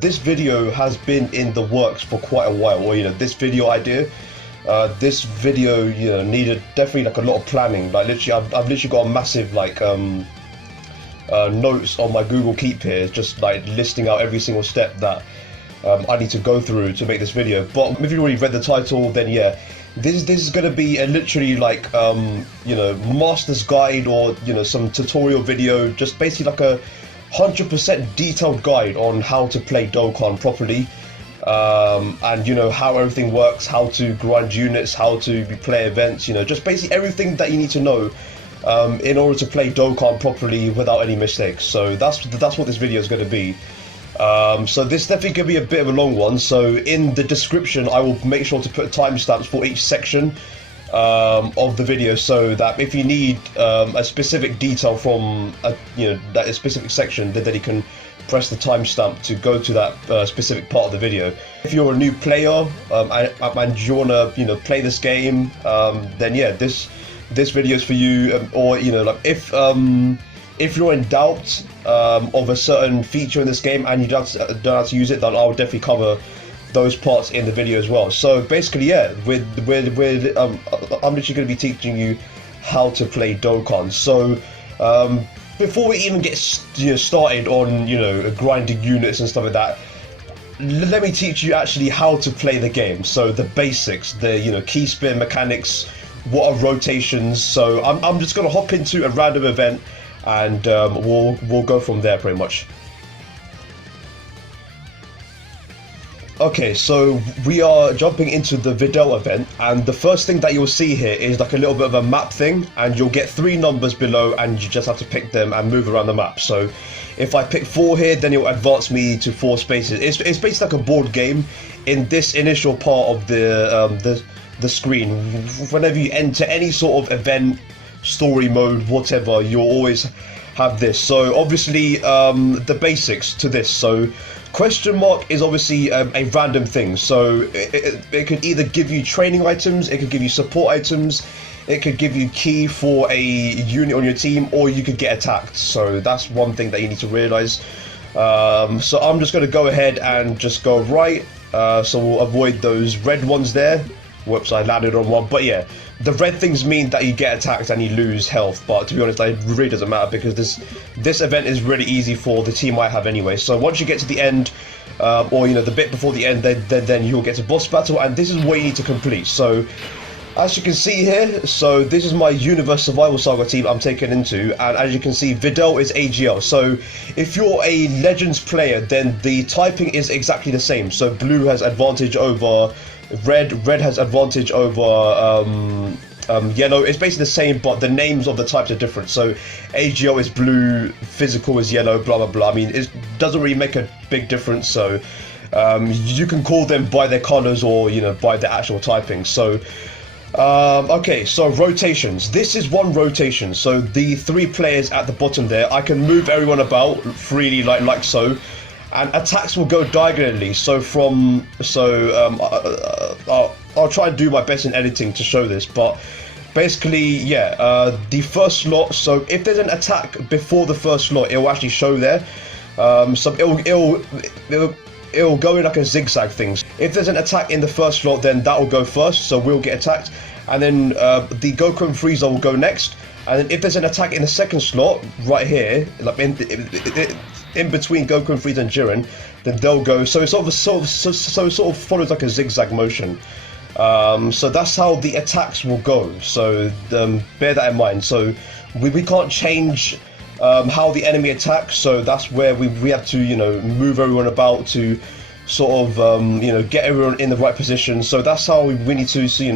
this video has been in the works for quite a while, or this video idea. This video, needed definitely like a lot of planning. Like literally, I've literally got a massive like notes on my Google Keep here, just like listing out every single step that I need to go through to make this video. But if you already read the title, then yeah, this is gonna be a literally like master's guide, or some tutorial video, just basically like a 100% detailed guide on how to play Dokkan properly. And how everything works, how to grind units, how to play events, just basically everything that you need to know in order to play Dokkan properly without any mistakes. So that's what this video is going to be. So this definitely going to be a bit of a long one, so in the description I will make sure to put timestamps for each section of the video, so that if you need a specific detail from that specific section, then you can press the timestamp to go to that specific part of the video. If you're a new player and you want to play this game, then yeah, this video is for you. Or like if you're in doubt of a certain feature in this game and you don't know how to use it, then I'll definitely cover those parts in the video as well. So basically, yeah, I'm literally going to be teaching you how to play Dokkan. So before we even get started on grinding units and stuff like that, let me teach you actually how to play the game. So the basics, the key spin mechanics, what are rotations. So I'm just gonna hop into a random event and we'll go from there pretty much. Okay, so we are jumping into the Videl event, and the first thing that you'll see here is like a little bit of a map thing, and you'll get 3 numbers below and you just have to pick them and move around the map. So if I pick 4 here, then it'll advance me to 4 spaces. It's basically like a board game in this initial part of the screen. Whenever you enter any sort of event, story mode, whatever, you'll always have this. So obviously the basics to this. So question mark is obviously a random thing, so it could either give you training items, it could give you support items, it could give you key for a unit on your team, or you could get attacked. So that's one thing that you need to realize. So I'm just going to go ahead and just go right, so we'll avoid those red ones there. Whoops, I landed on one. But yeah, the red things mean that you get attacked and you lose health, but to be honest, it really doesn't matter, because this event is really easy for the team I have anyway. So once you get to the end, or the bit before the end, then you'll get to boss battle, and this is what you need to complete. So as you can see here, so this is my Universe Survival Saga team I'm taken into, and as you can see, Videl is AGL. So if you're a Legends player, then the typing is exactly the same. So blue has advantage over red has advantage over yellow. It's basically the same, but the names of the types are different. So AGL is blue, physical is yellow, blah blah blah. I mean, it doesn't really make a big difference. So you can call them by their colors, or by the actual typing. So okay, so rotations. This is one rotation. So the 3 players at the bottom there, I can move everyone about freely, like so. And attacks will go diagonally. So I'll try and do my best in editing to show this, but basically, yeah, the first slot. So if there's an attack before the first slot, it will actually show there. So it'll go in like a zigzag thing. If there's an attack in the first slot, then that will go first. So we'll get attacked, and then the Goku and Frieza will go next. And then if there's an attack in the second slot, right here, like in between Goku and Frieza and Jiren, then they'll go. So it sort of follows like a zigzag motion. So that's how the attacks will go. So bear that in mind. So we can't change how the enemy attacks. So that's where we have to move everyone about to sort of get everyone in the right position. So that's how we need to see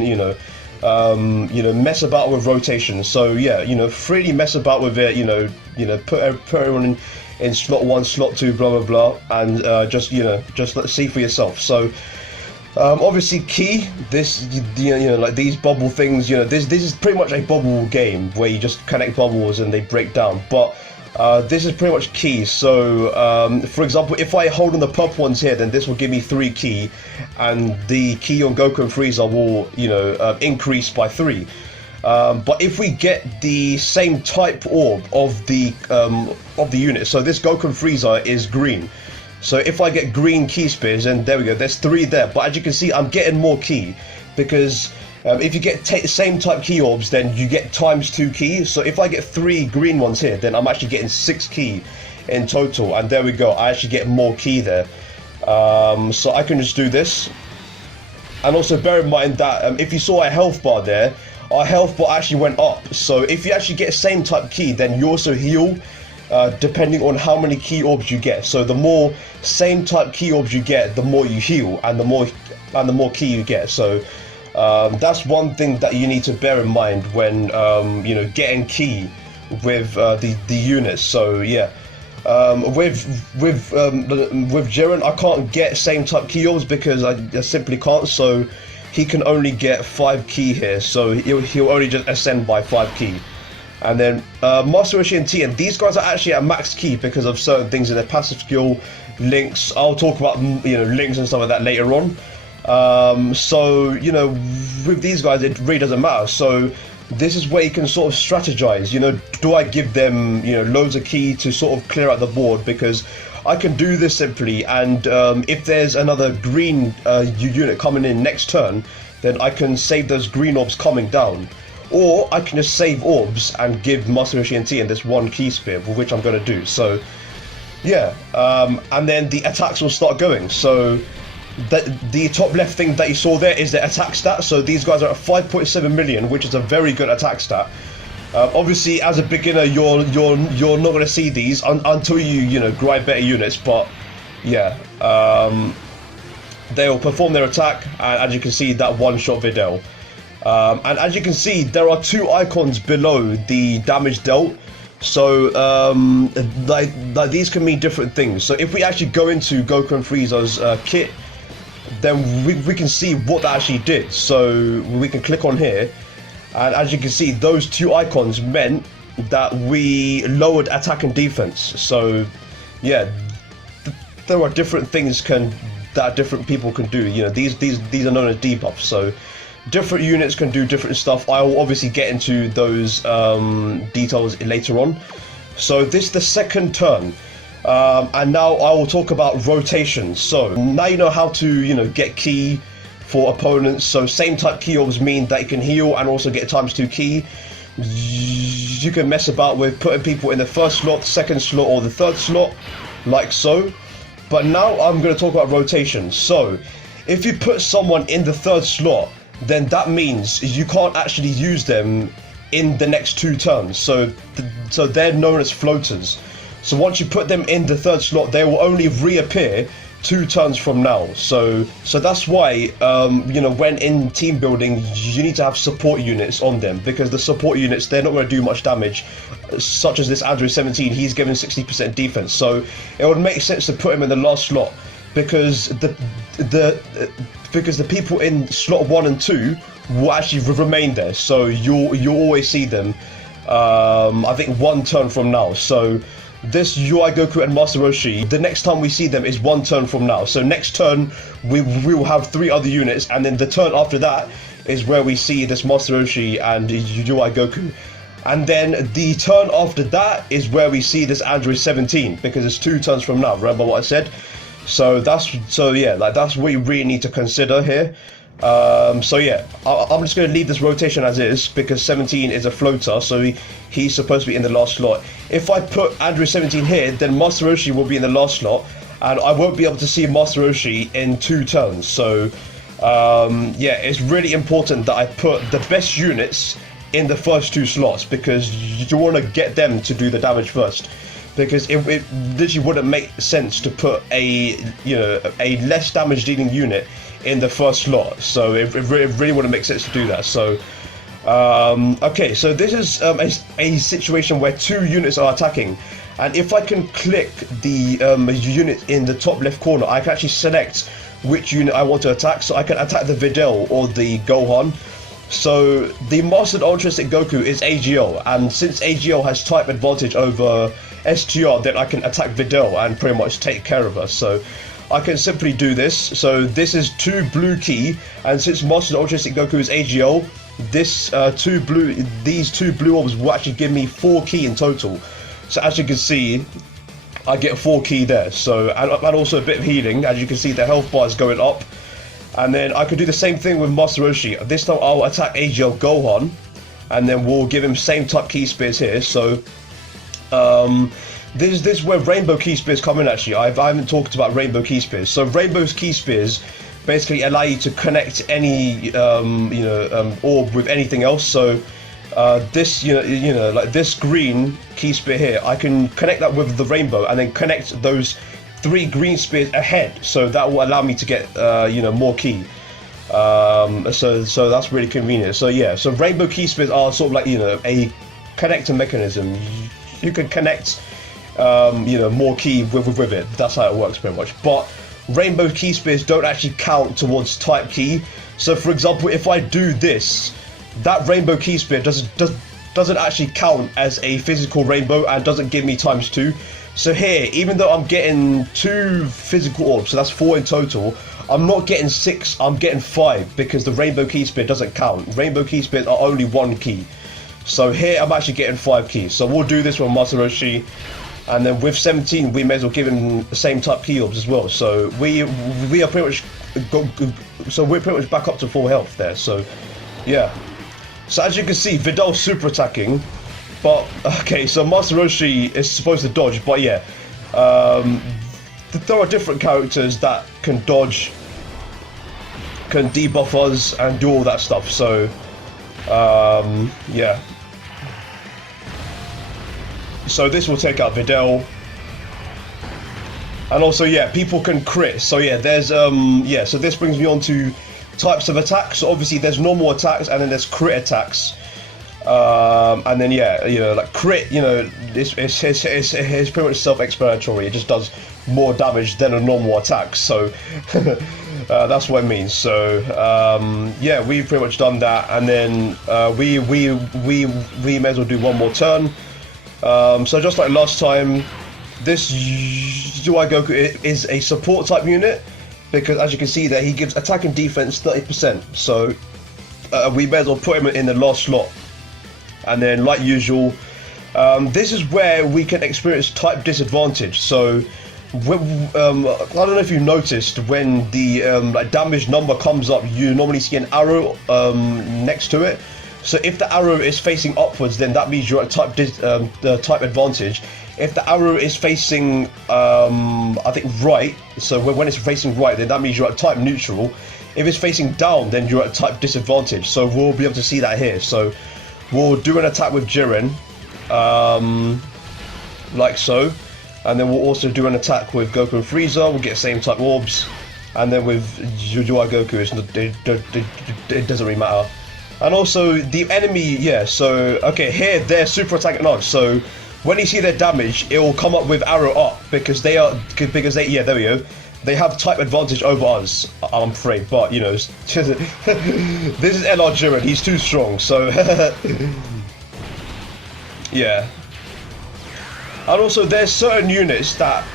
mess about with rotation. So yeah, freely mess about with it. Put everyone in slot 1, slot 2, blah blah blah, and just let's see for yourself. So obviously key, this like these bubble things, this is pretty much a bubble game where you just connect bubbles and they break down, but this is pretty much key. So for example, if I hold on the purple ones here, then this will give me 3 key, and the key on Goku and Frieza will increase by 3. But if we get the same type orb of the unit, so this Dokkan Frieza is green, So if I get green key spears, then there we go, there's 3 there. But as you can see, I'm getting more key because if you get same type key orbs, then you get ×2 key. So if I get 3 green ones here, then I'm actually getting 6 key in total. And there we go, I actually get more key there. So I can just do this. And also bear in mind that if you saw a health bar there, our health bar actually went up. So if you actually get same type key, then you also heal depending on how many key orbs you get. So the more same type key orbs you get, the more you heal, and the more key you get. So that's one thing that you need to bear in mind when getting key with the units. So yeah, with Jiren, I can't get same type key orbs because I simply can't. So he can only get 5 key here. So he'll only just ascend by 5 key. And then Master Roshi and Tien, these guys are actually at max key because of certain things in their passive skill, links. I'll talk about links and stuff like that later on. So with these guys, it really doesn't matter. So this is where you can sort of strategize. Do I give them loads of key to sort of clear out the board, because I can do this simply, and if there's another green unit coming in next turn, then I can save those green orbs coming down. Or I can just save orbs and give Master Roshi and Tien this 1 key spear, which I'm going to do. So yeah, and then the attacks will start going. So the top left thing that you saw there is the attack stat. So these guys are at 5.7 million, which is a very good attack stat. Obviously, as a beginner, you're not going to see these until you grind better units. But yeah, they will perform their attack, and as you can see, that one-shot Videl. And as you can see, there are 2 icons below the damage dealt. So like these can mean different things. So if we actually go into Goku and Frieza's kit, then we can see what that actually did. So we can click on here, and as you can see, those 2 icons meant that we lowered attack and defense. So yeah, there are different things that different people can do. These are known as debuffs. So different units can do different stuff. I will obviously get into those details later on. So this is the second turn, and now I will talk about rotations. So now you know how to get key for opponents. So same type key orbs mean that you can heal and also get ×2 key. You can mess about with putting people in the first slot, second slot, or the third slot, like so. But now I'm going to talk about rotations. So if you put someone in the third slot, then that means you can't actually use them in the next 2 turns. So they're known as floaters. So once you put them in the third slot, they will only reappear 2 turns from now. So that's why when in team building, you need to have support units on them, because the support units, they're not going to do much damage. Such as this Android 17, he's given 60% defense. So it would make sense to put him in the last slot, because the people in slot 1 and 2 will actually remain there. So you'll always see them. I think 1 turn from now. So this UI Goku and Master Roshi, the next time we see them is 1 turn from now. So next turn we will have 3 other units, and then the turn after that is where we see this Master Roshi and UI Goku. And then the turn after that is where we see this Android 17, because it's 2 turns from now. Remember what I said? So that's what you really need to consider here. So yeah, I'm just going to leave this rotation as is, because 17 is a floater, so he's supposed to be in the last slot. If I put Android 17 here, then Master Roshi will be in the last slot, and I won't be able to see Master Roshi in 2 turns. So yeah, it's really important that I put the best units in the first 2 slots, because you want to get them to do the damage first. Because it literally wouldn't make sense to put a less damage dealing unit in the first slot. So it really wouldn't make sense to do that. So okay, so this is a situation where 2 units are attacking, and if I can click the unit in the top left corner, I can actually select which unit I want to attack. So I can attack the Videl or the Gohan. So the Mastered Altruistic Goku is AGL, and since AGL has type advantage over STR, then I can attack Videl and pretty much take care of her. So I can simply do this. So this is 2 blue key, and since Mastered Altruistic Goku is AGL, these 2 blue orbs will actually give me 4 key in total. So as you can see, I get 4 ki there. So and also a bit of healing. As you can see, the health bar is going up. And then I could do the same thing with Master Roshi. This time I'll attack AGL Gohan, and then we'll give him same type ki spears here. So this is where Rainbow ki spears come in. Actually, I haven't talked about Rainbow ki spears. So Rainbow's ki spears basically allow you to connect any orb with anything else. So this like this green ki spear here, I can connect that with the rainbow and then connect those 3 green spears ahead, so that will allow me to get more ki. So that's really convenient. So yeah, so rainbow ki spears are sort of like a connector mechanism. You can connect more ki with it. That's how it works pretty much. But rainbow ki spears don't actually count towards type ki. So for example, if I do this, that rainbow ki spear doesn't actually count as a physical rainbow and doesn't give me ×2. So here, even though I'm getting 2 physical orbs, so that's 4 in total, I'm not getting 6, I'm getting 5 because the rainbow ki spear doesn't count. Rainbow ki spears are only 1 ki. So here I'm actually getting 5 ki. So we'll do this with Master Roshi. And then with 17, we may as well give him the same type ki orbs as well. So we are pretty much we're pretty much back up to full health there. So yeah. So as you can see, Vidal's super attacking, but okay. So Master Roshi is supposed to dodge, but yeah, there are different characters that can dodge, can debuff us, and do all that stuff. So yeah. So this will take out Videl. And also, yeah, people can crit. So yeah, there's so this brings me on to types of attacks. So obviously there's normal attacks and then there's crit attacks. And then yeah, like crit, it's pretty much self-explanatory. It just does more damage than a normal attack. So that's what it means. So yeah, we've pretty much done that, and then we may as well do one more turn. So just like last time, this UI Goku is a support type unit, because as you can see there, he gives attack and defense 30%. So we may as well put him in the last slot. And then like usual, this is where we can experience type disadvantage. So I don't know if you noticed, when the like damage number comes up, you normally see an arrow next to it. So if the arrow is facing upwards, then that means you're at type advantage. If the arrow is facing, I think right, so when it's facing right, then that means you're at type neutral. If it's facing down, then you're at type disadvantage. So we'll be able to see that here. So we'll do an attack with Jiren, like so. And then we'll also do an attack with Goku and Frieza. We'll get same type orbs. And then with UI Goku, it doesn't really matter. And also the enemy, yeah, so okay, here they're super attacking on. So when you see their damage, it will come up with arrow up, because they yeah, there we go. They have type advantage over us, I'm afraid, but this is LR Jiren, he's too strong, so yeah. And also there's certain units that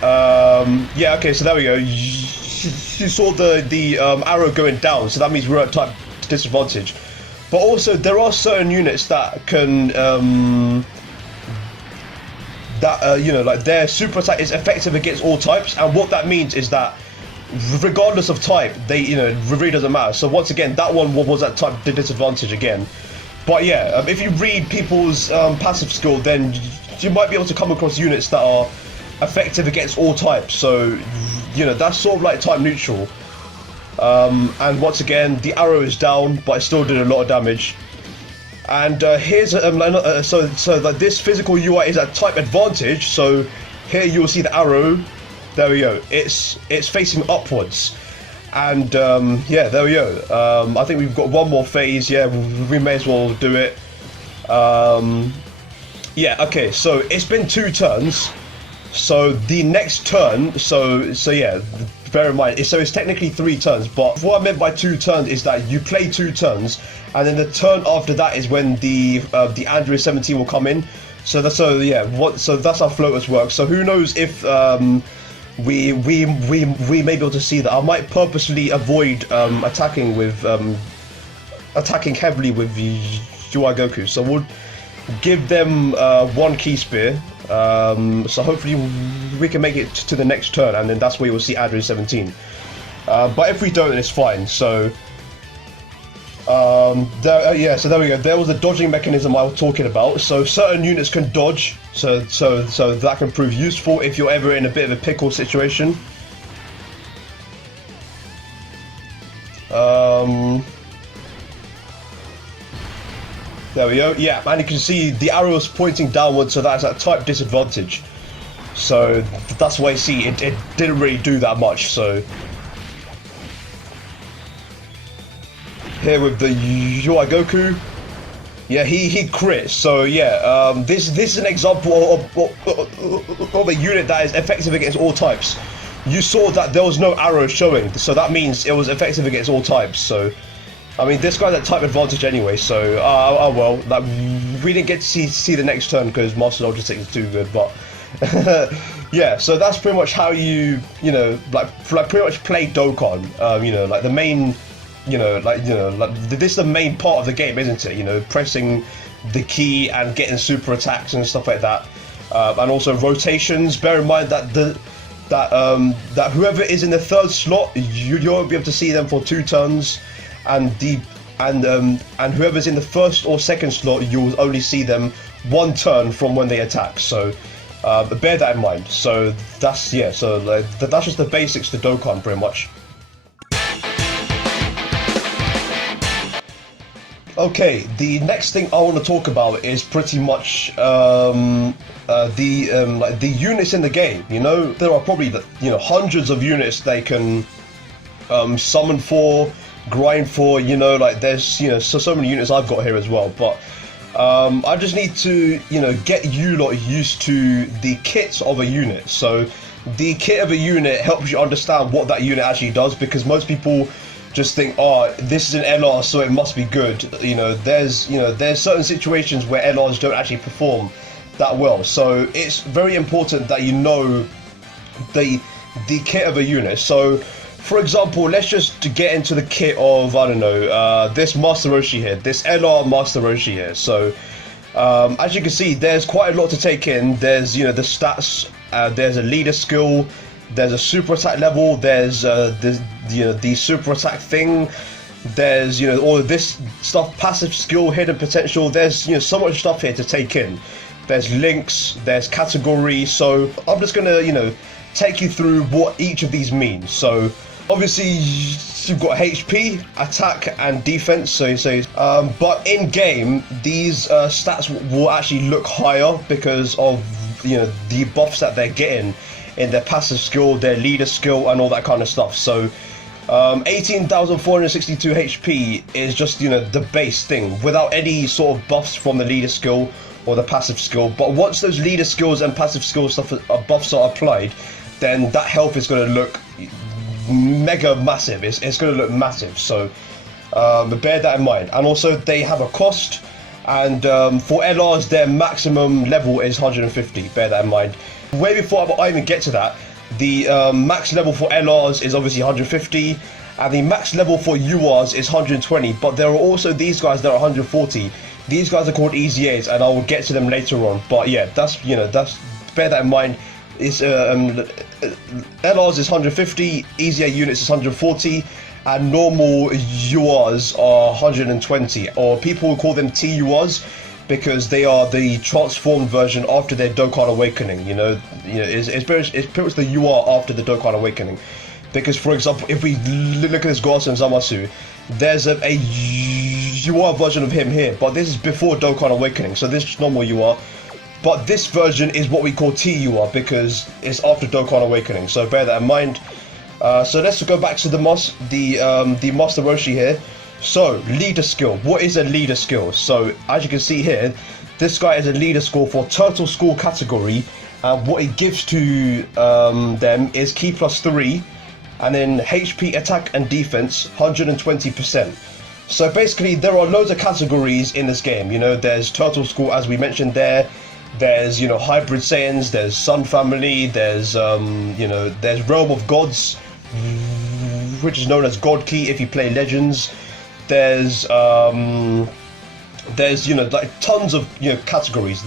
yeah, okay, so there we go. You saw the arrow going down, so that means we're at type disadvantage. But also there are certain units that can like their super attack is effective against all types, and what that means is that regardless of type, they it really doesn't matter. So once again, that one was at type disadvantage again. But yeah, if you read people's passive skill, then you might be able to come across units that are effective against all types. So that's sort of like type neutral. And once again, the arrow is down, but it still did a lot of damage. And here's so that this physical UI is at type advantage. So here you'll see the arrow. There we go. It's facing upwards. And yeah, there we go. I think we've got one more phase. Yeah, we may as well do it. Yeah. Okay. So it's been 2 turns. So the next turn. So yeah. Bear in mind, so it's technically 3 turns, but what I meant by 2 turns is that you play 2 turns, and then the turn after that is when the Android 17 will come in. So that's so that's how floaters work. So who knows if we may be able to see that. I might purposely avoid attacking heavily with the UI Goku. So we'll give them 1 ki spear. So hopefully we can make it to the next turn, and then that's where you'll see Adrian 17. But if we don't, it's fine. So so there we go. There was the dodging mechanism I was talking about. So certain units can dodge, so that can prove useful if you're ever in a bit of a pickle situation. There we go. Yeah, and you can see the arrow is pointing downwards, so that's a type disadvantage. So that's why you see it didn't really do that much. So here with the UI Goku, yeah, he crits. So yeah, this is an example of a unit that is effective against all types. You saw that there was no arrow showing, so that means it was effective against all types. So I mean, this guy's at type advantage anyway. So well, like, we didn't get to see the next turn because Master Logistics is too good, but yeah. So that's pretty much how you pretty much play Dokkan. Like the main. This is the main part of the game, isn't it? Pressing the key and getting super attacks and stuff like that, and also rotations. Bear in mind that that whoever is in the third slot, you won't be able to see them for 2 turns, and whoever's in the first or second slot, you'll only see them 1 turn from when they attack. So bear that in mind. So that's that's just the basics to Dokkan, pretty much. Okay, the next thing I want to talk about is pretty much the units in the game. There are probably hundreds of units they can summon for, grind for. There's so many units I've got here as well. But I just need to get you lot used to the kits of a unit. So the kit of a unit helps you understand what that unit actually does, because most people just think, oh, this is an LR, so it must be good. There's certain situations where LRs don't actually perform that well. So it's very important that you know the kit of a unit. So, for example, let's just get into the kit of, I don't know, this Master Roshi here, this LR Master Roshi here. So, as you can see, there's quite a lot to take in. There's the stats. There's a leader skill. There's a super attack level. There's the super attack thing. There's all of this stuff, passive skill, hidden potential. There's so much stuff here to take in. There's links. There's category. So I'm just gonna take you through what each of these means. So obviously you've got HP, attack, and defense. But in game these stats will actually look higher because of the buffs that they're getting in their passive skill, their leader skill, and all that kind of stuff. So 18,462 HP is just the base thing, without any sort of buffs from the leader skill or the passive skill. But once those leader skills and passive skill stuff buffs are applied, then that health is going to look mega massive. It's going to look massive. So bear that in mind. And also they have a cost, and for LRs their maximum level is 150. Bear that in mind. Way before I even get to that, the max level for LRs is obviously 150, and the max level for URs is 120. But there are also these guys that are 140. These guys are called EZAs, and I will get to them later on. But yeah, that's bear that in mind. It's LRs is 150, EZA units is 140, and normal URs are 120, or people will call them TURs, because they are the transformed version after their Dokkan Awakening. It's pretty much the UR after the Dokkan Awakening. Because, for example, if we look at this Gosu and Zamasu, there's a UR version of him here, but this is before Dokkan Awakening, so this is normal UR. But this version is what we call TUR, because it's after Dokkan Awakening, so bear that in mind. So let's go back to the Master Roshi here. So, leader skill. What is a leader skill? So, as you can see here, this guy is a leader skill for Turtle School category. What it gives to them is Ki +3, and then HP, attack, and defense 120%. So basically, there are loads of categories in this game. There's Turtle School, as we mentioned there. There's Hybrid Saiyans. There's Sun Family. There's there's Realm of Gods, which is known as God Ki if you play Legends. There's like tons of categories.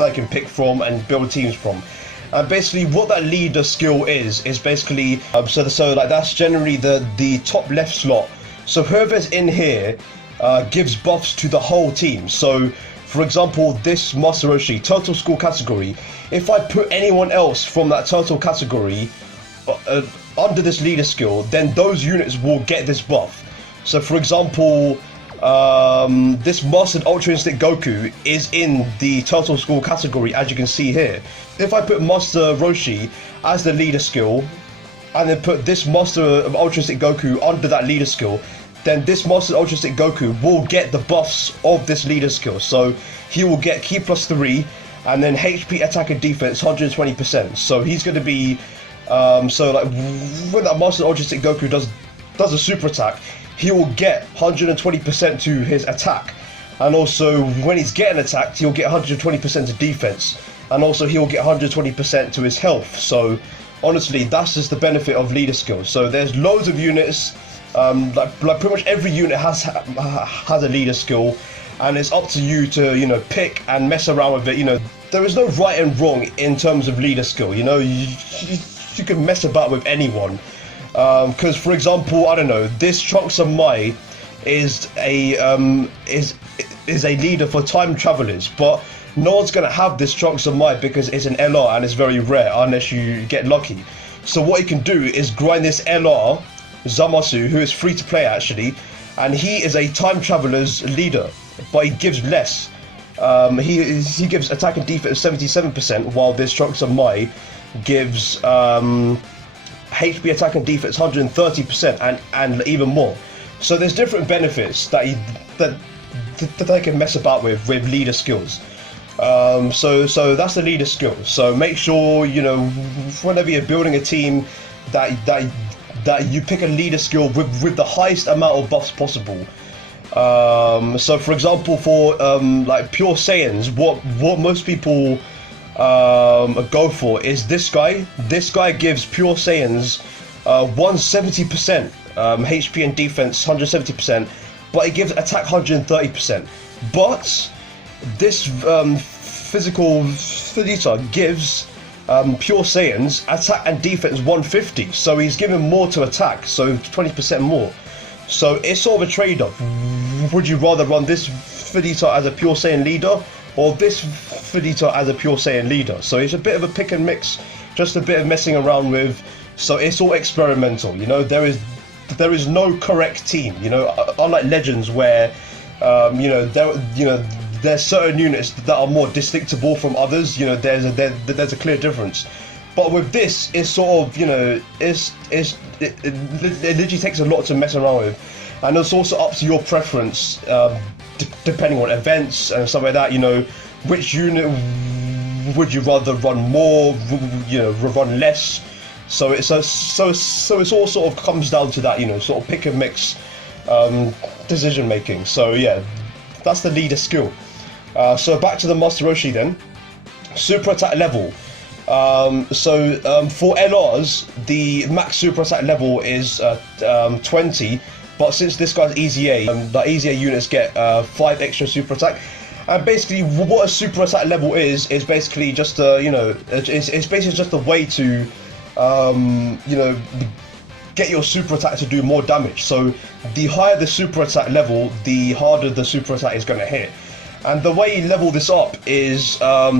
I can pick from and build teams from. And basically what that leader skill is basically, so like that's generally the top left slot. So whoever's in here gives buffs to the whole team. So for example, this Master Roshi, Turtle School category, if I put anyone else from that Turtle category under this leader skill, then those units will get this buff. So for example, this Mastered Ultra Instinct Goku is in the Turtle School category, as you can see here. If I put Master Roshi as the leader skill, and then put this Master of Ultra Instinct Goku under that leader skill, then this Master Ultra Instinct Goku will get the buffs of this leader skill. So he will get Ki +3, and then HP, attack and defense 120%. So he's going to be, so like when that Master Ultra Instinct Goku does a super attack, he will get 120% to his attack. And also when he's getting attacked, he'll get 120% to defense. And also he'll get 120% to his health. So honestly, that's just the benefit of leader skills. So there's loads of units, like pretty much every unit has a leader skill, and it's up to you to, you know, pick and mess around with it. You know, there is no right and wrong in terms of leader skill. You know, you can mess about with anyone. Because for example, I don't know, this Trunks of Mai is a leader for time travelers, but no one's gonna have this Trunks of Mai because it's an LR and it's very rare unless you get lucky. So what you can do is grind this LR Zamasu, who is free to play actually, and he is a time traveler's leader, but he gives less. He gives attack and defense 77%, while this Trunks of Mai gives HP, attack and defense 130% and even more. So there's different benefits that they can mess about with leader skills. So that's the leader skill. So make sure, you know, whenever you're building a team, that you pick a leader skill with the highest amount of buffs possible. So for example, for like pure Saiyans, what most people go for is this guy. This guy gives pure Saiyans 170% HP and defense 170%, but he gives attack 130%. But this physical Vegeta gives pure Saiyans attack and defense 150, so he's given more to attack, so 20% more. So it's sort of a trade-off. Would you rather run this Vegeta as a pure Saiyan leader, or this Vegeta as a pure Saiyan leader? So it's a bit of a pick and mix, just a bit of messing around with. So it's all experimental, you know. There is no correct team, you know. Unlike Legends, where there's certain units that are more distinctable from others. You know, there's a clear difference. But with this, it's sort of, you know, it literally takes a lot to mess around with, and it's also up to your preference, depending on events and stuff like that. You know, which unit would you rather run more? You know, run less. So it's all sort of comes down to that, you know, sort of pick and mix decision making. So yeah, that's the leader skill. So back to the Master Roshi then. Super attack level. For LRs, the max super attack level is 20, but since this guy's EZA, the EZA units get 5 extra super attack. And basically, what a super attack level is basically just it's basically just a way to get your super attack to do more damage. So the higher the super attack level, the harder the super attack is going to hit. And the way you level this up is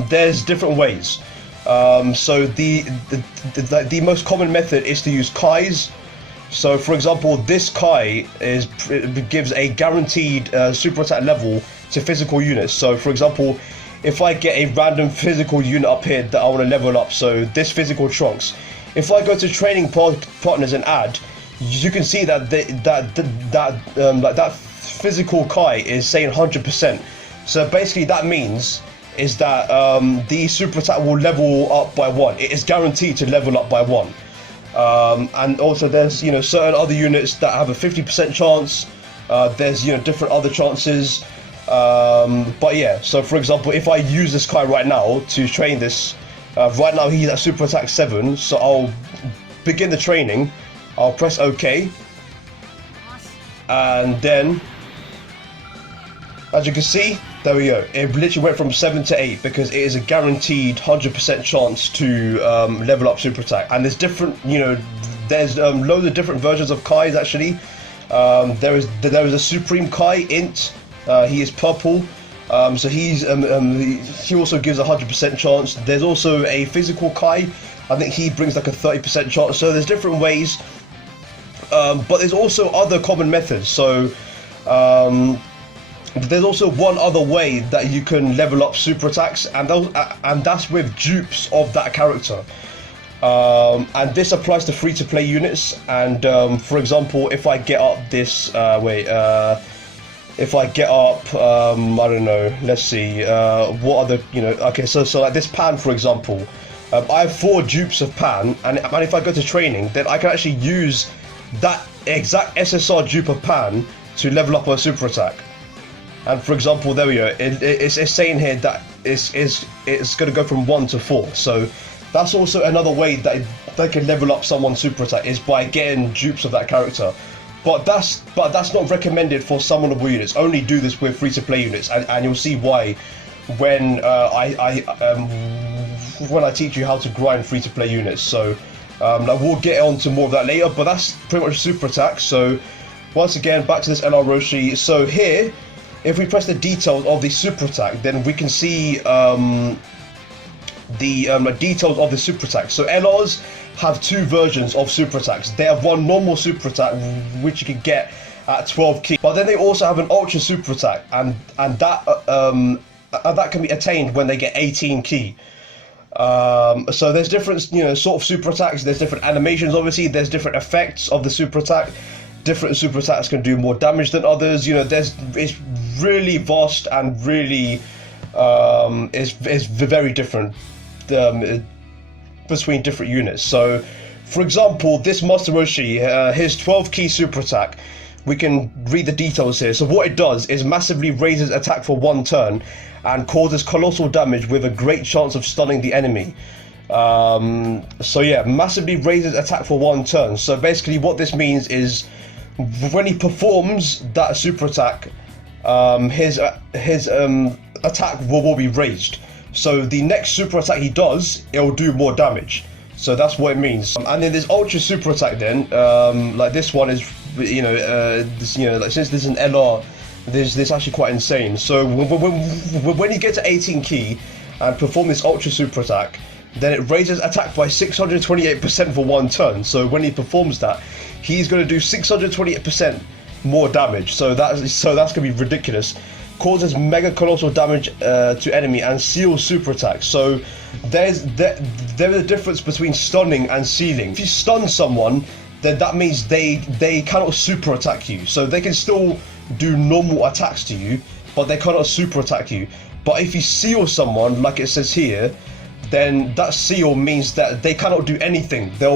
there's different ways. So the most common method is to use Kais. So for example, this Kai gives a guaranteed super attack level to physical units. So for example, if I get a random physical unit up here that I want to level up, so this physical Trunks, if I go to training partners and add, you can see that that physical Kai is saying 100%. So basically that means is that the super attack will level up by 1. It is guaranteed to level up by 1. And also there's, you know, certain other units that have a 50% chance. There's, you know, different other chances. But yeah, so for example, if I use this Kai right now to train this, right now he's at super attack 7, so I'll begin the training. I'll press OK, and then, as you can see, There we go. It literally went from 7 to 8 because it is a guaranteed 100% chance to level up super attack. And there's different, there's loads of different versions of Kai's actually. There is a Supreme Kai Int. He is purple. So he also gives a 100% chance. There's also a physical Kai. I think he brings like a 30% chance. So there's different ways. But there's also other common methods. So there's also one other way that you can level up super attacks, and that's with dupes of that character. And this applies to free-to-play units. And for example, if I get up this, if I get up, I don't know, let's see, what are the, okay, so like this Pan, for example, I have 4 dupes of Pan, and if I go to training, then I can actually use that exact SSR dupe of Pan to level up a super attack. And for example, there we go, it's saying here that it's going to go from 1 to 4, so that's also another way that they can level up someone's super attack, is by getting dupes of that character. But that's not recommended for summonable units. Only do this with free-to-play units, and you'll see why when when I teach you how to grind free-to-play units. So we'll get on to more of that later. But that's pretty much super attack. So once again, back to this LR Roshi. So here, if we press the details of the super attack, then we can see the details of the super attack. So LRs have 2 versions of super attacks. They have one normal super attack, which you can get at 12 ki, but then they also have an ultra super attack, and that can be attained when they get 18 ki. So there's different, sort of super attacks. There's different animations. Obviously, there's different effects of the super attack. Different super attacks can do more damage than others. It's really vast and really is very different between different units. So for example, this Master Roshi, his 12 ki super attack, we can read the details here. So what it does is massively raises attack for 1 turn and causes colossal damage with a great chance of stunning the enemy. So yeah, massively raises attack for 1 turn. So basically what this means is when he performs that super attack, his attack will be raised. So the next super attack he does, it'll do more damage. So that's what it means. And then this ultra super attack then, like this one is, like since this is an LR, this actually quite insane. So when you get to 18 ki and perform this ultra super attack, then it raises attack by 628% for 1 turn. So when he performs that, he's going to do 628% more damage. So that's going to be ridiculous. Causes mega colossal damage to enemy and seals super attacks. So there's a difference between stunning and sealing. If you stun someone, then that means they cannot super attack you. So they can still do normal attacks to you, but they cannot super attack you. But if you seal someone, like it says here, then that seal means that they cannot do anything. They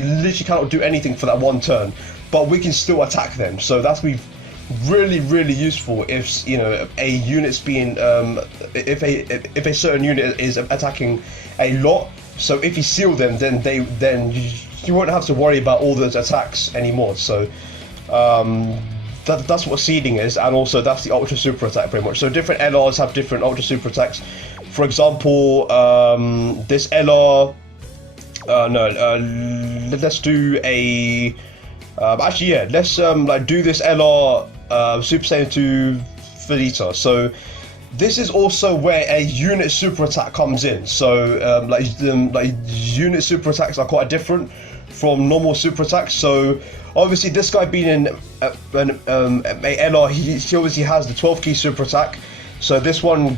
literally cannot do anything for that 1 turn, but we can still attack them. So that's be really, really useful if a unit's being if a certain unit is attacking a lot. So if you seal them, then you won't have to worry about all those attacks anymore. So that's what sealing is, and also that's the ultra super attack pretty much. So different LRs have different ultra super attacks. For example, this LR, let's do a actually, yeah, let's do this LR Super Saiyan 2 Vegeta. So this is also where a unit super attack comes in. So unit super attacks are quite different from normal super attacks. So obviously this guy being in a LR, he obviously has the 12 ki super attack. So this one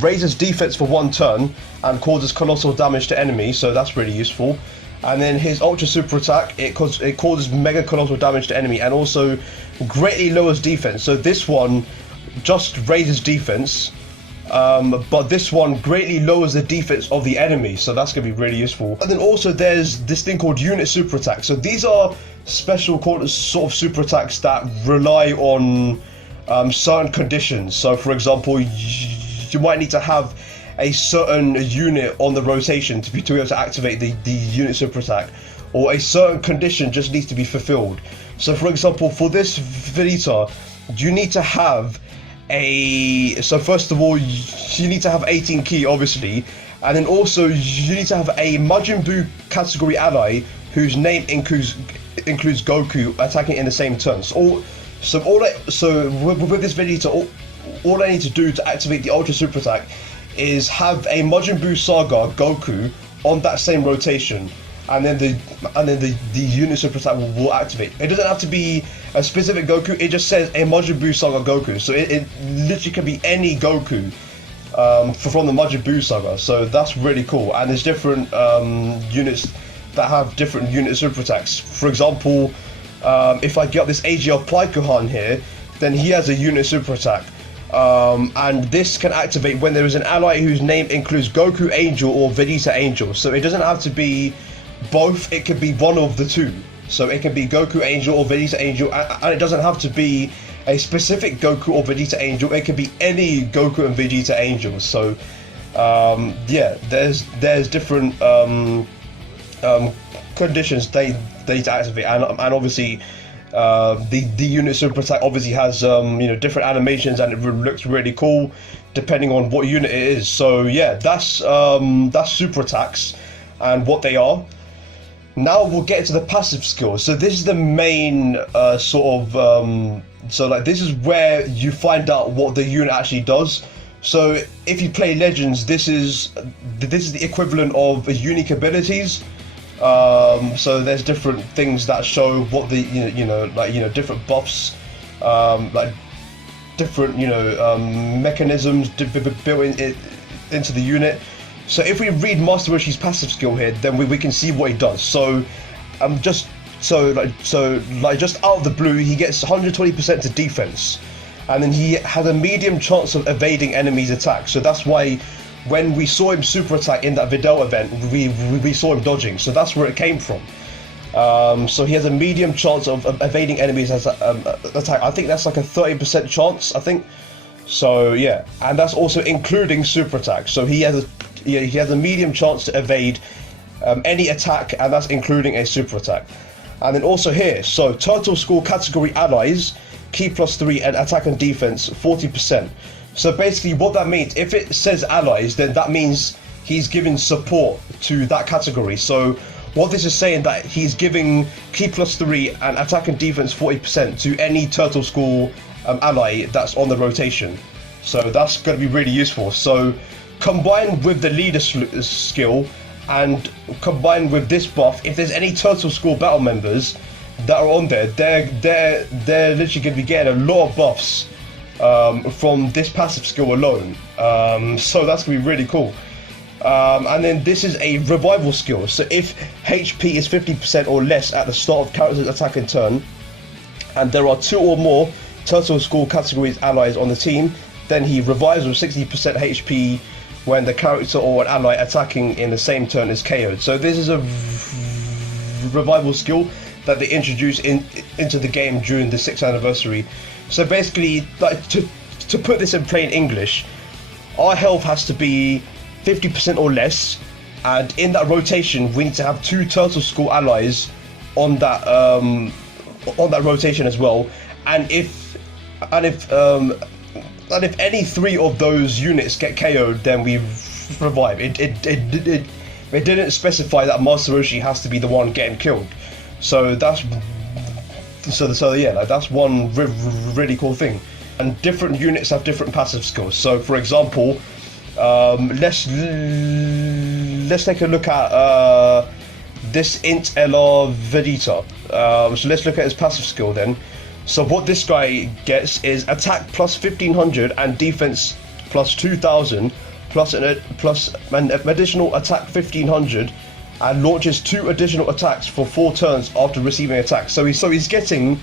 raises defense for 1 turn and causes colossal damage to enemies. So that's really useful. And then his ultra super attack, it causes mega colossal damage to enemy and also greatly lowers defense. So this one just raises defense, but this one greatly lowers the defense of the enemy. So that's going to be really useful. And then also there's this thing called unit super attack. So these are special sort of super attacks that rely on certain conditions. So for example, you might need to have a certain unit on the rotation to be able to activate the unit super attack, or a certain condition just needs to be fulfilled. So for example, for this Vegeta, you need to have so first of all, you need to have 18 ki, obviously, and then also you need to have a Majin Buu category ally whose name includes Goku attacking in the same turn. So with this Vegeta, all I need to do to activate the Ultra Super Attack is have a Majin Buu Saga Goku on that same rotation, and then the unit Super Attack will activate. It doesn't have to be a specific Goku. It just says a Majin Buu Saga Goku, so it literally can be any Goku from the Majin Buu Saga. So that's really cool. And there's different units that have different unit Super Attacks. For example, if I get this AGL Plikohan here, then he has a unit Super Attack. And this can activate when there is an ally whose name includes Goku Angel or Vegeta Angel. So it doesn't have to be both, it could be one of the two. So it can be Goku Angel or Vegeta Angel, and it doesn't have to be a specific Goku or Vegeta Angel. It could be any Goku and Vegeta Angels. So yeah, there's different conditions they need to activate, and obviously the unit Super Attack obviously has different animations, and it looks really cool depending on what unit it is. So yeah, that's Super Attacks and what they are. Now we'll get into the passive skills. So this is the main this is where you find out what the unit actually does. So if you play Legends, this is the equivalent of unique abilities. So there's different things that show what the different buffs, like different mechanisms built into the unit. So if we read Master Roshi's passive skill here, then we can see what he does. So just out of the blue, he gets 120% to defense, and then he has a medium chance of evading enemies' attacks. So that's why when we saw him super attack in that Videl event, we saw him dodging. So that's where it came from. So he has a medium chance of evading enemies' attack. I think that's like a 30% chance, I think. So yeah, and that's also including super attack. So he has a medium chance to evade any attack, and that's including a super attack. And then also here, so Turtle School category allies, key +3 and attack and defense 40%. So basically what that means, if it says allies, then that means he's giving support to that category. So what this is saying, that he's giving key +3 and attack and defense 40% to any Turtle School ally that's on the rotation. So that's going to be really useful. So combined with the leader skill and combined with this buff, if there's any Turtle School battle members that are on there, they're literally going to be getting a lot of buffs from this passive skill alone. So that's going to be really cool. And then this is a revival skill. So if HP is 50% or less at the start of character's attack and turn, and there are 2 or more Turtle School categories allies on the team, then he revives with 60% HP when the character or an ally attacking in the same turn is KO'd. So this is a revival skill that they introduced into the game during the 6th anniversary. So basically, like, to put this in plain English, our health has to be 50% or less, and in that rotation we need to have 2 Turtle School allies on that rotation as well. And if any 3 of those units get KO'd, then we revive. It didn't specify that Master Roshi has to be the one getting killed. So that's yeah, like, that's one really cool thing. And different units have different passive skills. So for example, let's take a look at this Int LR Vegeta. So let's look at his passive skill then. So what this guy gets is attack +1500 and defense +2000 plus an additional attack 1500, and launches 2 additional attacks for 4 turns after receiving attack. So he's getting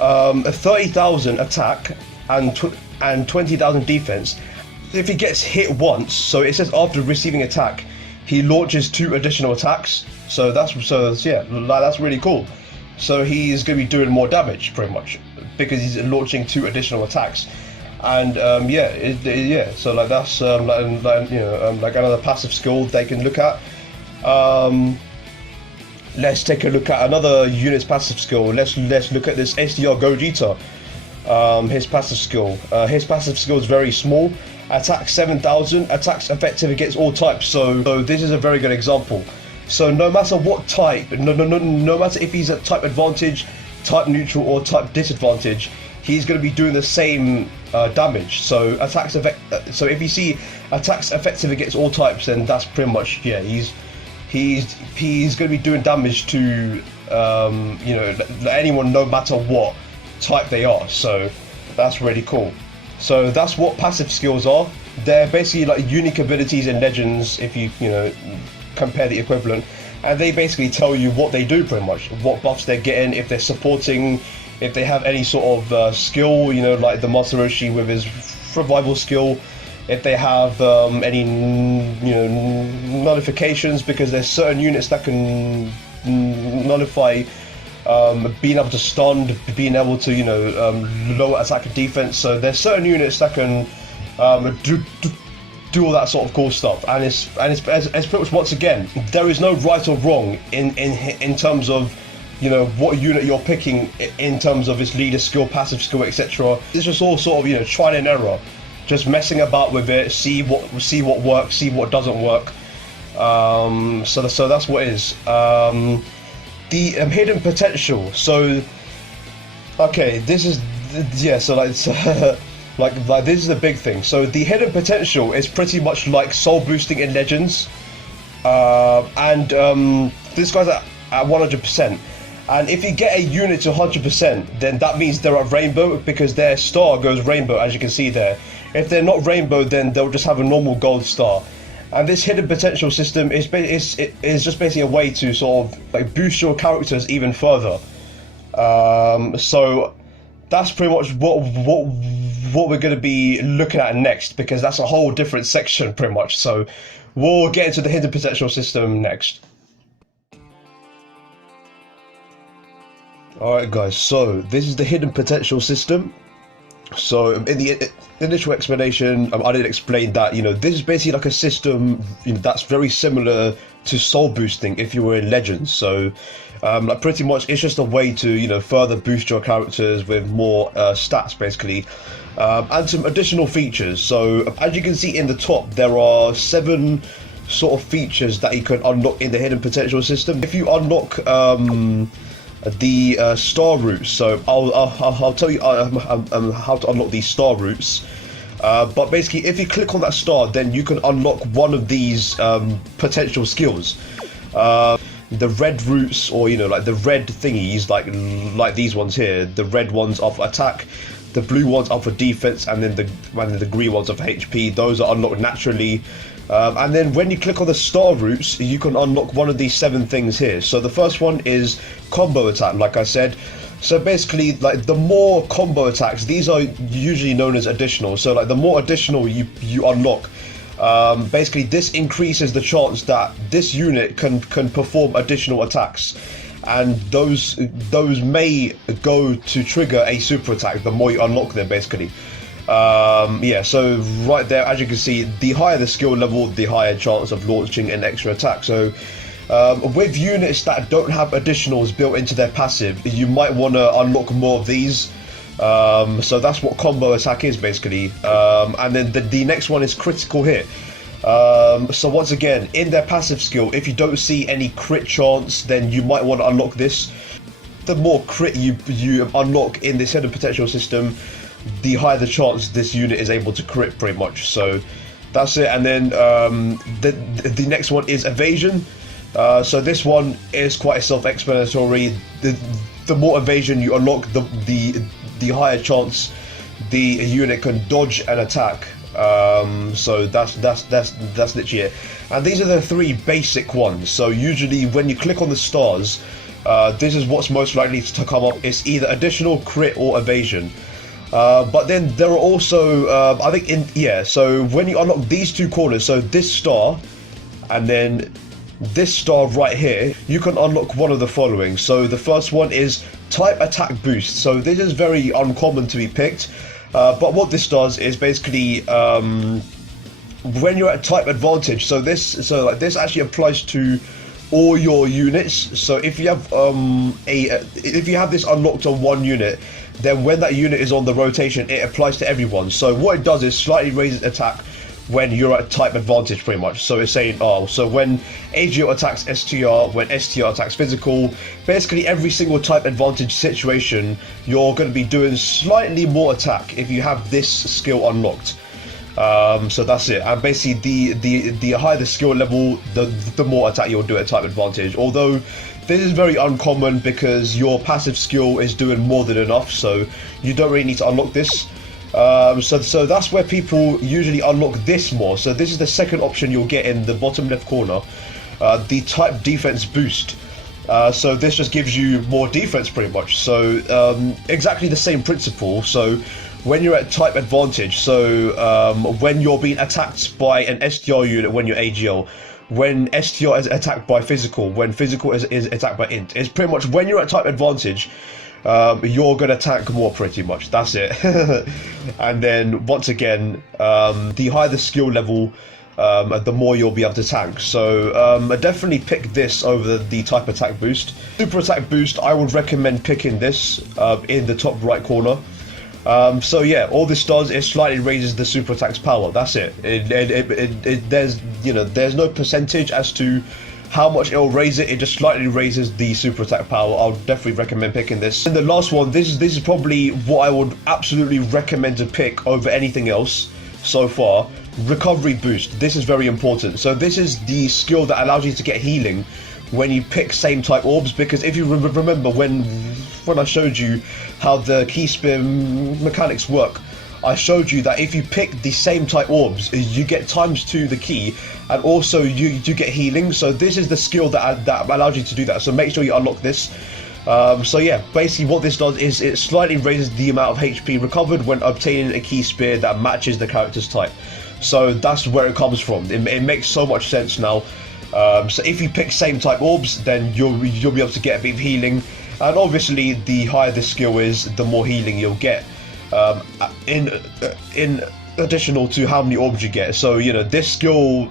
a 30,000 attack and 20,000 defense. If he gets hit once, so it says after receiving attack, he launches 2 additional attacks. So that's really cool. So he's going to be doing more damage, pretty much, because he's launching 2 additional attacks. And so like that's like another passive skill they can look at. Let's take a look at another unit's passive skill. Let's look at this SDR Gogeta. His passive skill. His passive skill is very small. Attack 7,000. Attacks effective against all types. So this is a very good example. So no matter what type, no matter if he's at type advantage, type neutral, or type disadvantage, he's going to be doing the same damage. So so if you see attacks effective against all types, then that's pretty much, yeah, he's going to be doing damage to you know, anyone, no matter what type they are. So that's really cool. So that's what passive skills are. They're basically like unique abilities in Legends, if you know, compare the equivalent, and they basically tell you what they do, pretty much what buffs they're getting, if they're supporting, if they have any sort of skill, you know, like the Master Roshi with his revival skill, if they have any, you know, nullifications, because there's certain units that can nullify being able to stun, being able to, you know, lower attack and defense. So there's certain units that can do all that sort of cool stuff, and it's pretty much, once again, there is no right or wrong in terms of, you know, what unit you're picking in terms of its leader skill, passive skill, etc. It's just all sort of, you know, trial and error, just messing about with it, see what works, see what doesn't work. So that's what it is. The hidden potential. So, okay, this is, yeah. So like, like this is the big thing. So the hidden potential is pretty much like soul boosting in Legends, and this guy's at 100%. And if you get a unit to 100%, then that means they're at rainbow, because their star goes rainbow, as you can see there. If they're not rainbow, then they'll just have a normal gold star. And this hidden potential system is just basically a way to sort of like boost your characters even further. So that's pretty much what we're going to be looking at next, because that's a whole different section pretty much. So we'll get into the hidden potential system next. Alright guys, so this is the hidden potential system. So in the initial explanation, I did explain that, you know, this is basically like a system, you know, that's very similar to soul boosting if you were in Legends. So like pretty much it's just a way to, you know, further boost your characters with more stats basically, and some additional features. So as you can see in the top, there are 7 sort of features that you can unlock in the hidden potential system. If you unlock the star routes, so I'll tell you how to unlock these star routes, but basically if you click on that star, then you can unlock one of these potential skills. The red routes, or, you know, like the red thingies, like these ones here, the red ones are for attack, the blue ones are for defense, and then the green ones are for HP. Those are unlocked naturally. And then when you click on the star routes, you can unlock one of these 7 things here. So the first one is combo attack, like I said. So basically, like the more combo attacks, these are usually known as additional. So like the more additional you unlock, basically this increases the chance that this unit can perform additional attacks, and those may go to trigger a super attack the more you unlock them basically. Yeah, so right there, as you can see, the higher the skill level, the higher chance of launching an extra attack. So with units that don't have additionals built into their passive, you might want to unlock more of these. So that's what combo attack is basically. And then the next one is critical hit. So once again, in their passive skill, if you don't see any crit chance, then you might want to unlock this. The more crit you unlock in this hidden potential system, the higher the chance this unit is able to crit, pretty much. So that's it. And then the next one is evasion. So this one is quite self-explanatory. The more evasion you unlock, the higher chance the unit can dodge an attack. So that's literally it. And these are the 3 basic ones. So usually when you click on the stars, this is what's most likely to come up. It's either additional, crit, or evasion. But then there are also, I think so when you unlock these 2 corners, so this star and then this star right here, you can unlock one of the following. So the first one is type attack boost. So this is very uncommon to be picked, but what this does is basically when you're at type advantage, so this actually applies to all your units. So if you have if you have this unlocked on one unit, then when that unit is on the rotation, it applies to everyone. So what it does is slightly raises attack when you're at type advantage, pretty much. So it's saying, oh, so when AGL attacks STR, when STR attacks physical, basically every single type advantage situation, you're going to be doing slightly more attack if you have this skill unlocked. So that's it. And basically, the higher the skill level, the more attack you'll do at type advantage. Although this is very uncommon because your passive skill is doing more than enough, so you don't really need to unlock this. So that's where people usually unlock this more. So this is the second option you'll get in the bottom left corner, the type defense boost. So this just gives you more defense pretty much. So exactly the same principle. So when you're at type advantage, so when you're being attacked by an STR unit when you're AGL, when STR is attacked by physical, when physical is attacked by int, it's pretty much when you're at type advantage, you're gonna tank more pretty much. That's it. And then once again, the higher the skill level, the more you'll be able to tank. So I definitely pick this over the type attack boost. Super attack boost, I would recommend picking this in the top right corner. So yeah, all this does is slightly raises the super attack's power. That's it. There's no percentage as to how much it'll raise it. It just slightly raises the super attack power. I'll definitely recommend picking this. And the last one, this is probably what I would absolutely recommend to pick over anything else so far. Recovery boost. This is very important. So this is the skill that allows you to get healing when you pick same type orbs, because if you remember when I showed you how the key spear mechanics work, I showed you that if you pick the same type orbs, you get ×2 the key, and also you get healing. So this is the skill that allows you to do that. So make sure you unlock this. So yeah, basically what this does is it slightly raises the amount of HP recovered when obtaining a key spear that matches the character's type. So that's where it comes from. It makes so much sense now. So if you pick same type orbs, then you'll be able to get a bit of healing, and obviously the higher the skill is, the more healing you'll get. In additional to how many orbs you get. So this skill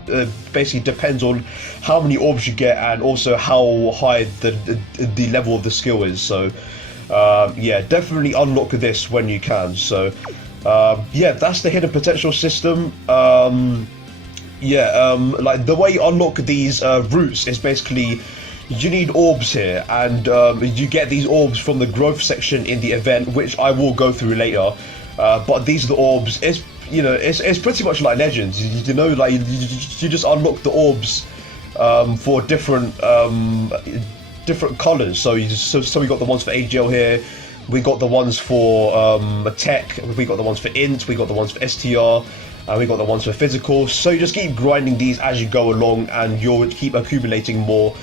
basically depends on how many orbs you get and also how high the level of the skill is. So yeah, definitely unlock this when you can. So yeah, that's the hidden potential system. Like the way you unlock these routes is basically you need orbs here, and you get these orbs from the growth section in the event, which I will go through later. But these are the orbs. It's pretty much like Legends. Like you just unlock the orbs for different colors. So we got the ones for AGL here. We got the ones for tech. We got the ones for int. We got the ones for STR. And we got the ones for physical. So you just keep grinding these as you go along, and you'll keep accumulating more.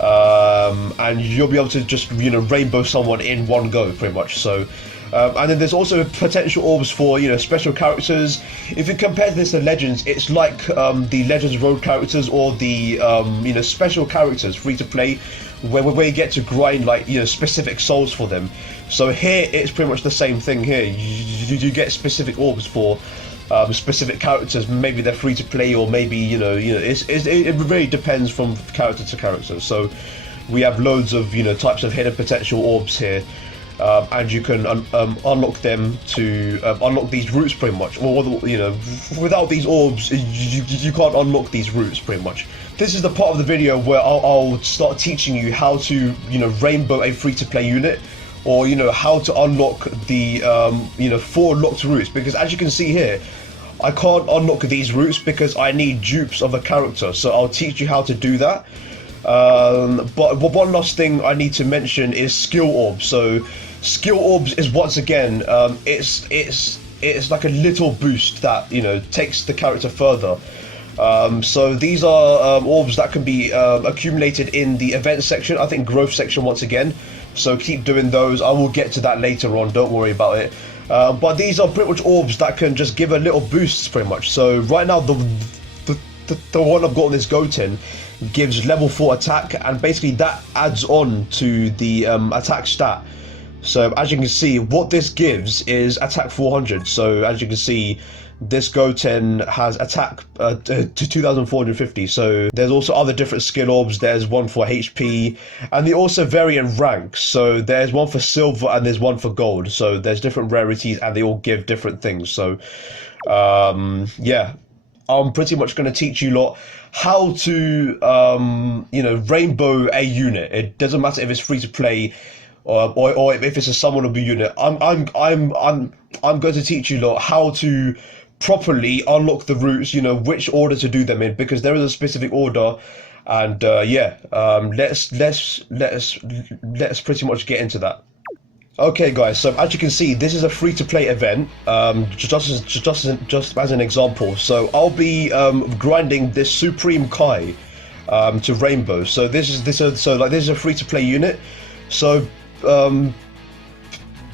And you'll be able to just rainbow someone in one go pretty much. So and then there's also potential orbs for special characters. If you compare this to Legends, it's like the Legends Road characters or the special characters free to play, where you get to grind like specific souls for them. So here it's pretty much the same thing. Here you get specific orbs for specific characters. Maybe they're free to play, or maybe it really depends from character to character. So we have loads of types of hidden potential orbs here, and you can unlock them to unlock these routes pretty much. Or without these orbs, you can't unlock these routes pretty much. This is the part of the video where I'll start teaching you how to rainbow a free to play unit, or how to unlock the 4 locked routes, because as you can see here, I can't unlock these routes because I need dupes of a character. So I'll teach you how to do that. But one last thing I need to mention is skill orbs. So skill orbs is once again it's like a little boost that takes the character further. So these are orbs that can be accumulated in the event section, I think growth section once again. So keep doing those. I will get to that later on, don't worry about it. But these are pretty much orbs that can just give a little boost pretty much. So right now the one I've got on this Goten gives level 4 attack, and basically that adds on to the attack stat. So as you can see, what this gives is attack 400. So as you can see, this Goten has attack to 2,450. So there's also other different skill orbs. There's one for HP, and they also vary in rank. So there's one for silver and there's one for gold. So there's different rarities and they all give different things. So yeah, I'm pretty much going to teach you lot how to rainbow a unit. It doesn't matter if it's free to play or if it's a summonable unit. I'm going to teach you lot how to properly unlock the routes, which order to do them in, because there is a specific order. And let's pretty much get into that. Okay, guys. So as you can see, this is a free-to-play event. Just as an example. So I'll be grinding this Supreme Kai to Rainbow. So this is a free-to-play unit. So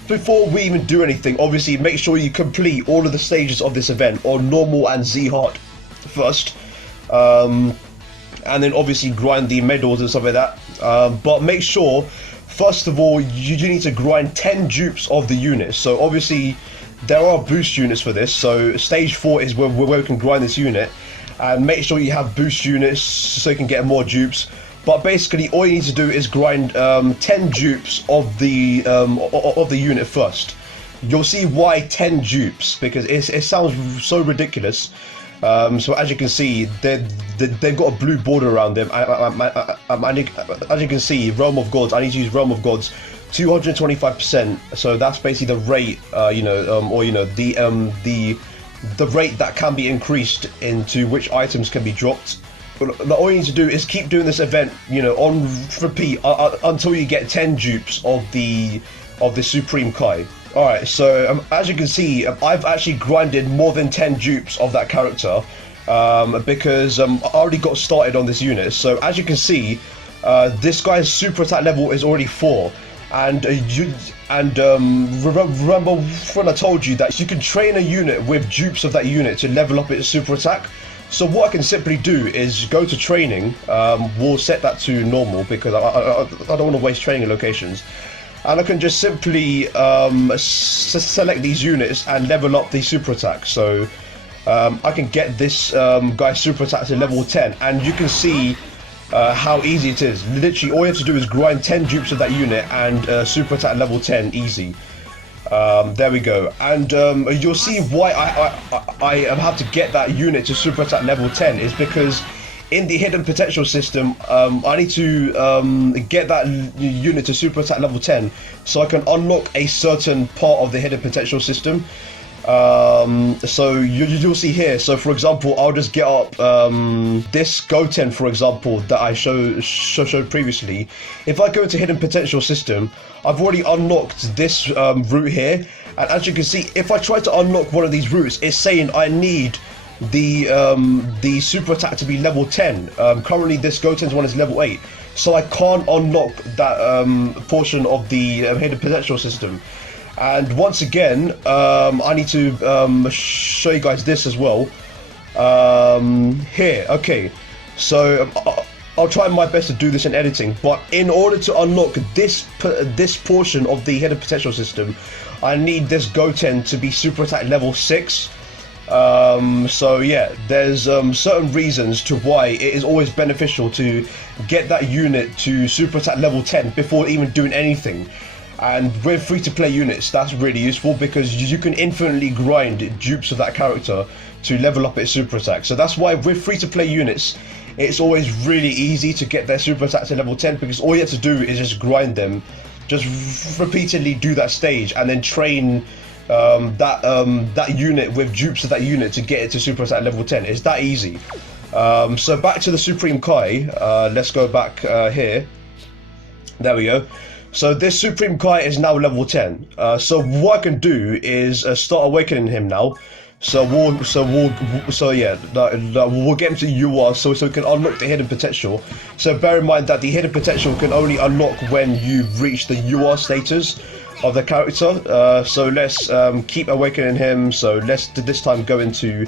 before we even do anything, obviously make sure you complete all of the stages of this event on normal and Z hard first. And then obviously grind the medals and stuff like that. But make sure, first of all, you need to grind 10 dupes of the unit. So obviously there are boost units for this. So stage 4 is where we can grind this unit. And make sure you have boost units so you can get more dupes. But basically all you need to do is grind 10 dupes of the unit first. You'll see why 10 dupes, because it sounds so ridiculous. So as you can see, they've got a blue border around them. As you can see, Realm of Gods, I need to use Realm of Gods 225%. So that's basically the rate, the rate that can be increased into which items can be dropped. All you need to do is keep doing this event, on repeat until you get 10 dupes of the Supreme Kai. Alright, so as you can see, I've actually grinded more than 10 dupes of that character because I already got started on this unit. So as you can see, this guy's super attack level is already 4. And remember when I told you that you can train a unit with dupes of that unit to level up its super attack? So what I can simply do is go to training. We'll set that to normal because I don't want to waste training locations. And I can just simply select these units and level up the super attack. So I can get this guy's super attack to level 10, and you can see how easy it is. Literally all you have to do is grind 10 dupes of that unit and super attack level 10 easy. There we go. And you'll see why I have to get that unit to super attack level 10 is because in the hidden potential system, I need to get that unit to super attack level 10 so I can unlock a certain part of the hidden potential system. So you'll see here. So for example, I'll just get up this Goten, for example, that I showed previously. If I go into hidden potential system, I've already unlocked this route here, and as you can see, if I try to unlock one of these routes, it's saying I need the super attack to be level 10. Currently this Goten's one is level 8, so I can't unlock that portion of the hidden potential system. And once again, I need to show you guys this as well. Here, okay. So I'll try my best to do this in editing, but in order to unlock this portion of the hidden potential system, I need this Goten to be super attack level 6. So yeah, there's certain reasons to why it is always beneficial to get that unit to super attack level 10 before even doing anything. And with free-to-play units, that's really useful because you can infinitely grind dupes of that character to level up its super attack. So that's why with free-to-play units, it's always really easy to get their super attack to level 10 because all you have to do is just grind them, just repeatedly do that stage and then train that unit with dupes of that unit to get it to super attack level 10. It's that easy. So back to the Supreme Kai. Let's go back here. There we go. So this Supreme Kai is now level 10. So what I can do is start awakening him now. So we'll get him to UR so we can unlock the hidden potential. So bear in mind that the hidden potential can only unlock when you reach the UR status of the character. So let's keep awakening him. So let's this time go into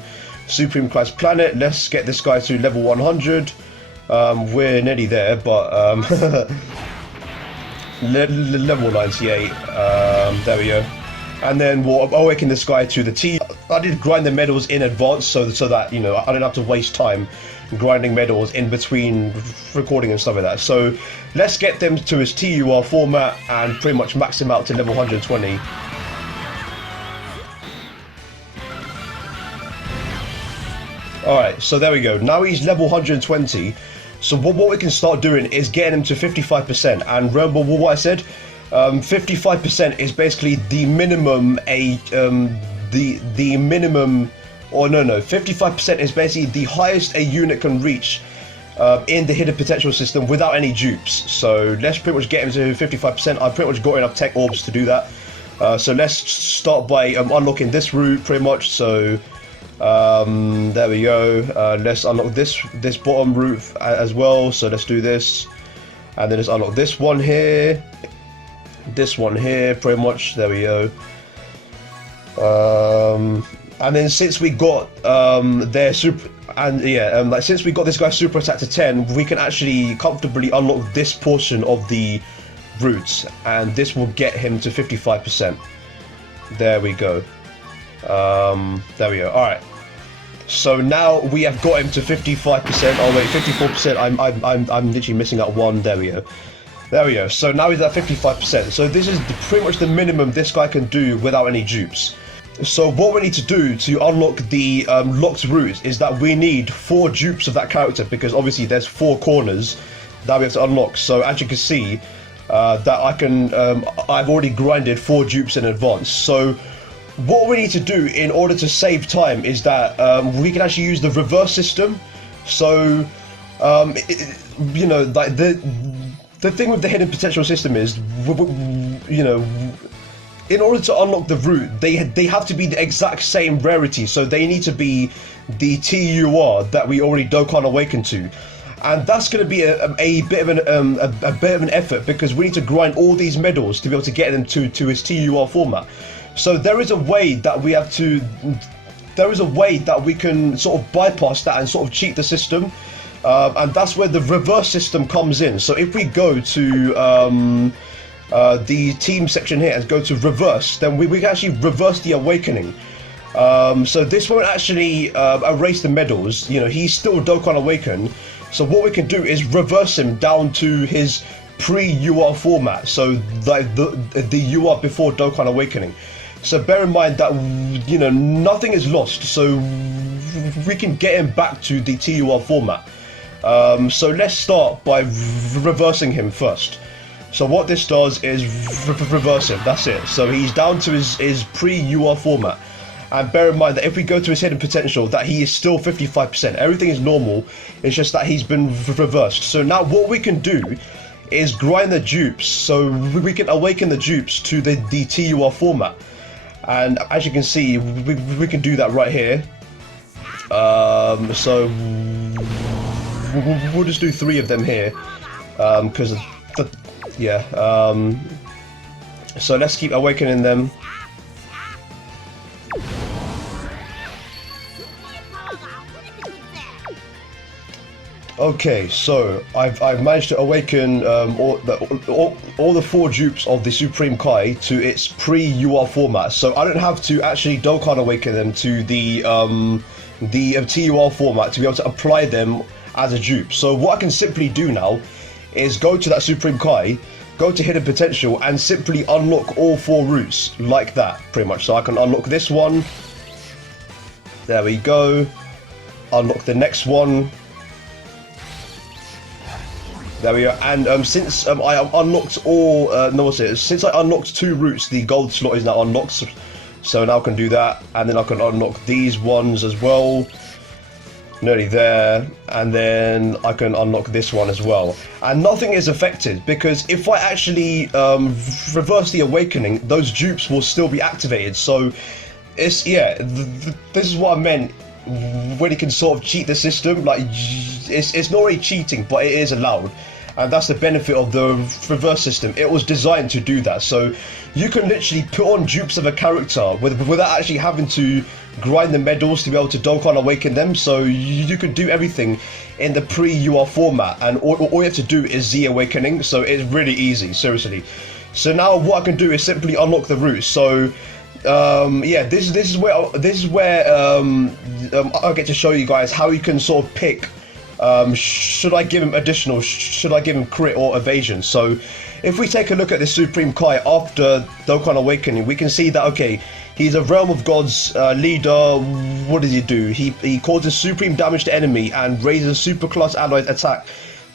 Supreme Kai's planet. Let's get this guy to level 100. We're nearly there, but level 98. There we go. and then we'll awaken this guy to the T. I did grind the medals in advance so that, you know, I don't have to waste time grinding medals in between recording and stuff like that. So let's get them to his TUR format and pretty much max him out to level 120. Alright, so there we go. Now he's level 120. So what we can start doing is getting him to 55%. And remember what I said? 55% is basically the minimum the minimum, or no, 55% is basically the highest a unit can reach in the hidden potential system without any dupes. So let's pretty much get him to 55%. I've pretty much got enough tech orbs to do that. So let's start by unlocking this route pretty much. So there we go. Let's unlock this bottom route as well. So let's do this, and then let's unlock this one here, pretty much. There we go. And then since we got their super, and yeah, like since we got this guy super attack to 10, we can actually comfortably unlock this portion of the routes, and this will get him to 55%. There we go. There we go. All right. So now we have got him to 55%. Oh wait, 54%. I'm literally missing out one. There we go. There we go. So now he's at 55%. So this is pretty much the minimum this guy can do without any dupes. So what we need to do to unlock the locked routes is that we need 4 dupes of that character, because obviously there's 4 corners that we have to unlock. So as you can see, that I can, I've already grinded 4 dupes in advance. So what we need to do in order to save time is that we can actually use the reverse system. So you know, like the thing with the hidden potential system is, you know, in order to unlock the route, they have to be the exact same rarity. So they need to be the TUR that we already Dokkan awakened to, and that's going to be a bit of an effort, because we need to grind all these medals to be able to get them to his TUR format. So there is a way that we have to. There is a way that we can sort of bypass that and sort of cheat the system, and that's where the reverse system comes in. So if we go to the team section here and go to reverse, then we can actually reverse the awakening. So this won't actually erase the medals. You know, he's still Dokkan awakened. So what we can do is reverse him down to his pre-UR format. So like the UR before Dokkan awakening. So bear in mind that, you know, nothing is lost. So we can get him back to the TUR format. So let's start by reversing him first. So what this does is reverse him, that's it. So he's down to his pre-UR format. And bear in mind that if we go to his hidden potential, that he is still 55%. Everything is normal, it's just that he's been reversed. So now what we can do is grind the dupes, so we can awaken the dupes to the TUR format. And as you can see, we can do that right here. So we'll just do 3 of them here, because yeah, so let's keep awakening them. Okay, so I've managed to awaken all the 4 dupes of the Supreme Kai to its pre-UR format. So I don't have to actually Dokkan awaken them to the TUR format to be able to apply them as a dupe. So what I can simply do now is go to that Supreme Kai, go to hidden potential, and simply unlock all 4 routes like that, pretty much. So I can unlock this one. There we go. Unlock the next one. There we go. And since I unlocked all, since I unlocked 2 routes, the gold slot is now unlocked. So now I can do that, and then I can unlock these ones as well. Nearly there, and then I can unlock this one as well. And nothing is affected, because if I actually reverse the awakening, those dupes will still be activated. So it's, yeah, this is what I meant when you can sort of cheat the system. Like, it's not really cheating, but it is allowed. And that's the benefit of the reverse system. It was designed to do that. So you can literally put on dupes of a character without actually having to grind the medals to be able to Dokkan awaken them. So you could do everything in the pre-UR format, and all you have to do is Z awakening. So it's really easy, seriously. So now what I can do is simply unlock the route. So yeah, this is where I get to show you guys how you can sort of pick. Should I give him additional? Should I give him crit or evasion? So, if we take a look at the Supreme Kai after Dokkan Awakening, we can see that okay, he's a Realm of Gods leader. What does he do? He causes supreme damage to enemy and raises superclass allies attack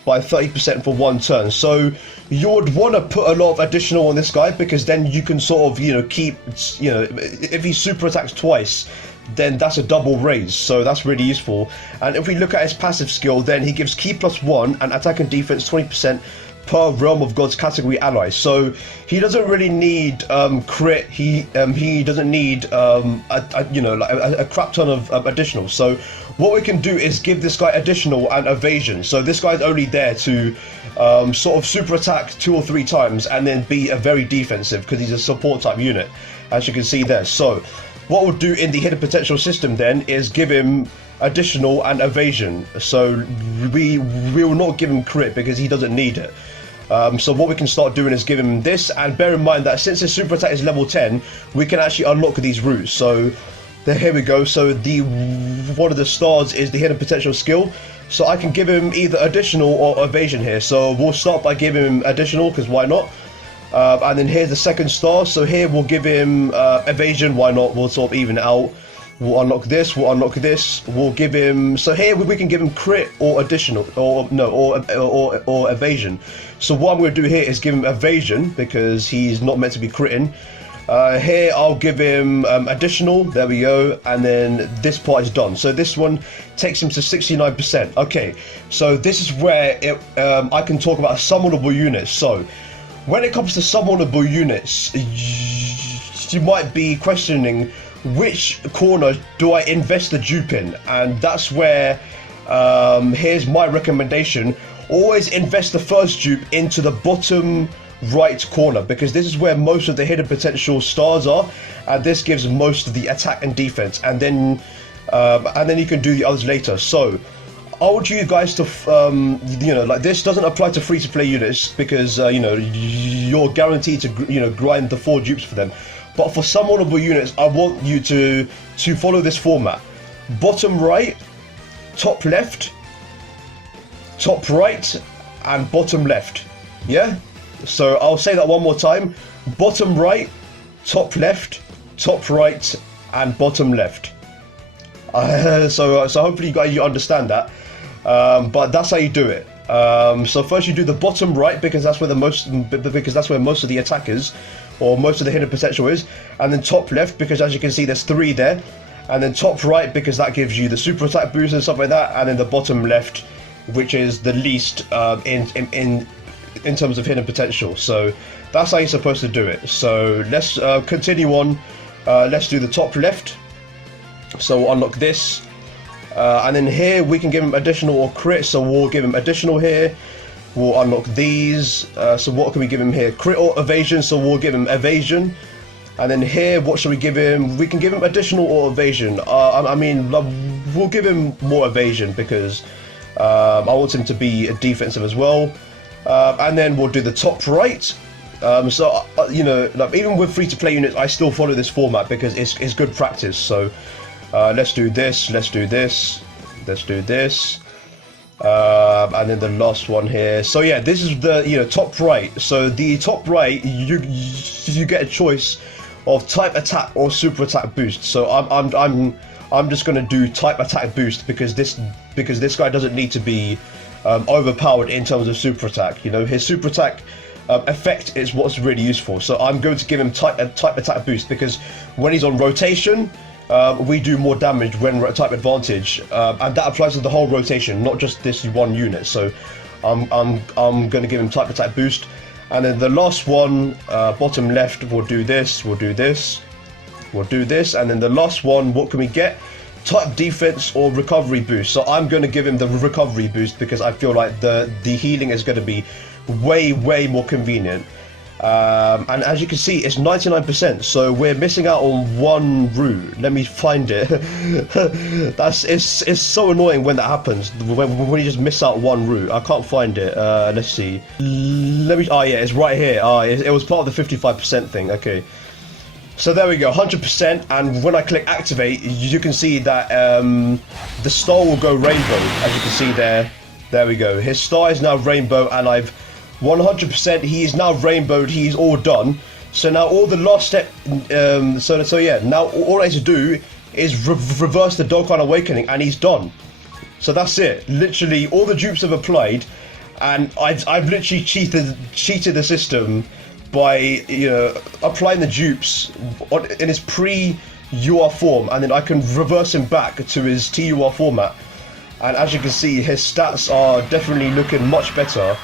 by 30% for one turn. So you would want to put a lot of additional on this guy, because then you can sort of, keep, if he super attacks twice, then that's a double raise, so that's really useful. And if we look at his passive skill, then he gives ki +1 and attack and defense 20% per Realm of Gods category ally. So he doesn't really need crit. He doesn't need a crap ton of additional. So what we can do is give this guy additional and evasion. So this guy's only there to sort of super attack 2 or 3 times and then be a very defensive, because he's a support type unit, as you can see there. So what we'll do in the hidden potential system then is give him additional and evasion. So we will not give him crit because he doesn't need it. So what we can start doing is give him this, and bear in mind that since his super attack is level 10, we can actually unlock these routes. So here we go. So one of the stars is the hidden potential skill. So I can give him either additional or evasion here. So we'll start by giving him additional, because why not? And then here's the second star. So here we'll give him evasion. Why not? We'll sort of even it out. We'll unlock this. We'll unlock this. We'll give him. So here we can give him crit or additional, or no, or evasion. So what I'm going to do here is give him evasion, because he's not meant to be critting. Here I'll give him additional. There we go. And then this part is done. So this one takes him to 69%. Okay. So this is where I can talk about summonable units. So when it comes to summonable units, you might be questioning, which corner do I invest the dupe in? And that's where here's my recommendation. Always invest the first dupe into the bottom right corner, because this is where most of the hidden potential stars are, and this gives most of the attack and defense, and then you can do the others later. So I want you guys to like, this doesn't apply to free-to-play units, because you're guaranteed to grind the 4 dupes for them. But for summonable units, I want you to follow this format: bottom right, top left, top right, and bottom left. Yeah? So I'll say that one more time: bottom right, top left, top right, and bottom left. So hopefully you understand that. But that's how you do it. So first you do the bottom right, because that's where most of the attack is, or most of the hidden potential is, and then top left, because as you can see there's 3 there, and then top right, because that gives you the super attack boost and stuff like that, and then the bottom left, which is the least in terms of hidden potential. So that's how you're supposed to do it. So let's continue on. Let's do the top left. So we'll unlock this. And then here we can give him additional or crit, so we'll give him additional here. We'll unlock these. So what can we give him here? Crit or evasion, so we'll give him evasion. And then here, what should we give him? We can give him additional or evasion. I mean, we'll give him more evasion, because I want him to be defensive as well. And then we'll do the top right. So like, even with free-to-play units, I still follow this format because it's good practice. So let's do this, let's do this, let's do this, and then the last one here. So yeah, this is the top right. So the top right, you get a choice of type attack or super attack boost. So I'm just gonna do type attack boost, because this guy doesn't need to be overpowered in terms of super attack. His super attack effect is what's really useful. So I'm going to give him type attack boost, because when he's on rotation, we do more damage when we're at type advantage, and that applies to the whole rotation, not just this one unit. So I'm going to give him type attack boost. And then the last one, bottom left, we'll do this, we'll do this, we'll do this, and then the last one, what can we get? Type defense or recovery boost. So I'm going to give him the recovery boost, because I feel like the healing is going to be way more convenient. And as you can see, it's 99%, so we're missing out on one route. Let me find it. It's so annoying when that happens, when you just miss out one route. I can't find it. Let's see. Oh yeah, it's right here. It was part of the 55% thing. Okay. So there we go, 100%, and when I click activate, you can see that the star will go rainbow, as you can see there. There we go, his star is now rainbow, and I've 100%, he is now rainbowed, he's all done. So now all the last step, so yeah, now all I have to do is reverse the Dokkan Awakening, and he's done. So that's it, literally all the dupes have applied, and I've literally cheated the system by, you know, applying the dupes in his pre-UR form, and then I can reverse him back to his TUR format. And as you can see, his stats are definitely looking much better.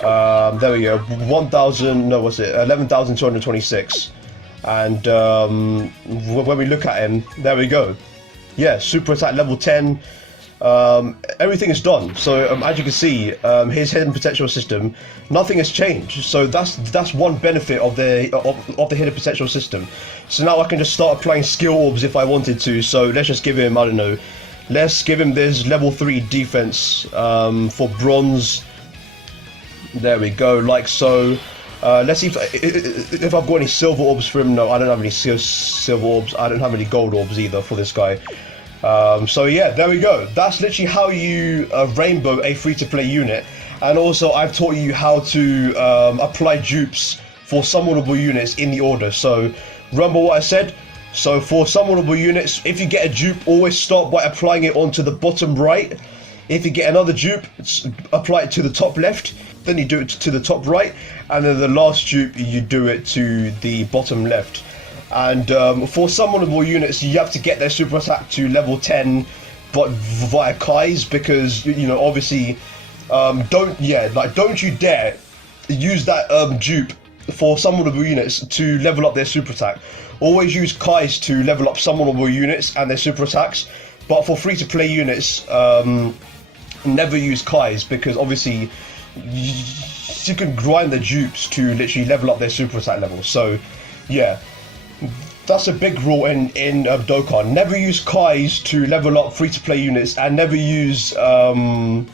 There we go, 11,226. And when we look at him, there we go. Yeah, super attack level 10. Everything is done. So as you can see, his hidden potential system, nothing has changed. So that's one benefit of the hidden potential system. So now I can just start applying skill orbs if I wanted to. So let's just give him, I don't know, let's give him this level 3 defense for bronze. There we go, like so. Let's see if I've got any silver orbs for him. No, I don't have any silver orbs. I don't have any gold orbs either for this guy. So yeah, there we go. That's literally how you rainbow a free-to-play unit. And also I've taught you how to apply dupes for summonable units in the order. So remember what I said? So for summonable units, if you get a dupe, always start by applying it onto the bottom right. If you get another dupe, apply it to the top left. Then you do it to the top right. And then the last dupe, you do it to the bottom left. And for summonable units, you have to get their super attack to level 10, but via Kais, because, you know, obviously, don't you dare use that dupe for summonable units to level up their super attack. Always use Kais to level up summonable units and their super attacks, but for free-to-play units, never use Kais, because obviously you can grind the dupes to literally level up their super attack level. So yeah, that's a big rule in Dokkan. Never use Kais to level up free-to-play units, and never use the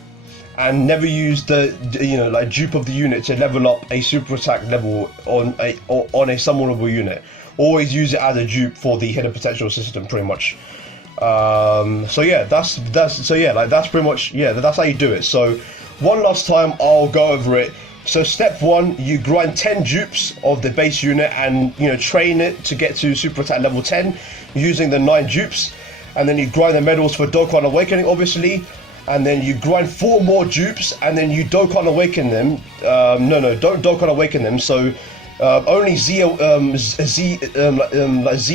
you know, like, dupe of the unit to level up a super attack level on a summonable unit. Always use it as a dupe for the hidden potential system, pretty much. So yeah, that's pretty much, yeah, that's how you do it. So one last time, I'll go over it. So step 1, you grind 10 dupes of the base unit, and, you know, train it to get to super attack level 10 using the 9 dupes. And then you grind the medals for Dokkan Awakening, obviously. And then you grind 4 more dupes, and then you Dokkan Awaken them. Don't Dokkan Awaken them. So only Z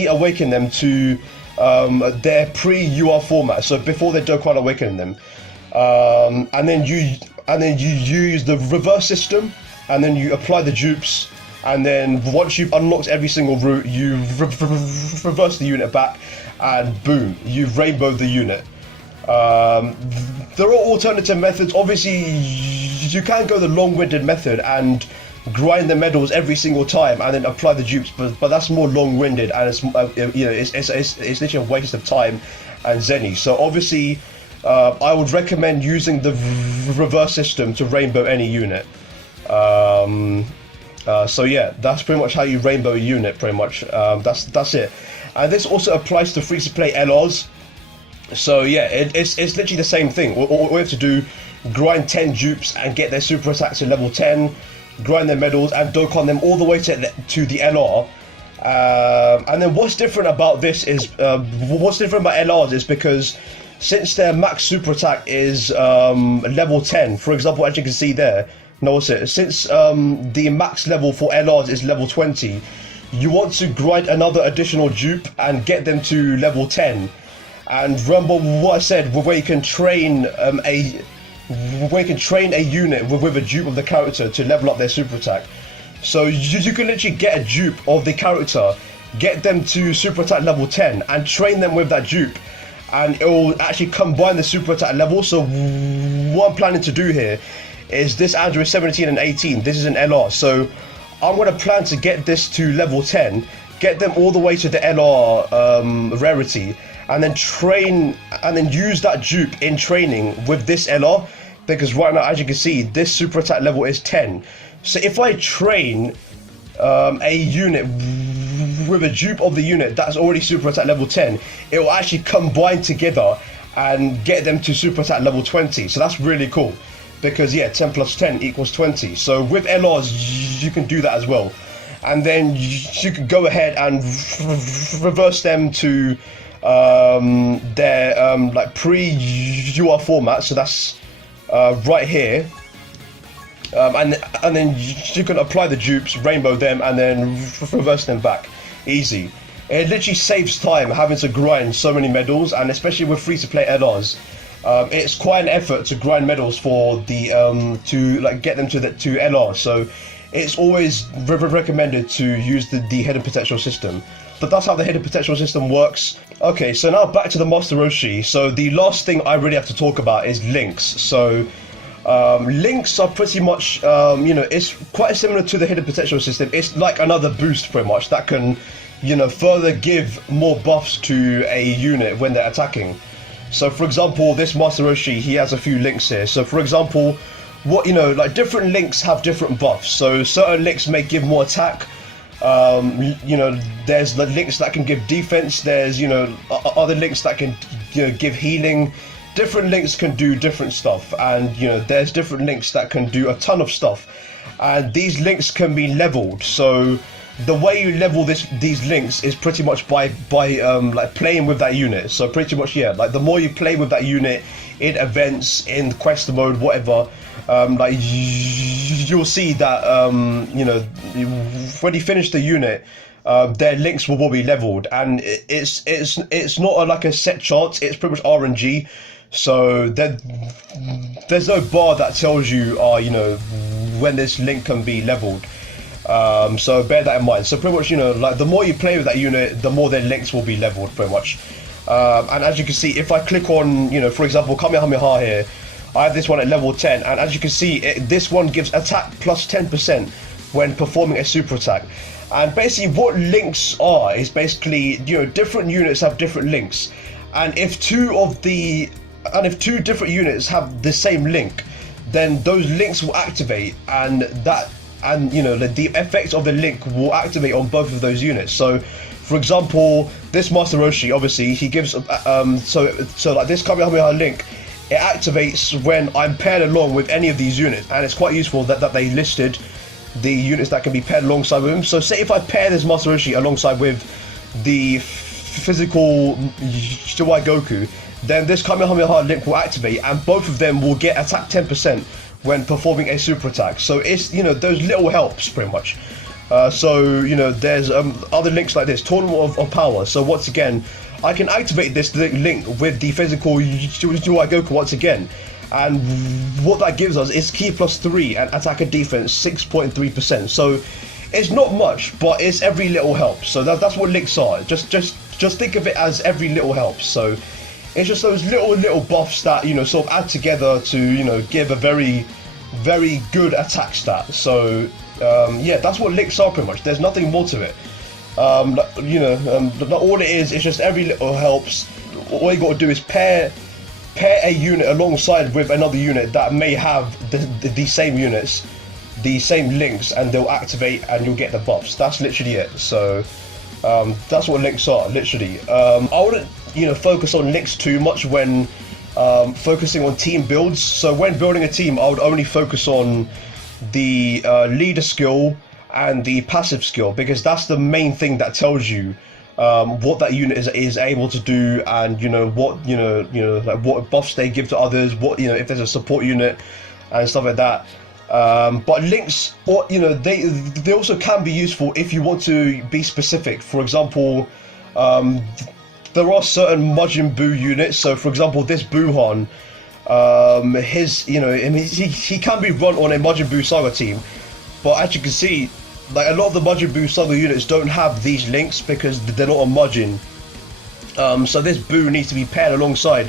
Awaken them to their pre-UR format. So before they Dokkan Awaken them. And then you use the reverse system, and then you apply the dupes, and then once you've unlocked every single route, you reverse the unit back, and boom, you've rainbowed the unit. There are alternative methods. Obviously, you can go the long-winded method and grind the medals every single time and then apply the dupes, but that's more long-winded, and it's it's literally a waste of time and zenny. So obviously, I would recommend using the reverse system to rainbow any unit. So yeah, that's pretty much how you rainbow a unit, pretty much. That's it. And this also applies to free-to-play LRs. So yeah, it's literally the same thing. All we have to do, grind 10 dupes and get their super attacks to level 10, grind their medals and Dokkan them all the way to the LR. And then what's different about this is, what's different about LRs is because since their max super attack is level 10, for example, as you can see there, since the max level for LRs is level 20, you want to grind another additional dupe and get them to level 10. And remember what I said, where you can train a unit with a dupe of the character to level up their super attack. So you can literally get a dupe of the character, get them to super attack level 10, and train them with that dupe, and it will actually combine the super attack level. So what I'm planning to do here is, this Andrew is 17 and 18, this is an LR, so I'm going to plan to get this to level 10, get them all the way to the LR rarity, and then train, and then use that dupe in training with this LR, because right now, as you can see, this super attack level is 10. So if I train a unit with a dupe of the unit that's already super attack level 10, it will actually combine together and get them to super attack level 20. So that's really cool, because yeah, 10 plus 10 equals 20. So with LRs, you can do that as well. And then you can go ahead and reverse them to their like pre-UR format. So that's right here. And then you can apply the dupes, rainbow them, and then reverse them back. Easy. It literally saves time having to grind so many medals, and especially with free-to-play LRs. It's quite an effort to grind medals for the to like get them to LR. So it's always recommended to use the hidden potential system. But that's how the hidden potential system works. Okay, so now back to the Master Roshi. So the last thing I really have to talk about is links. So links are pretty much, you know, it's quite similar to the hidden potential system. It's like another boost pretty much that can, you know, further give more buffs to a unit when they're attacking. So for example, this Master Roshi, he has a few links here. So for example, what, you know, like different links have different buffs. So certain links may give more attack. You know, there's the links that can give defense. There's, you know, other links that can, you know, give healing. Different links can do different stuff, and you know, there's different links that can do a ton of stuff, and these links can be leveled. So the way you level these links is pretty much by like playing with that unit. So pretty much, yeah, like the more you play with that unit in events, in quest mode, whatever, like you'll see that you know, when you finish the unit, their links will be leveled, and it's not like a set chance. It's pretty much RNG. So there's no bar that tells you, you know, when this link can be leveled. So bear that in mind. So pretty much, you know, like the more you play with that unit, the more their links will be leveled pretty much. And as you can see, if I click on, you know, for example, Kamehameha here, I have this one at level 10, and as you can see, this one gives attack plus 10% when performing a super attack. And basically what links are is basically, you know, different units have different links. And if two different units have the same link, then those links will activate, and you know, the effects of the link will activate on both of those units. So for example, this Master Roshi, obviously he gives so like this Kamehameha link, it activates when I'm paired along with any of these units, and it's quite useful that they listed the units that can be paired alongside with him. So say if I pair this Master Roshi alongside with the physical Shiwai Goku, then this Kamehameha link will activate, and both of them will get attack 10% when performing a super attack. So it's, you know, those little helps pretty much. So, you know, there's other links like this, Tournament of Power. So once again, I can activate this link with the physical Shiwai Goku once again. And what that gives us is ki plus 3 and attack and defense 6.3%. So it's not much, but it's every little helps. So that's what links are. Just think of it as every little helps. So it's just those little buffs that, you know, sort of add together to, you know, give a very, very good attack stat. So yeah, that's what links are pretty much. There's nothing more to it. You know, all it is just every little helps. All you got to do is pair a unit alongside with another unit that may have the same units, the same links, and they'll activate and you'll get the buffs. That's literally it. So that's what links are, literally. I wouldn't, you know, focus on links too much when focusing on team builds. So when building a team, I would only focus on the leader skill and the passive skill, because that's the main thing that tells you what that unit is able to do, and you know what like what buffs they give to others, what, you know, if there's a support unit and stuff like that. But links, or, you know, they also can be useful if you want to be specific. For example, there are certain Majin Buu units. So for example, this Buuhan, his, you know, I mean, he can be run on a Majin Buu Saga team, but as you can see, like a lot of the Majin Buu Saga units don't have these links because they're not on Majin. So this Buu needs to be paired alongside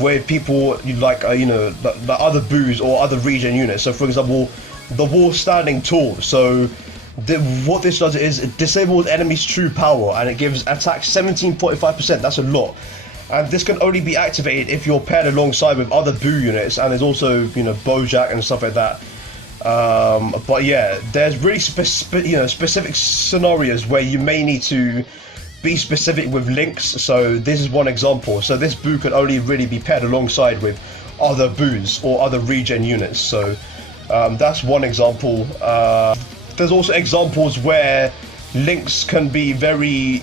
with people like, you know, the other Buus or other region units. So for example, the wall standing tall. So what this does is it disables enemies' true power, and it gives attack 17.5%. That's a lot. And this can only be activated if you're paired alongside with other Buu units, and there's also, you know, Bojack and stuff like that. But yeah, there's really specific scenarios where you may need to be specific with links. So this is one example. So this boo can only really be paired alongside with other boos or other regen units. So that's one example. There's also examples where links can be very,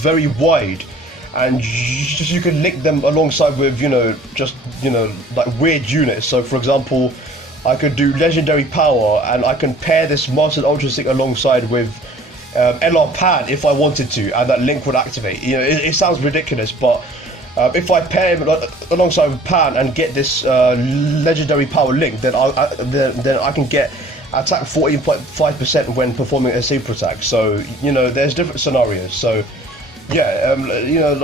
very wide, and you can link them alongside with, like weird units. So for example, I could do legendary power, and I can pair this Mastered Ultra Stick alongside with LR Pan if I wanted to, and that link would activate. It sounds ridiculous, but if I pair him alongside with Pan and get this legendary power link, then I can get attack 14.5% when performing a super attack. So there's different scenarios. So yeah,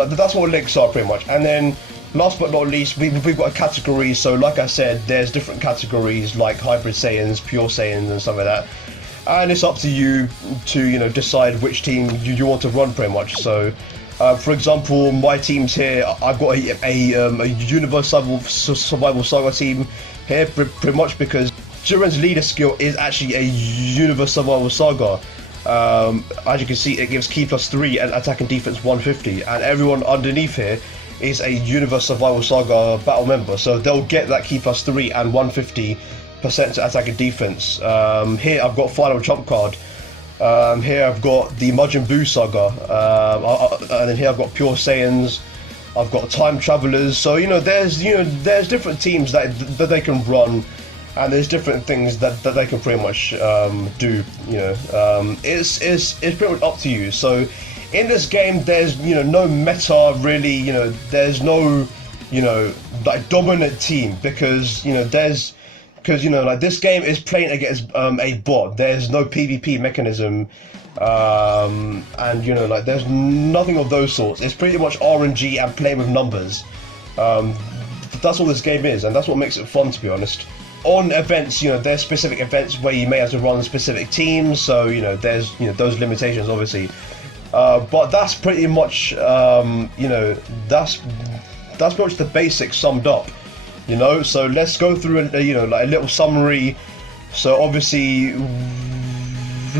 that's what links are pretty much. And then last but not least, we've got a category. So like I said, there's different categories like Hybrid Saiyans, Pure Saiyans, and stuff like that. And it's up to you to decide which team you want to run pretty much. So for example, my team's here. I've got a Universe Survival Saga team here pretty much because Jiren's leader skill is actually a Universe Survival Saga. As you can see, it gives Ki +3 and attack and defense 150, and everyone underneath here is a Universe Survival Saga battle member, so they'll get that Ki +3 and 150% to attack and defense. Here I've got Final Trump card. Here I've got the Majin Buu Saga, and then here I've got Pure Saiyans. I've got Time Travelers. So there's different teams that they can run, and there's different things that they can pretty much do. It's pretty much up to you. So in this game, there's no meta really. There's no like dominant team because like this game is playing against a bot. There's no PvP mechanism, and like there's nothing of those sorts. It's pretty much RNG and playing with numbers. That's all this game is, and that's what makes it fun, to be honest. On events, there's specific events where you may have to run specific teams, so there's those limitations obviously. But that's pretty much that's pretty much the basics summed up. So let's go through like a little summary. So obviously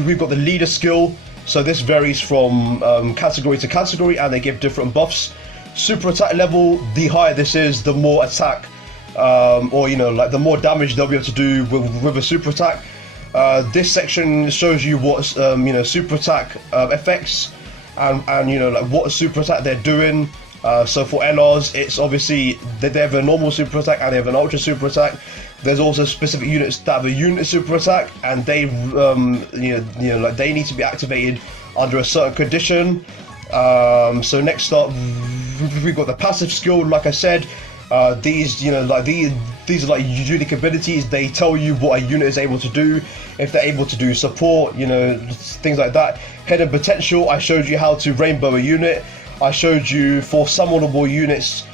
we've got the leader skill. So this varies from category to category, and they give different buffs. Super attack level, the higher this is, the more attack, or like the more damage they'll be able to do with a super attack. This section shows you what super attack affects, and like what super attack they're doing. So for LRs, it's obviously they have a normal super attack and they have an ultra super attack. There's also specific units that have a unit super attack, and they like they need to be activated under a certain condition. So next up, we've got the passive skill. Like I said, these are like unique abilities. They tell you what a unit is able to do, if they're able to do support, things like that. Hidden potential, I showed you how to rainbow a unit. I showed you for summonable units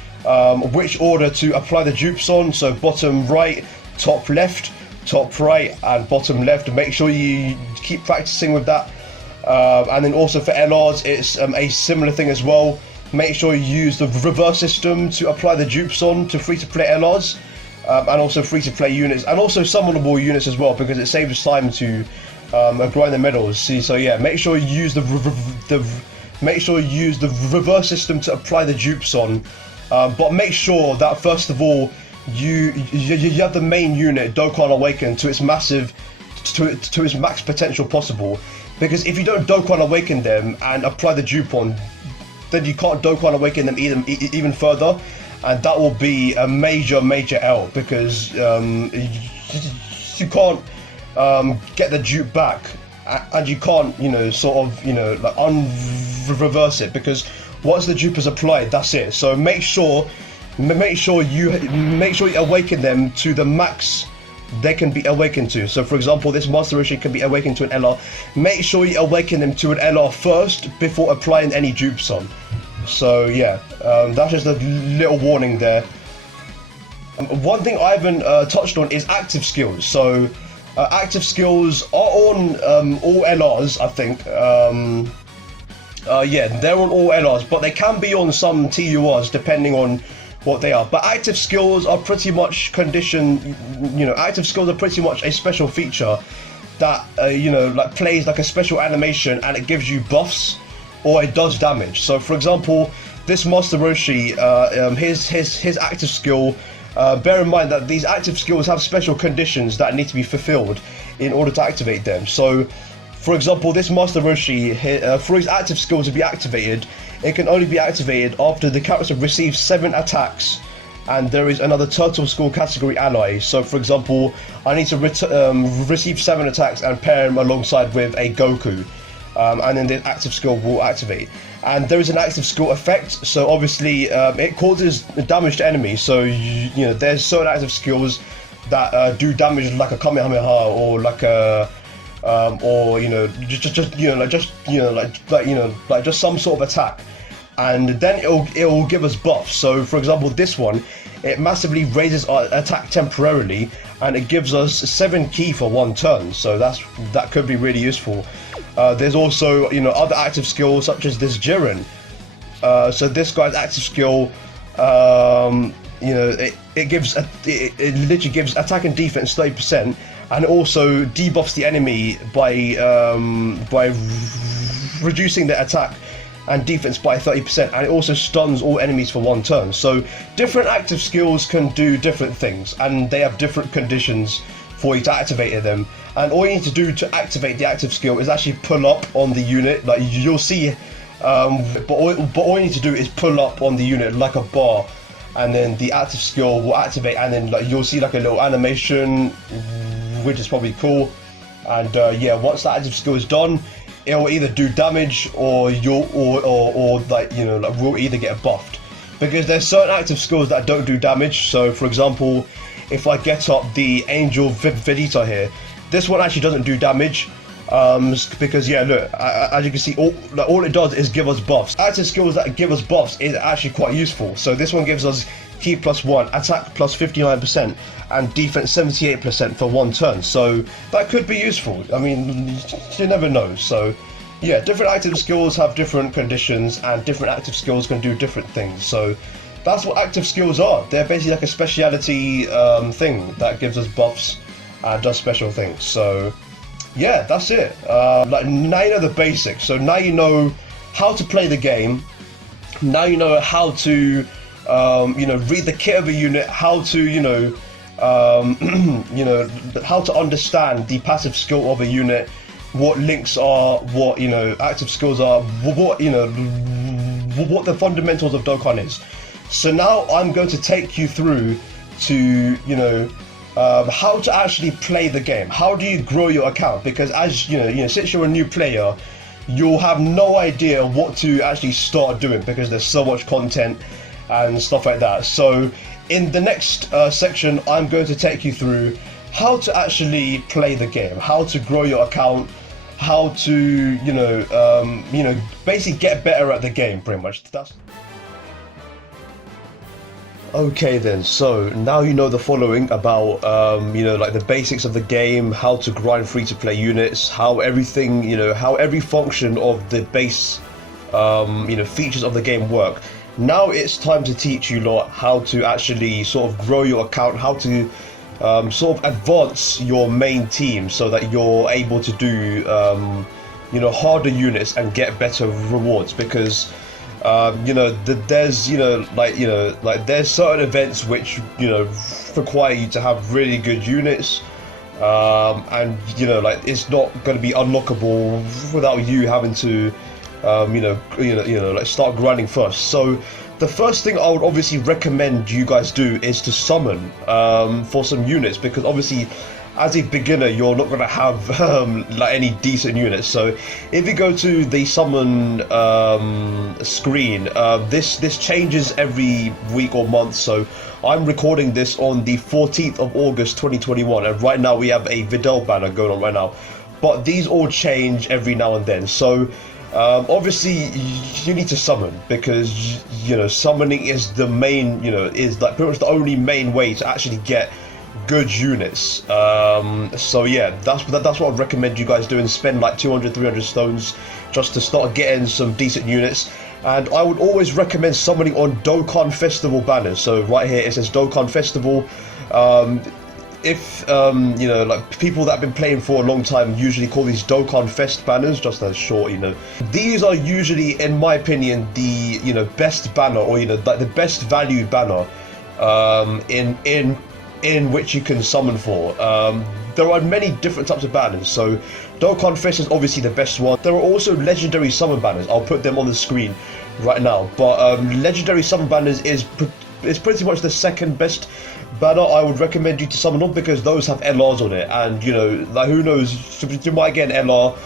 which order to apply the dupes on. So bottom right, top left, top right, and bottom left. Make sure you keep practicing with that. And then also for LRs, it's a similar thing as well. Make sure you use the reverse system to apply the dupes on to free-to-play LRs, and also free-to-play units, and also summonable units as well, because it saves time to grind the medals. So yeah, make sure you use the reverse system to apply the dupes on, but make sure that first of all you have the main unit Dokkan Awaken to its max potential possible, because if you don't Dokkan Awaken them and apply the dupe on, then you can't Dokkan Awaken them even further, and that will be a major L, because you can't get the dupe back, and you can't like reverse it, because once the dupe is applied, that's it. So make sure you awaken them to the max they can be awakened to. So for example, this Master Roshi can be awakened to an LR. Make sure you awaken them to an LR first before applying any dupes on. So yeah, that's just a little warning there. One thing I haven't touched on is active skills. So active skills are on all LRs, I think. Yeah, they're on all LRs, but they can be on some TURs depending on what they are. But active skills are pretty much conditioned, active skills are pretty much a special feature that, like plays like a special animation, and it gives you buffs or it does damage. So for example, this Master Roshi, his active skill, bear in mind that these active skills have special conditions that need to be fulfilled in order to activate them. So for example, this Master Roshi, for his active skill to be activated, it can only be activated after the character receives 7 attacks and there is another Turtle School category ally. So for example, I need to receive 7 attacks and pair them alongside with a Goku, and then the active skill will activate. And there is an active skill effect, so obviously it causes damage to enemies. So there's certain active skills that do damage, like a Kamehameha or like a just some sort of attack, and then it'll give us buffs. So for example, this one, it massively raises our attack temporarily, and it gives us 7 ki for 1 turn. So that could be really useful. There's also other active skills such as this Jiren. So this guy's active skill, it literally gives attack and defense 30%, and it also debuffs the enemy by reducing their attack and defense by 30%, and it also stuns all enemies for 1 turn. So different active skills can do different things, and they have different conditions for you to activate them. And all you need to do to activate the active skill is actually pull up on the unit, like you'll see. But all you need to do is pull up on the unit like a bar, and then the active skill will activate, and then like you'll see like a little animation, which is probably cool. And once that active skill is done, it will either do damage or we'll either get buffed, because there's certain active skills that don't do damage. So for example, if I get up the Angel Vegeta here, this one actually doesn't do damage, because look, as you can see, all it does is give us buffs. Active skills that give us buffs is actually quite useful. So this one gives us ki +1, attack +59%, and defense 78% for 1 turn. So that could be useful. I mean, you never know. So yeah, different active skills have different conditions, and different active skills can do different things. So that's what active skills are. They're basically like a speciality thing that gives us buffs and does special things. So yeah, that's it. Like now you know the basics. So now you know how to play the game. Now you know how to read the kit of a unit, how to how to understand the passive skill of a unit, what links are, what active skills are, what the fundamentals of Dokkan is. So now I'm going to take you through to how to actually play the game. How do you grow your account? Because as since you're a new player, you'll have no idea what to actually start doing, because there's so much content and stuff like that. So in the next section, I'm going to take you through how to actually play the game, how to grow your account, how to basically get better at the game. Pretty much that's. Okay then, so now you know the following about like the basics of the game, how to grind free-to-play units, how everything, how every function of the base features of the game work. Now it's time to teach you lot how to actually sort of grow your account, how to sort of advance your main team so that you're able to do harder units and get better rewards. Because there's there's certain events which require you to have really good units, and it's not going to be unlockable without you having to start grinding first. So the first thing I would obviously recommend you guys do is to summon for some units, because obviously as a beginner you're not going to have any decent units. So if you go to the summon screen, this changes every week or month. So I'm recording this on the 14th of August 2021, and right now we have a Videl banner going on right now, but these all change every now and then. So obviously you need to summon, because summoning is the main is like pretty much the only main way to actually get good units. So yeah, that's what I'd recommend you guys doing. Spend like 200-300 stones just to start getting some decent units. And I would always recommend summoning on Dokkan Festival banners. So right here it says Dokkan Festival. If you know, like people that have been playing for a long time usually call these Dokkan Fest banners, just as short, you know. These are usually, in my opinion, the, you know, best banner, or, you know, like the best value banner in which you can summon for. There are many different types of banners, so Dokkan Fest is obviously the best one. There are also legendary summon banners. I'll put them on the screen right now, but legendary summon banners is pretty much the second best banner I would recommend you to summon on, because those have LRs on it, and, you know, like, who knows, you might get an LR.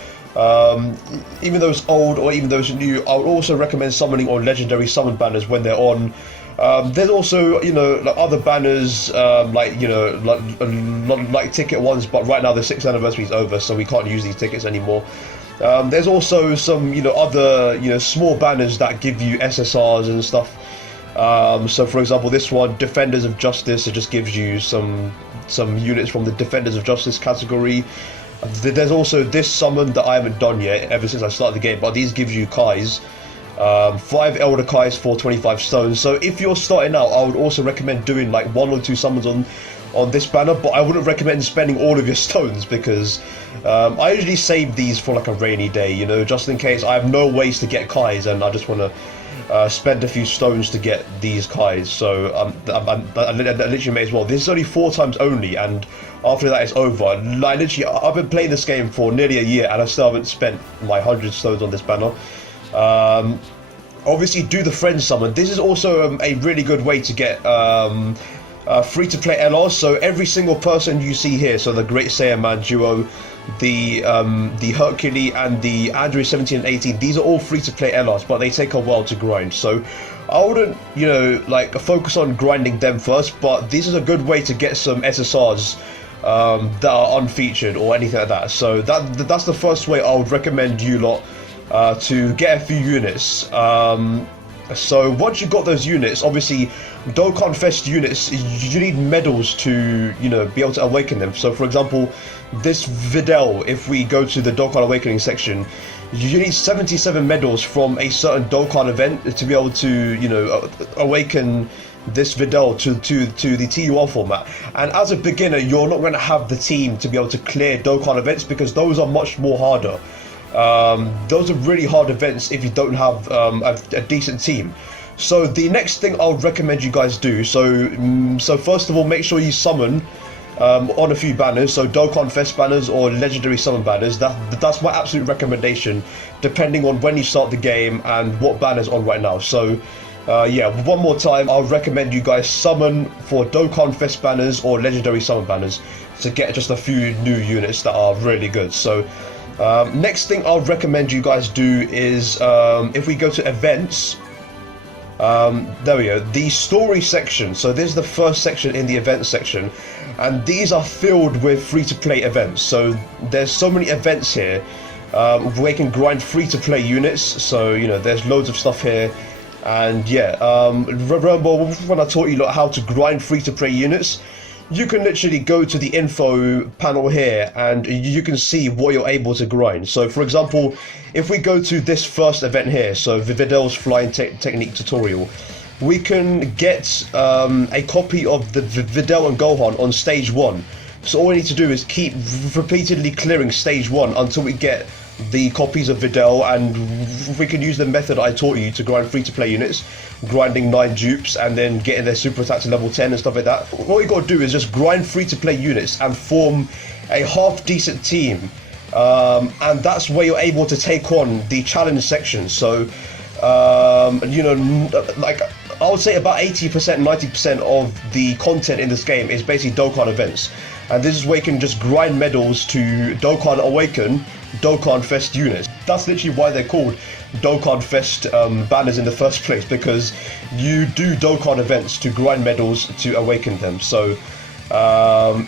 Even though it's old or even though it's new, I would also recommend summoning on legendary summon banners when they're on. There's also, you know, like other banners, like, you know, like ticket ones, but right now the 6th anniversary is over, so we can't use these tickets anymore. There's also some, you know, other, you know, small banners that give you SSRs and stuff. So for example, this one, Defenders of Justice, it just gives you some units from the Defenders of Justice category. There's also this summon that I haven't done yet ever since I started the game, but these gives you Kais. 5 Elder Kais for 25 stones. So if you're starting out, I would also recommend doing like 1 or 2 summons on this banner, but I wouldn't recommend spending all of your stones, because I usually save these for like a rainy day, you know, just in case I have no ways to get Kais and I just want to spend a few stones to get these Kais. So I literally may as well. This is only 4 times only, and after that it's over. Like, literally, I've been playing this game for nearly a year and I still haven't spent my 100 stones on this banner. Obviously, do the friend summon. This is also a really good way to get free-to-play LRs. So every single person you see here, so the Great Saiyan Man duo, the Hercule and the Android 17 and 18, these are all free-to-play LRs, but they take a while to grind. So I wouldn't, you know, like, focus on grinding them first, but this is a good way to get some SSRs that are unfeatured or anything like that. So that's the first way I would recommend you lot to get a few units. So once you've got those units, obviously Dokkan Fest units, you need medals to, you know, be able to awaken them. So for example, this Videl, if we go to the Dokkan Awakening section, you need 77 medals from a certain Dokkan event to be able to, you know, awaken this Videl to the TUR format. And as a beginner, you're not going to have the team to be able to clear Dokkan events, because those are much more harder. Those are really hard events if you don't have a decent team. So the next thing I would recommend you guys do, so first of all, make sure you summon on a few banners, so Dokkan Fest banners or legendary summon banners. That's my absolute recommendation, depending on when you start the game and what banner's on right now. So yeah, one more time, I'll recommend you guys summon for Dokkan Fest banners or legendary summon banners to get just a few new units that are really good. So next thing I'll recommend you guys do is, if we go to events, there we go, the story section. So this is the first section in the events section, and these are filled with free-to-play events. So there's so many events here where you can grind free-to-play units. So, you know, there's loads of stuff here. And yeah, remember when I taught you how to grind free-to-play units? You can literally go to the info panel here and you can see what you're able to grind. So for example, if we go to this first event here, so Videl's Flying Technique Tutorial, we can get a copy of the Videl and Gohan on stage 1. So all we need to do is keep repeatedly clearing stage 1 until we get the copies of Videl, and we can use the method I taught you to grind free-to-play units, grinding 9 dupes and then getting their super attack to level 10 and stuff like that. What you got to do is just grind free-to-play units and form a half-decent team, and that's where you're able to take on the challenge section. So you know, like, I would say about 80%, 90% of the content in this game is basically Dokkan events, and this is where you can just grind medals to Dokkan Awaken Dokkan Fest units. That's literally why they're called Dokkan Fest banners in the first place, because you do Dokkan events to grind medals to awaken them. So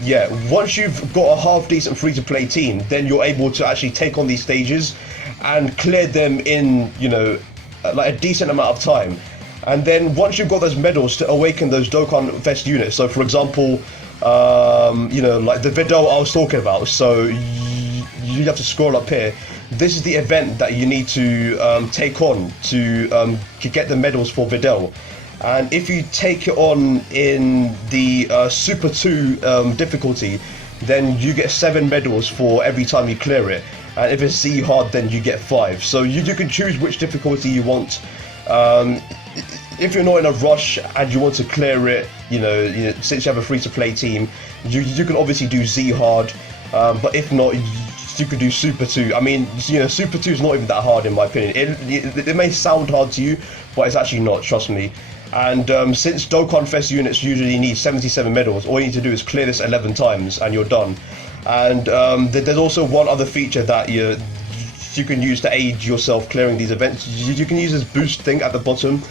yeah, once you've got a half decent free-to-play team, then you're able to actually take on these stages and clear them in, you know, like a decent amount of time. And then once you've got those medals to awaken those Dokkan Fest units, so for example, you know, like the Videl I was talking about, so you have to scroll up here. This is the event that you need to take on to get the medals for Videl. And if you take it on in the Super 2 difficulty, then you get 7 medals for every time you clear it. And if it's Z hard, then you get 5. So you can choose which difficulty you want. If you're not in a rush and you want to clear it, since you have a free-to-play team, you can obviously do Z hard. But if not, you could do Super 2. I mean, Super 2 is not even that hard in my opinion. It may sound hard to you, but it's actually not, trust me. And since Dokkan Fest units usually need 77 medals, all you need to do is clear this 11 times and you're done. And there's also one other feature that you can use to aid yourself clearing these events. You can use this boost thing at the bottom.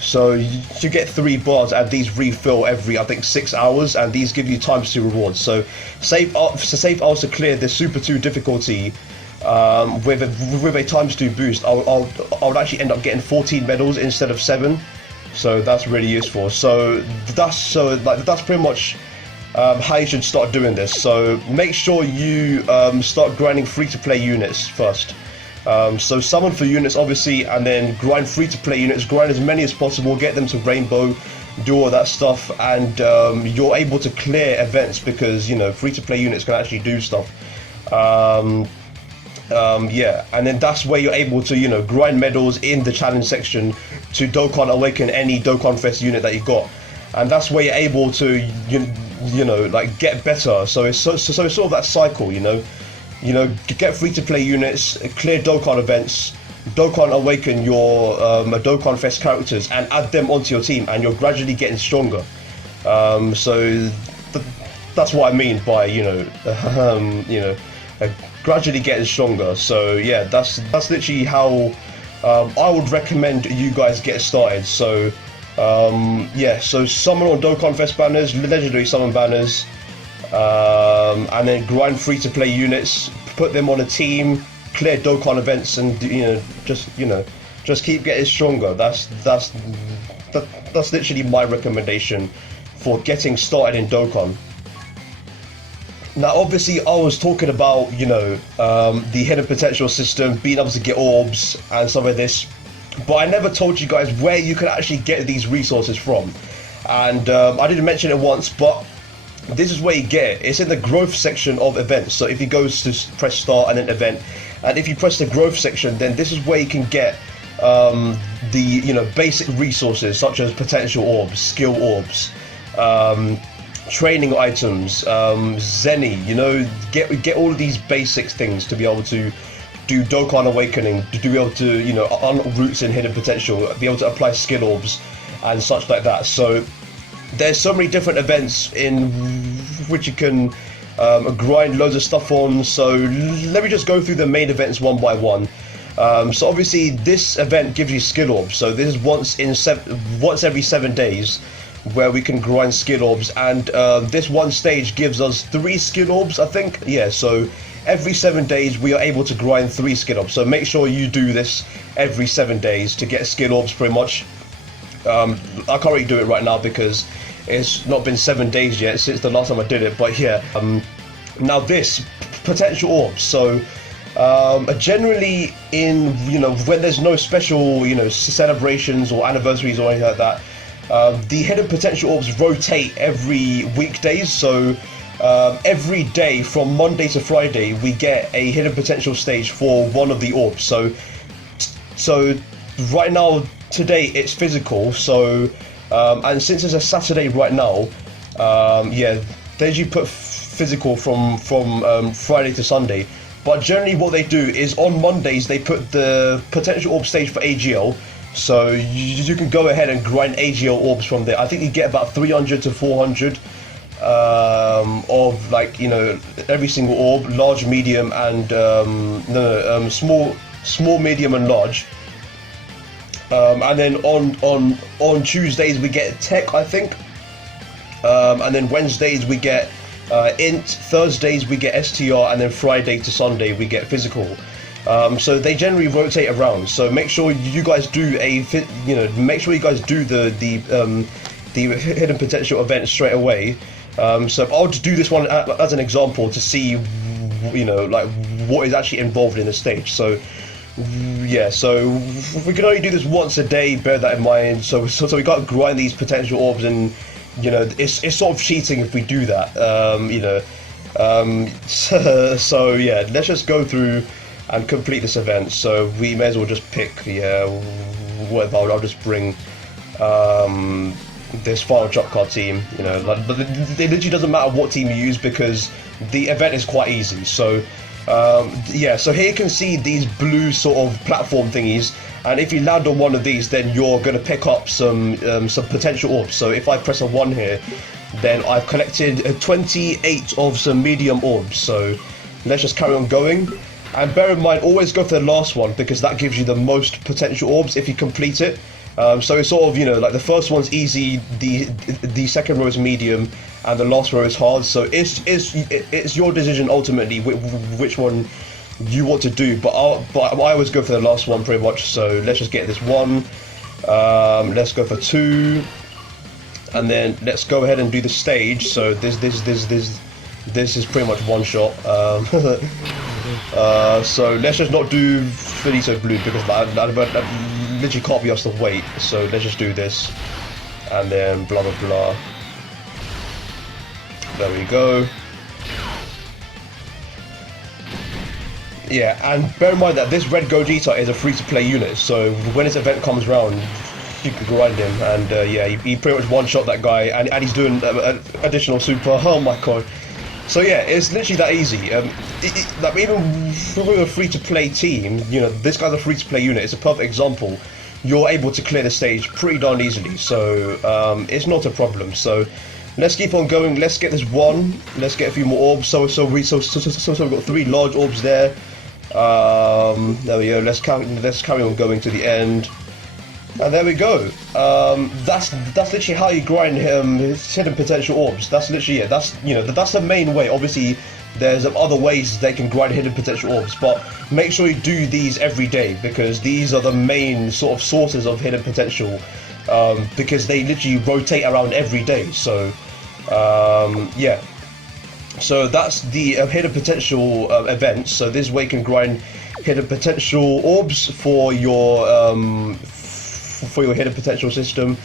So you get 3 bars and these refill every, I think, 6 hours, and these give you times 2 rewards. So say if I was to clear this Super 2 difficulty with a times 2 boost, I would actually end up getting 14 medals instead of 7. So that's really useful. So that's pretty much how you should start doing this. So make sure you start grinding free-to-play units first. So summon for units obviously, and then grind free-to-play units, grind as many as possible, get them to rainbow, do all that stuff, and you're able to clear events because free-to-play units can actually do stuff. Yeah, and then that's where you're able to grind medals in the challenge section to Dokkan Awaken any Dokkan Fest unit that you got, and that's where you're able to like get better. So it's sort of that cycle, get free-to-play units, clear Dokkan events, Dokkan Awaken your Dokkan Fest characters, and add them onto your team, and you're gradually getting stronger. So that's what I mean by gradually getting stronger. So yeah, that's literally how I would recommend you guys get started. So yeah, so summon on Dokkan Fest banners, legendary summon banners. And then grind free-to-play units, put them on a team, clear Dokkan events, and just keep getting stronger. That's literally my recommendation for getting started in Dokkan. Now, obviously, I was talking about the hidden potential system, being able to get orbs and some of this, but I never told you guys where you can actually get these resources from. And I didn't mention it once, but this is where you get it. It's in the growth section of events. So if you go to press start and then event, and if you press the growth section, then this is where you can get the basic resources such as potential orbs, skill orbs, training items, Zenny. Get all of these basic things to be able to do Dokkan Awakening, to be able to unlock roots in hidden potential, be able to apply skill orbs and such like that. So there's so many different events in which you can grind loads of stuff on. So let me just go through the main events one by one. So obviously this event gives you skill orbs. So this is once every 7 days where we can grind skill orbs, and this one stage gives us 3 skill orbs, I think. Yeah, so every 7 days we are able to grind 3 skill orbs. So make sure you do this every 7 days to get skill orbs pretty much. I can't really do it right now because it's not been 7 days yet since the last time I did it, but yeah. Now this potential orbs, so generally in when there's no special celebrations or anniversaries or anything like that, the hidden potential orbs rotate every weekdays. So every day from Monday to Friday we get a hidden potential stage for one of the orbs. So right now, today it's physical, so and since it's a Saturday right now, yeah, they usually put physical from Friday to Sunday, but generally what they do is on Mondays they put the potential orb stage for AGL, so you can go ahead and grind AGL orbs from there. I think you get about 300 to 400 of every single orb, large, medium, and small, medium, and large. And then on Tuesdays we get tech, I think, and then Wednesdays we get int, Thursdays we get STR, and then Friday to Sunday we get physical. So they generally rotate around. So make sure you guys do the hidden potential event straight away. So I'll just do this one as an example to see what is actually involved in the stage. So yeah, so we can only do this once a day, bear that in mind. So we got to grind these potential orbs, and you know, it's sort of cheating if we do that. You know, so yeah, let's just go through and complete this event. So we may as well just pick, yeah, whatever. I'll just bring this final drop card team. You know, like, but it literally doesn't matter what team you use because the event is quite easy. So yeah, so here you can see these blue sort of platform thingies, and if you land on one of these, then you're going to pick up some potential orbs. So if I press a 1 here, then I've collected 28 of some medium orbs. So let's just carry on going, and bear in mind, always go for the last one because that gives you the most potential orbs if you complete it. So it's sort of, you know, like the first one's easy, the second row is medium, and the last row is hard. So it's your decision ultimately which one you want to do. But I always go for the last one pretty much. So let's just get this one. Let's go for 2, and then let's go ahead and do the stage. So this is pretty much one shot. So let's just not do Finito Blue because that literally can't be us to wait. So let's just do this, and then blah blah blah. There we go. Yeah, and bear in mind that this red Gogeta is a free-to-play unit, so when this event comes around, you can grind him, and yeah, he pretty much one-shot that guy, and he's doing additional super. Oh my god. So yeah, it's literally that easy. Like even with a free-to-play team, you know, this guy's a free-to-play unit. It's a perfect example. You're able to clear the stage pretty darn easily, so it's not a problem. So let's keep on going. Let's get this one. Let's get a few more orbs. So we've got 3 large orbs there. There we go. Let's carry on going to the end. And there we go. That's literally how you grind hidden potential orbs. That's literally it. That's, you know, that's the main way. Obviously, there's other ways they can grind hidden potential orbs, but make sure you do these every day because these are the main sort of sources of hidden potential. Because they literally rotate around every day. So yeah. So that's the hidden potential event. So this way you can grind hidden potential orbs for your hidden potential system.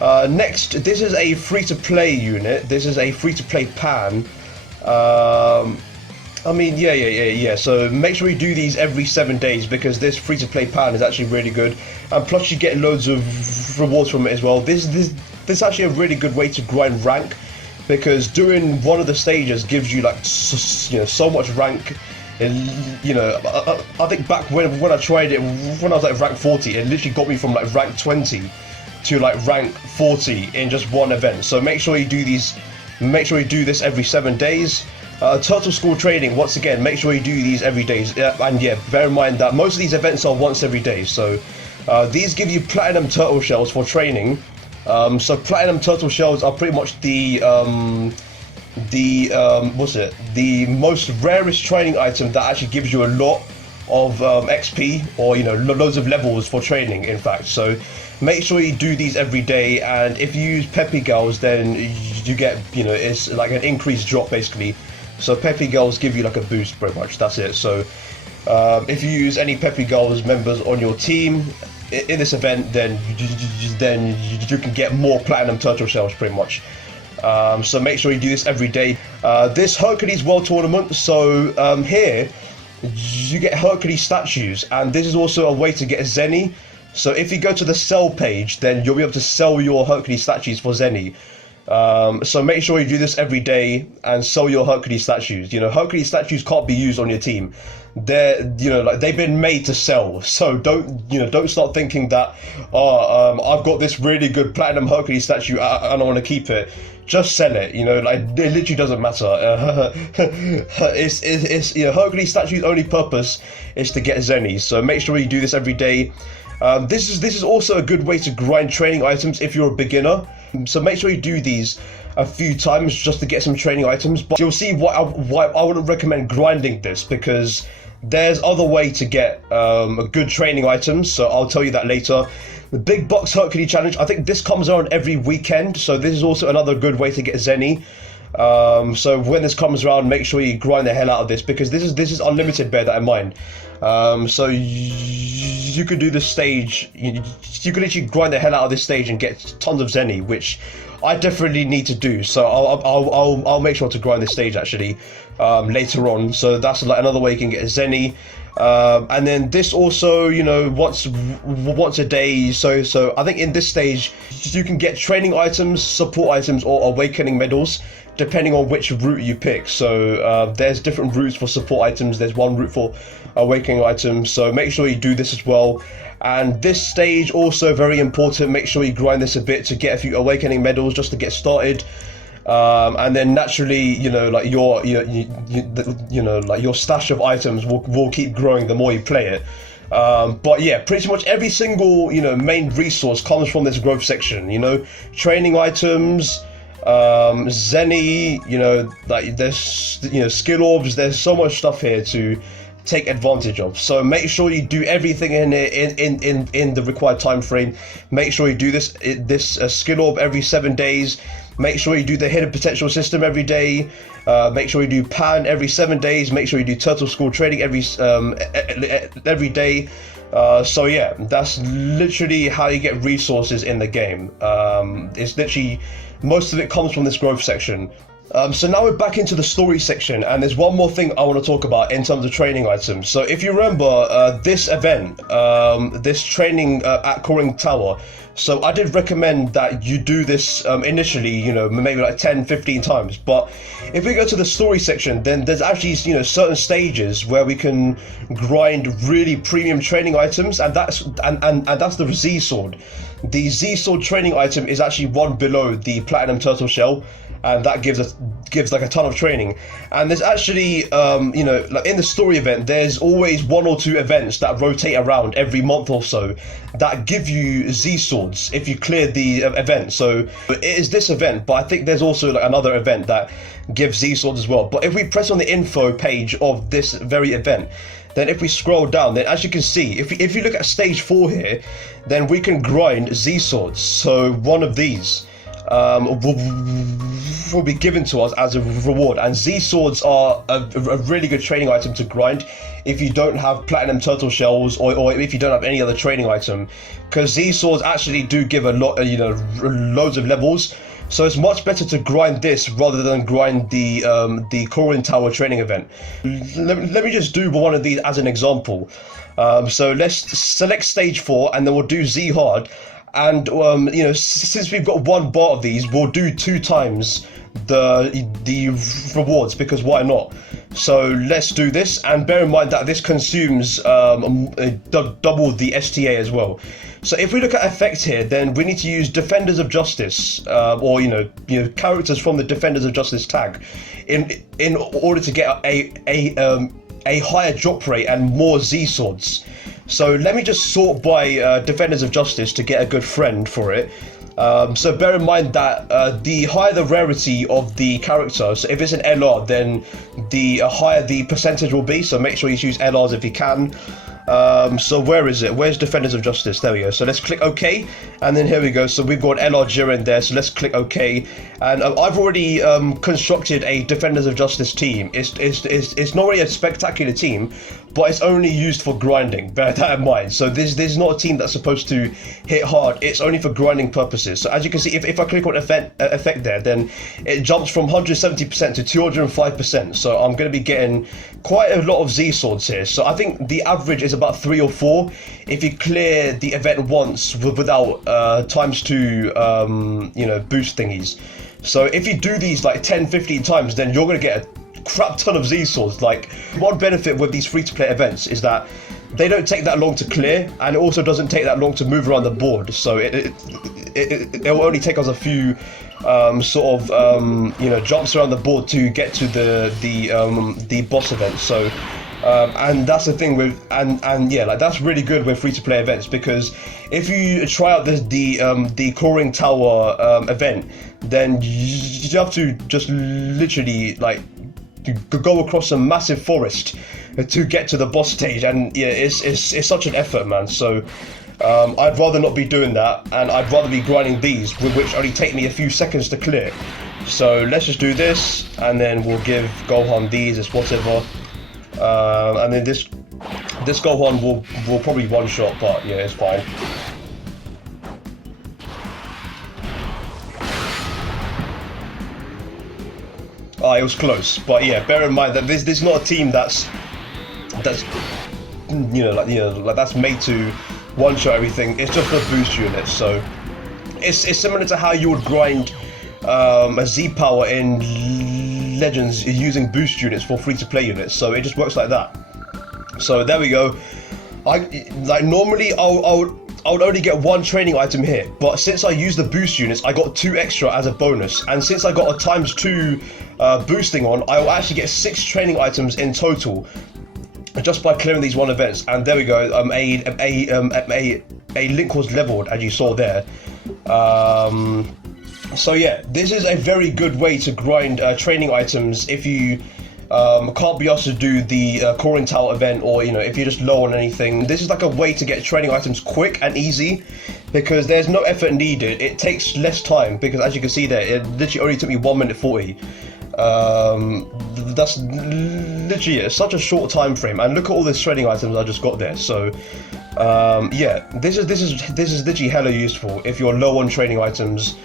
Next, this is a free-to-play unit. This is a free-to-play pan. I mean, yeah. So make sure you do these every 7 days because this free-to-play pan is actually really good, and plus you get loads of rewards from it as well. This is actually a really good way to grind rank because doing one of the stages gives you like so much rank. You know, I think back when I tried it when I was like rank 40, it literally got me from like rank 20 to like rank 40 in just one event. So make sure you do these. Make sure you do this every 7 days. Turtle School training, once again, make sure you do these every day. And yeah, bear in mind that most of these events are once every day. So these give you platinum turtle shells for training. So platinum turtle shells are pretty much the most rarest training item that actually gives you a lot of XP, or you know, loads of levels for training, in fact. So make sure you do these every day, and if you use Peppy Girls, then you get, you know, it's like an increased drop basically. So Peppy Girls give you like a boost pretty much, that's it. So if you use any Peppy Girls members on your team in this event, then you can get more platinum turtle shells pretty much. So make sure you do this every day. This Hercules World Tournament, so here you get Hercules statues, and this is also a way to get Zenny. So if you go to the sell page, then you'll be able to sell your Hercules statues for Zenny. So make sure you do this every day and sell your Hercules statues. You know, Hercules statues can't be used on your team. They're, you know, like they've been made to sell. So don't start thinking that, I've got this really good platinum Hercules statue and I want to keep it. Just sell it. You know, like it literally doesn't matter. It's you know, Hercules statue's only purpose is to get Zennies. So make sure you do this every day. This is also a good way to grind training items if you're a beginner. So make sure you do these a few times just to get some training items. But you'll see why I wouldn't recommend grinding this, because there's other way to get a good training items. So I'll tell you that later. The Big Box Hercules Challenge, I think this comes around every weekend. So this is also another good way to get Zenny. So when this comes around, make sure you grind the hell out of this, because this is unlimited, bear that in mind. So you could do this stage, you could literally grind the hell out of this stage and get tons of Zenny, which I definitely need to do. So I'll make sure to grind this stage actually later on. So that's like another way you can get Zenny. And then this also, you know, once a day. So I think in this stage you can get training items, support items, or awakening medals, depending on which route you pick. So there's different routes for support items. There's one route for awakening items. So make sure you do this as well. And this stage also very important. Make sure you grind this a bit to get a few awakening medals just to get started. And then naturally, you know, like your like your stash of items will keep growing the more you play it. But yeah, pretty much every single, you know, main resource comes from this growth section. You know, training items, Zenny, you know, like there's, you know, skill orbs. There's so much stuff here to take advantage of. So make sure you do everything in the required time frame. Make sure you do this skill orb every 7 days. Make sure you do the hidden potential system every day. Make sure you do pan every 7 days. Make sure you do turtle school training every day. So yeah, that's literally how you get resources in the game. It's literally, most of it comes from this growth section. So now we're back into the story section, and there's one more thing I want to talk about in terms of training items. So if you remember this event, this training at Coring Tower, so I did recommend that you do this initially, you know, maybe like 10-15 times. But if we go to the story section, then there's actually, you know, certain stages where we can grind really premium training items, and that's the Z sword. The Z sword training item is actually one below the platinum turtle shell, and that gives like a ton of training. And there's actually you know, like in the story event, there's always 1 or 2 events that rotate around every month or so that give you Z swords if you clear the event. So it is this event, but I think there's also like another event that gives Z swords as well. But if we press on the info page of this very event, then if we scroll down, then as you can see, if you look at stage 4 here, then we can grind Z swords. So one of these will be given to us as a reward, and Z swords are a really good training item to grind if you don't have platinum turtle shells, or if you don't have any other training item, because Z swords actually do give a lot, you know, loads of levels. So it's much better to grind this rather than grind the Corin Tower training event. Let me just do one of these as an example. So let's select stage 4, and then we'll do Z hard. And you know, since we've got 1 bar of these, we'll do 2 times the rewards, because why not? So let's do this, and bear in mind that this consumes double the STA as well. So if we look at effect here, then we need to use Defenders of Justice, or you know characters from the Defenders of Justice tag, in order to get a higher drop rate and more Z swords. So let me just sort by Defenders of Justice to get a good friend for it. So bear in mind that the higher the rarity of the character, so if it's an LR, then the higher the percentage will be. So make sure you choose LRs if you can. So where is it? Where's Defenders of Justice? There we go. So let's click OK, and then here we go. So we've got LR Jiren there. So let's click OK, and I've already constructed a Defenders of Justice team. It's not really a spectacular team, but it's only used for grinding. Bear that in mind. So this is not a team that's supposed to hit hard. It's only for grinding purposes. So as you can see, if I click on effect there, then it jumps from 170% to 205%. So I'm going to be getting quite a lot of Z swords here. So I think the average is about 3 or 4 if you clear the event once without ×2 you know, boost thingies. So if you do these like 10-15 times, then you're going to get a crap ton of Z swords. Like, one benefit with these free-to-play events is that they don't take that long to clear, and it also doesn't take that long to move around the board. So it will only take us a few you know, jumps around the board to get to the boss event. So and that's the thing with, and yeah, like that's really good with free-to-play events, because if you try out the Coring Tower event, then you have to just literally like go across a massive forest to get to the boss stage, and yeah, it's such an effort, man. So I'd rather not be doing that, and I'd rather be grinding these, which only take me a few seconds to clear. So let's just do this, and then we'll give Gohan these as whatever, and then this Gohan will probably one shot, but yeah, it's fine. It was close, but yeah, bear in mind that this is not a team that's that's made to one shot everything. It's just a boost unit, so it's similar to how you would grind a Z power in Legends using boost units for free-to-play units. So it just works like that. So there we go. Normally I would only get one training item here, but since I used the boost units, I got 2 extra as a bonus, and since I got a +2 boosting on, I will actually get 6 training items in total just by clearing these 1 events. And there we go. A link was leveled, as you saw there. So yeah, this is a very good way to grind training items if you can't be asked to do the Corin Tower event, or if you're just low on anything. This is like a way to get training items quick and easy, because there's no effort needed. It takes less time, because as you can see there, it literally only took me 1 minute 40. That's literally such a short time frame, and look at all these training items I just got there. So yeah, this is literally hella useful if you're low on training items,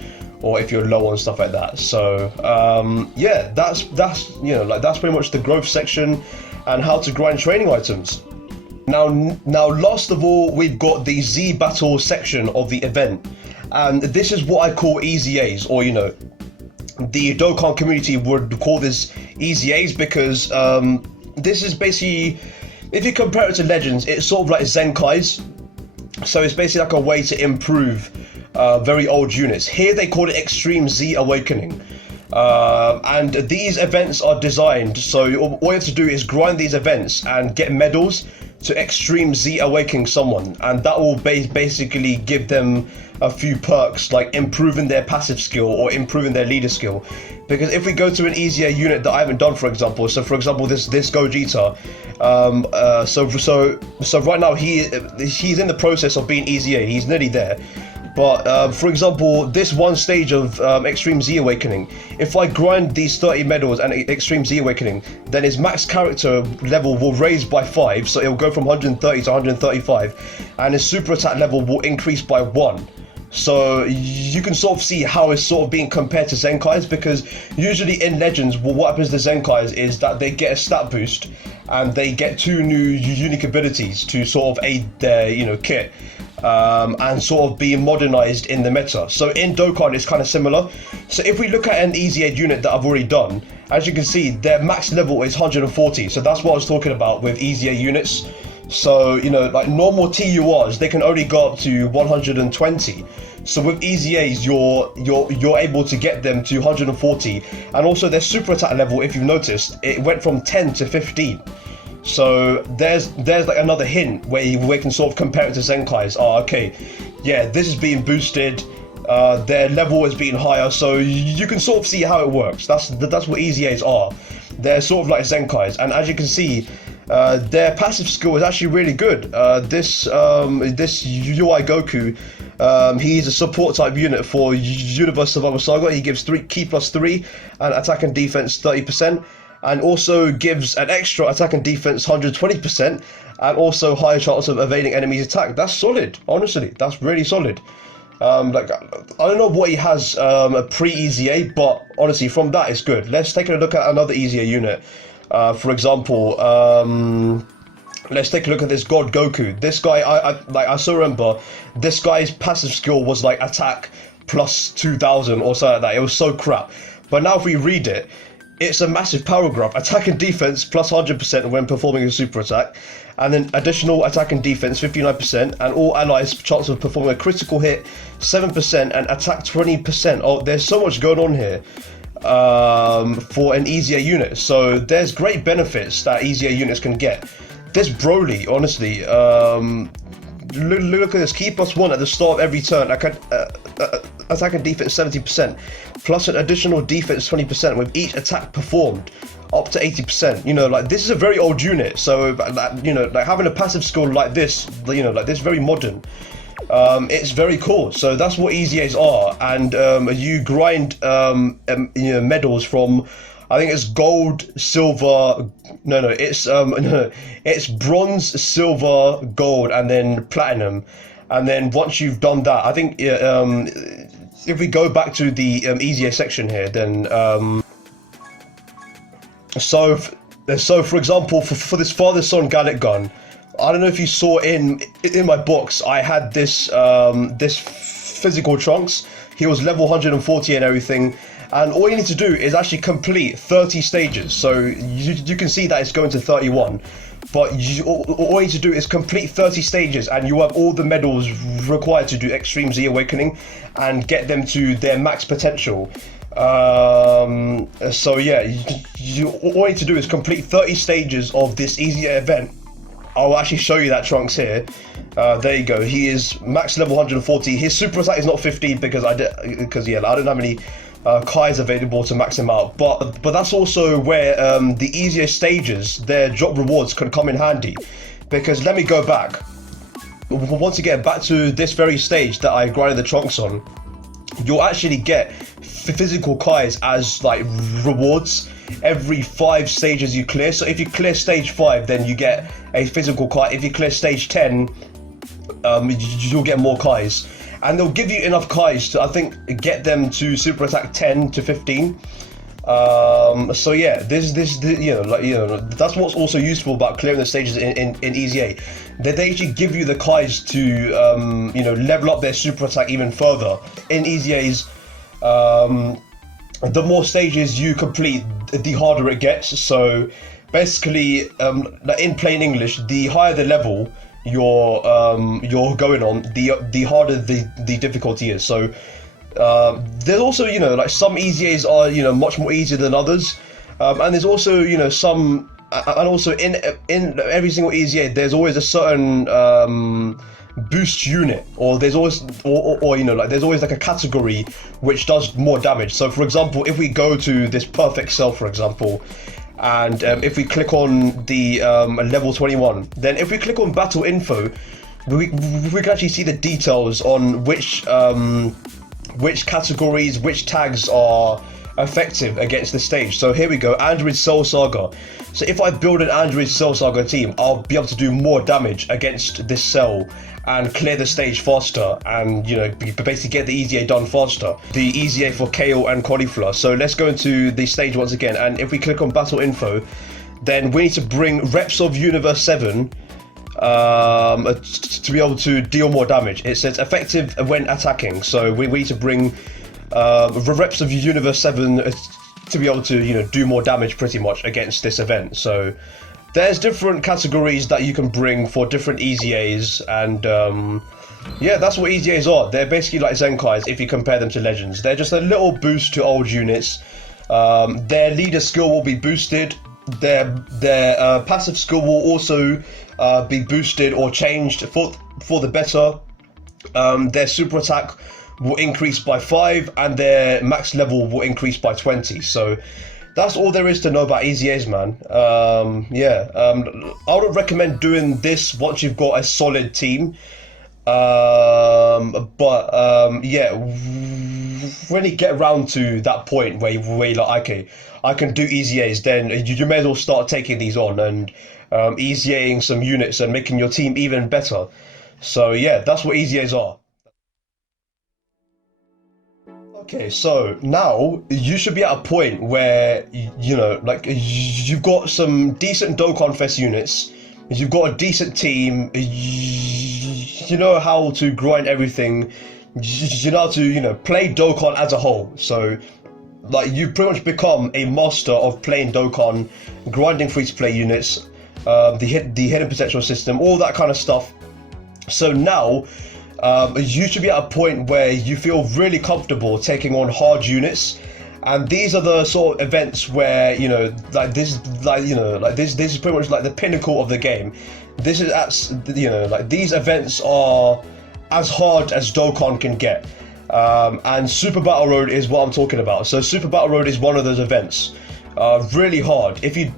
or if you're low on stuff like that. So yeah, that's pretty much the growth section and how to grind training items. Now last of all, we've got the Z battle section of the event, and this is what I call EZAs, or the Dokkan community would call this EZAs, because this is basically, if you compare it to Legends, it's sort of like Zenkais. So it's basically like a way to improve very old units. Here they call it Extreme Z Awakening. And these events are designed, so all you have to do is grind these events and get medals to Extreme Z Awakening someone, and that will basically give them a few perks, like improving their passive skill or improving their leader skill. Because if we go to an easier unit that I haven't done, for example, for example this Gogeta, so right now he's in the process of being EZA, he's nearly there. But for example, this one stage of Extreme Z Awakening, if I grind these 30 medals and Extreme Z Awakening, then his max character level will raise by 5, so it will go from 130 to 135, and his super attack level will increase by 1. So you can sort of see how it's sort of being compared to Zenkais, because usually in Legends, what happens to Zenkais is that they get a stat boost and they get 2 new unique abilities to sort of aid their kit, and sort of be modernized in the meta. So in Dokkan it's kind of similar. So if we look at an EZA unit that I've already done, as you can see, their max level is 140. So that's what I was talking about with EZA units. So like normal TURs, they can only go up to 120. So with EZAs, you're able to get them to 140, and also their super attack level, if you've noticed, it went from 10 to 15. So there's like another hint where we can sort of compare it to Zenkai's. Okay, yeah, this is being boosted, their level is being higher, so you can sort of see how it works. That's what EZAs are. They're sort of like Zenkai's, and as you can see, their passive skill is actually really good. This UI Goku, he's a support type unit for Universe Survival Saga. He gives Ki plus 3 and attack and defense 30%, and also gives an extra attack and defense 120%, and also higher chance of evading enemies' attack. That's solid, honestly. That's really solid. Like, I don't know what he has a pre-EZA, but honestly, from that it's good. Let's take a look at another EZA unit. For example, let's take a look at this God Goku. This guy, I still remember, this guy's passive skill was like attack plus 2000 or something like that. It was so crap. But now if we read it, it's a massive power graph. Attack and defense plus 100% when performing a super attack, and then additional attack and defense 59%, and all allies chance of performing a critical hit 7%, and attack 20%. Oh, there's so much going on here for an EZA unit. So there's great benefits that EZA units can get. This Broly, honestly, look at this. Ki plus 1 at the start of every turn. Attack and defense 70%, plus an additional defense 20% with each attack performed, up to 80%. Like, this is a very old unit, so like having a passive skill like this, like this, very modern. It's very cool. So that's what EZAs are, and you grind medals from, I think it's gold, silver. No, it's no, it's bronze, silver, gold, and then platinum. And then once you've done that, I think if we go back to the EZA section here, then so for example, for this Father Son Gallic gun, I don't know if you saw in my box, I had this this physical Trunks. He was level 140 and everything, and all you need to do is actually complete 30 stages. So you can see that it's going to 31, but all you need to do is complete 30 stages, and you have all the medals required to do Extreme Z Awakening and get them to their max potential. So yeah, all you need to do is complete 30 stages of this EZA event. I'll actually show you that Trunks here. There you go. He is max level 140. His super attack is not 15 because I don't have any Kais available to max him out. But that's also where the EZA stages, their drop rewards can come in handy. Because let me go back. Once again, back to this very stage that I grinded the Trunks on. You'll actually get physical Kais as like rewards every 5 stages you clear. So if you clear stage 5, then you get a physical Kai. If you clear stage 10, you'll get more Kais, and they'll give you enough Kais to, I think, get them to super attack 10 to 15. So yeah, this that's what's also useful about clearing the stages in EZA. They actually give you the Kais to level up their super attack even further. In EZAs, the more stages you complete, the harder it gets. So basically, in plain English, the higher the level you're going on, the harder the difficulty is. So there's also some EZAs are much more easier than others, and there's also some, and also in every single EZA there's always a certain boost unit, or there's always there's always like a category which does more damage. So for example, if we go to this perfect cell, for example, and if we click on the level 21, then if we click on battle info, we can actually see the details on which categories, which tags are effective against the stage. So here we go, Android Cell Saga. So if I build an Android Cell Saga team, I'll be able to do more damage against this cell and clear the stage faster, and basically get the EZA done faster. The EZA for kale and cauliflower. So let's go into the stage once again, and if we click on battle info, then we need to bring reps of Universe 7 to be able to deal more damage. It says effective when attacking, so we need to bring reps of Universe 7 to be able to do more damage pretty much against this event. So there's different categories that you can bring for different EZAs, and yeah, that's what EZAs are. They're basically like Zenkais if you compare them to Legends. They're just a little boost to old units. Their leader skill will be boosted. Their passive skill will also be boosted or changed for the better. Their super attack will increase by 5, and their max level will increase by 20. So that's all there is to know about EZAs, man. I would recommend doing this once you've got a solid team. Yeah, when you get around to that point where you're like, okay, I can do EZAs, then you may as well start taking these on and EZAing some units and making your team even better. So yeah, that's what EZAs are. Okay, so now you should be at a point where you've got some decent Dokkan Fest units, you've got a decent team, you know how to grind everything, you know how to play Dokkan as a whole. So you pretty much become a master of playing Dokkan, grinding free-to-play units, the hidden potential system, all that kind of stuff. So now you should be at a point where you feel really comfortable taking on hard units, and these are the sort of events where this is pretty much like the pinnacle of the game. This is these events are as hard as Dokkan can get, and Super Battle Road is what I'm talking about. So Super Battle Road is one of those events. really hard. If you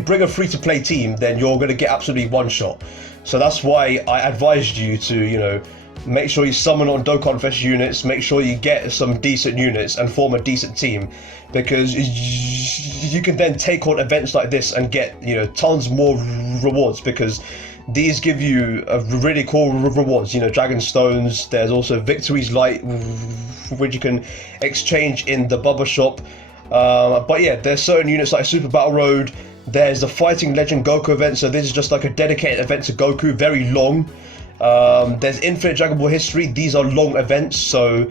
bring a free-to-play team, then you're going to get absolutely one shot. So that's why I advised you to, make sure you summon on Dokkan Fest units, make sure you get some decent units and form a decent team, because you can then take on events like this and get, tons more rewards, because these give you really cool rewards, Dragon Stones. There's also Victory's Light, which you can exchange in the Bubba shop. But yeah, there's certain units like Super Battle Road. There's the Fighting Legend Goku event, so this is just like a dedicated event to Goku, very long. There's Infinite Dragon Ball History. These are long events, so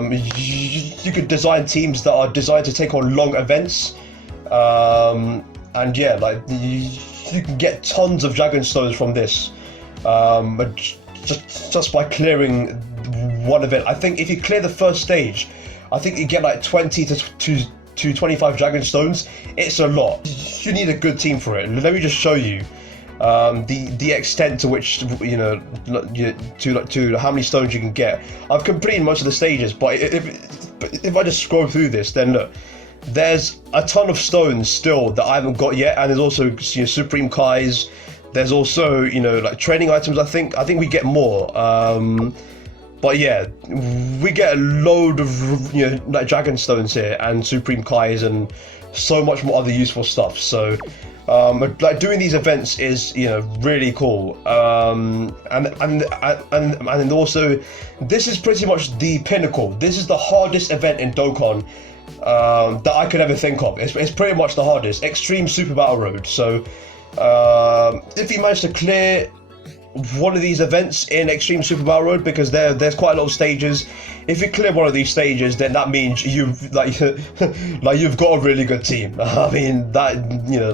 you could design teams that are designed to take on long events. And yeah, like you can get tons of Dragon Stones from this, just by clearing one event. I think if you clear the first stage, I think you get like 20 to 25 Dragon Stones. It's a lot. You need a good team for it. Let me just show you the extent to which, to how many stones you can get. I've completed most of the stages, but if I just scroll through this, then look, there's a ton of stones still that I haven't got yet, and there's also Supreme Kais. There's also like training items. I think we get more. But yeah, we get a load of like Dragon Stones here and Supreme Kais and so much more other useful stuff. So like doing these events is really cool. And also, this is pretty much the pinnacle. This is the hardest event in Dokkan that I could ever think of. It's pretty much the hardest. Extreme Super Battle Road. So if you manage to clear one of these events in Extreme Super Battle Road, because there's quite a lot of stages. If you clear one of these stages, then that means you've like you've got a really good team. I mean, that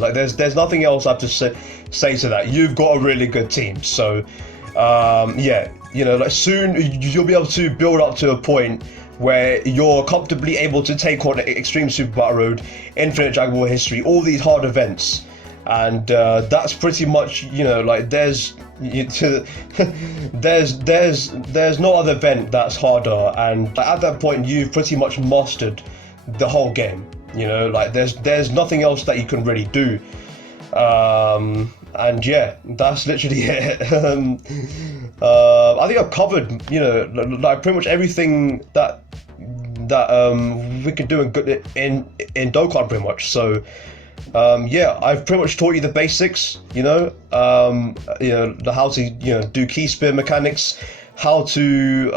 like there's nothing else I have to say to that. You've got a really good team. So yeah, like soon you'll be able to build up to a point where you're comfortably able to take on Extreme Super Battle Road, Infinite Dragon Ball History, all these hard events. And that's pretty much like there's no other event that's harder, and at that point you've pretty much mastered the whole game. Like there's nothing else that you can really do. And yeah, that's literally it. I think I've covered like pretty much everything that we could do in Dokkan pretty much. So yeah, I've pretty much taught you the basics, how to do key spear mechanics, how to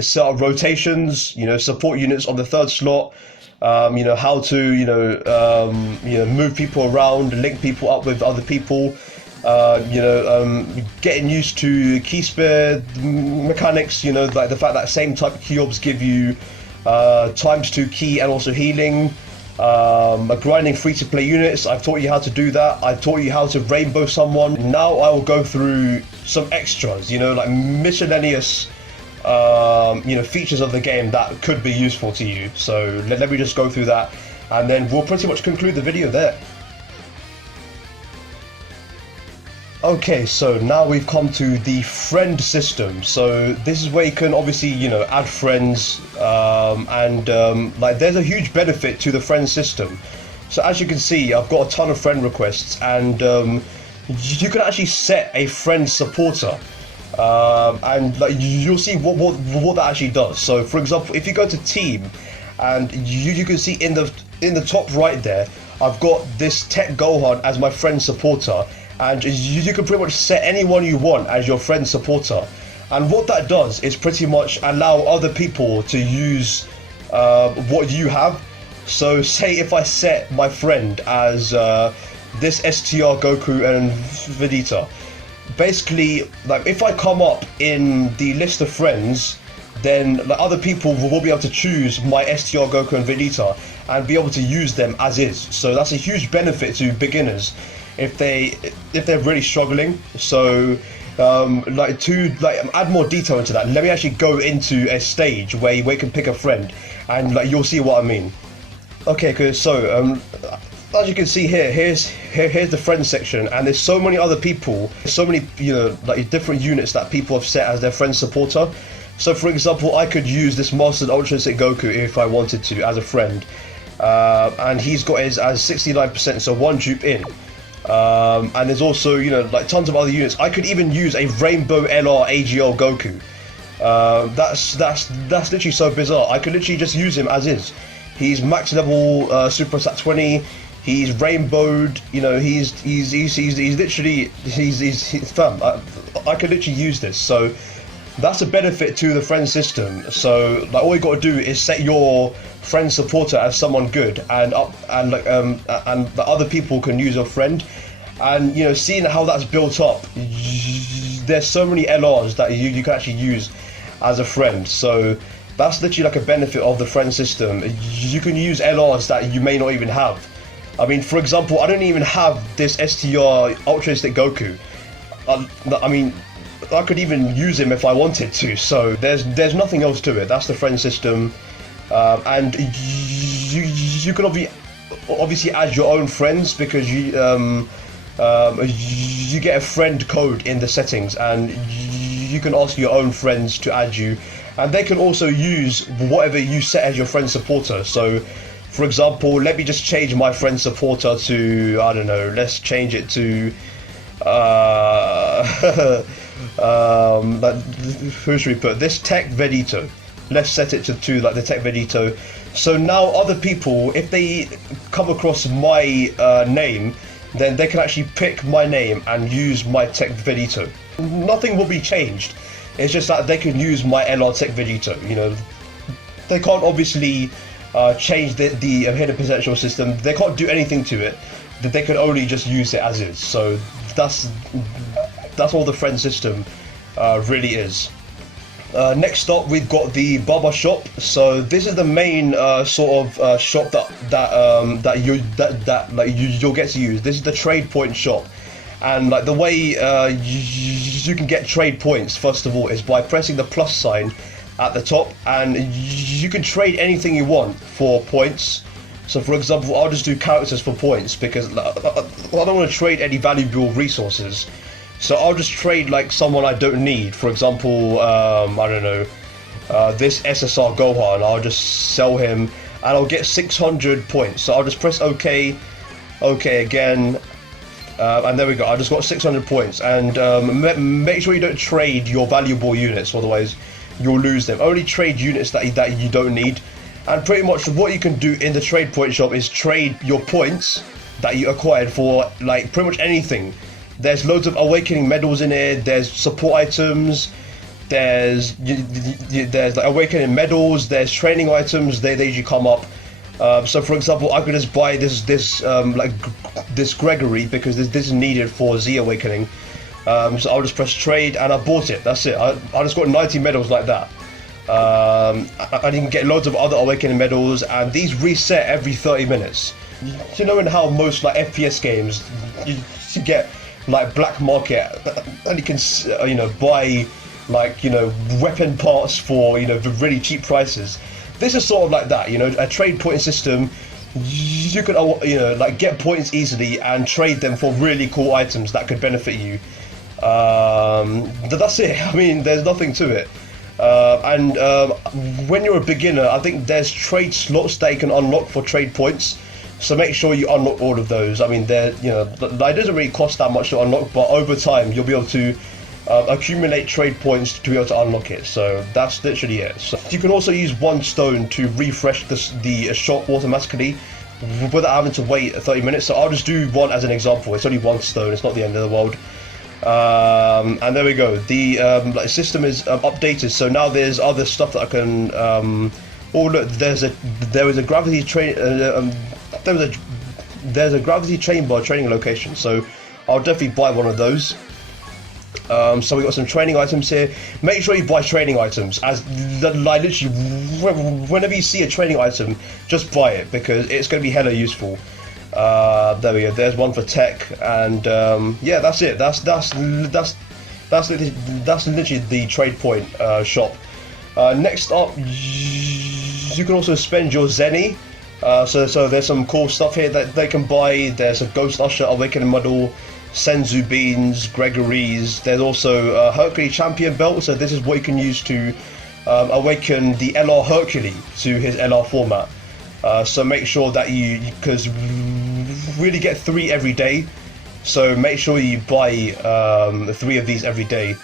set up rotations, support units on the third slot, how to move people around, link people up with other people, getting used to key spear mechanics, like the fact that same type of key orbs give you ×2 key and also healing. Grinding free-to-play units, I've taught you how to do that. I've taught you how to rainbow someone. Now I will go through some extras, like miscellaneous features of the game that could be useful to you. So let me just go through that, and then we'll pretty much conclude the video there. Okay, so now we've come to the friend system. So this is where you can obviously, add friends, and like there's a huge benefit to the friend system. So as you can see, I've got a ton of friend requests, and you can actually set a friend supporter, and like you'll see what that actually does. So for example, if you go to team, and you can see in the top right there, I've got this Tech Gohan as my friend supporter. And you can pretty much set anyone you want as your friend supporter. And what that does is pretty much allow other people to use what you have. So say if I set my friend as this STR Goku and Vegeta, basically, like if I come up in the list of friends, then like, other people will be able to choose my STR Goku and Vegeta and be able to use them as is. So that's a huge benefit to beginners if they're really struggling. So like to add more detail into that, let me actually go into a stage where you can pick a friend, and like you'll see what I mean. Okay, good. So as you can see here, here's the friends section, and there's so many other people, so many like different units that people have set as their friend supporter. So for example, I could use this Mastered Ultra Instinct Goku if I wanted to as a friend. and he's got his as 69%, so 1 dupe in. And there's also, you know, like tons of other units. I could even use a Rainbow LR AGL Goku. That's literally so bizarre. I could literally just use him as is. He's max level Super Sat 20. He's rainbowed. You know, he's literally he's fam. I could literally use this. So that's a benefit to the friend system. So like all you got to do is set your friend supporter as someone good, and the other people can use your friend. And you know, seeing how that's built up, there's so many LRs that you can actually use as a friend. So that's literally like a benefit of the friend system. You can use LRs that you may not even have. I mean, for example, I don't even have this STR Ultra Stick Goku. I mean, I could even use him if I wanted to. So there's nothing else to it. That's the friend system, and you can obviously add your own friends, because you get a friend code in the settings, and you can ask your own friends to add you, and they can also use whatever you set as your friend supporter. So for example, let me just change my friend supporter to, I don't know, let's change it to like, who should we put this? Tech Vedito. Let's set it to like the Tech Vedito. So now other people, if they come across my name, then they can actually pick my name and use my Tech Vedito. Nothing will be changed. It's just that they can use my LR Tech Vedito. You know, they can't obviously change the hidden potential system. They can't do anything to it. That they can only just use it as is. So that's all the friend system really is. Next up, we've got the Baba shop. So this is the main sort of shop that you'll get to use. This is the trade point shop, and like the way you can get trade points, first of all, is by pressing the plus sign at the top, and you can trade anything you want for points. So for example, I'll just do characters for points, because I don't want to trade any valuable resources. So I'll just trade like someone I don't need. For example, I don't know, this SSR Gohan, I'll just sell him and I'll get 600 points. So I'll just press OK, OK again, and there we go. I just got 600 points. And make sure you don't trade your valuable units, otherwise you'll lose them. Only trade units that you don't need. And pretty much what you can do in the trade point shop is trade your points that you acquired for like pretty much anything. There's loads of awakening medals in here. There's support items. There's like awakening medals. There's training items. They usually come up. So for example, I could just buy this Gregory, because this is needed for Z awakening. So I'll just press trade and I bought it. That's it. I just got 90 medals like that. I can get loads of other awakening medals, and these reset every 30 minutes. You know, in how most like FPS games, you get like black market, and you can buy like weapon parts for really cheap prices. This is sort of like that, a trade point system. You can like get points easily and trade them for really cool items that could benefit you. That's it. I mean, there's nothing to it. And when you're a beginner, I think there's trade slots that you can unlock for trade points. So make sure you unlock all of those. I mean, it doesn't really cost that much to unlock, but over time you'll be able to accumulate trade points to be able to unlock it. So that's literally it. So you can also use 1 stone to refresh the shop automatically without having to wait 30 minutes. So I'll just do 1 as an example. It's only 1 stone. It's not the end of the world. And there we go. The system is updated. So now there's other stuff that I can. Oh look, there was a gravity train. There's a gravity chamber training location. So I'll definitely buy one of those. So we got some training items here. Make sure you buy training items, as literally whenever you see a training item, just buy it, because it's going to be hella useful. There we go. There's one for tech, and yeah, that's it. That's literally the trade point shop. Next up, you can also spend your Zenny. So there's some cool stuff here that they can buy. There's a Ghost Usher Awakening Model, Senzu Beans, Gregory's. There's also a Hercules Champion Belt. So this is what you can use to awaken the LR Hercules to his LR format. So make sure that because really get 3 every day. So make sure you buy 3 of these every day.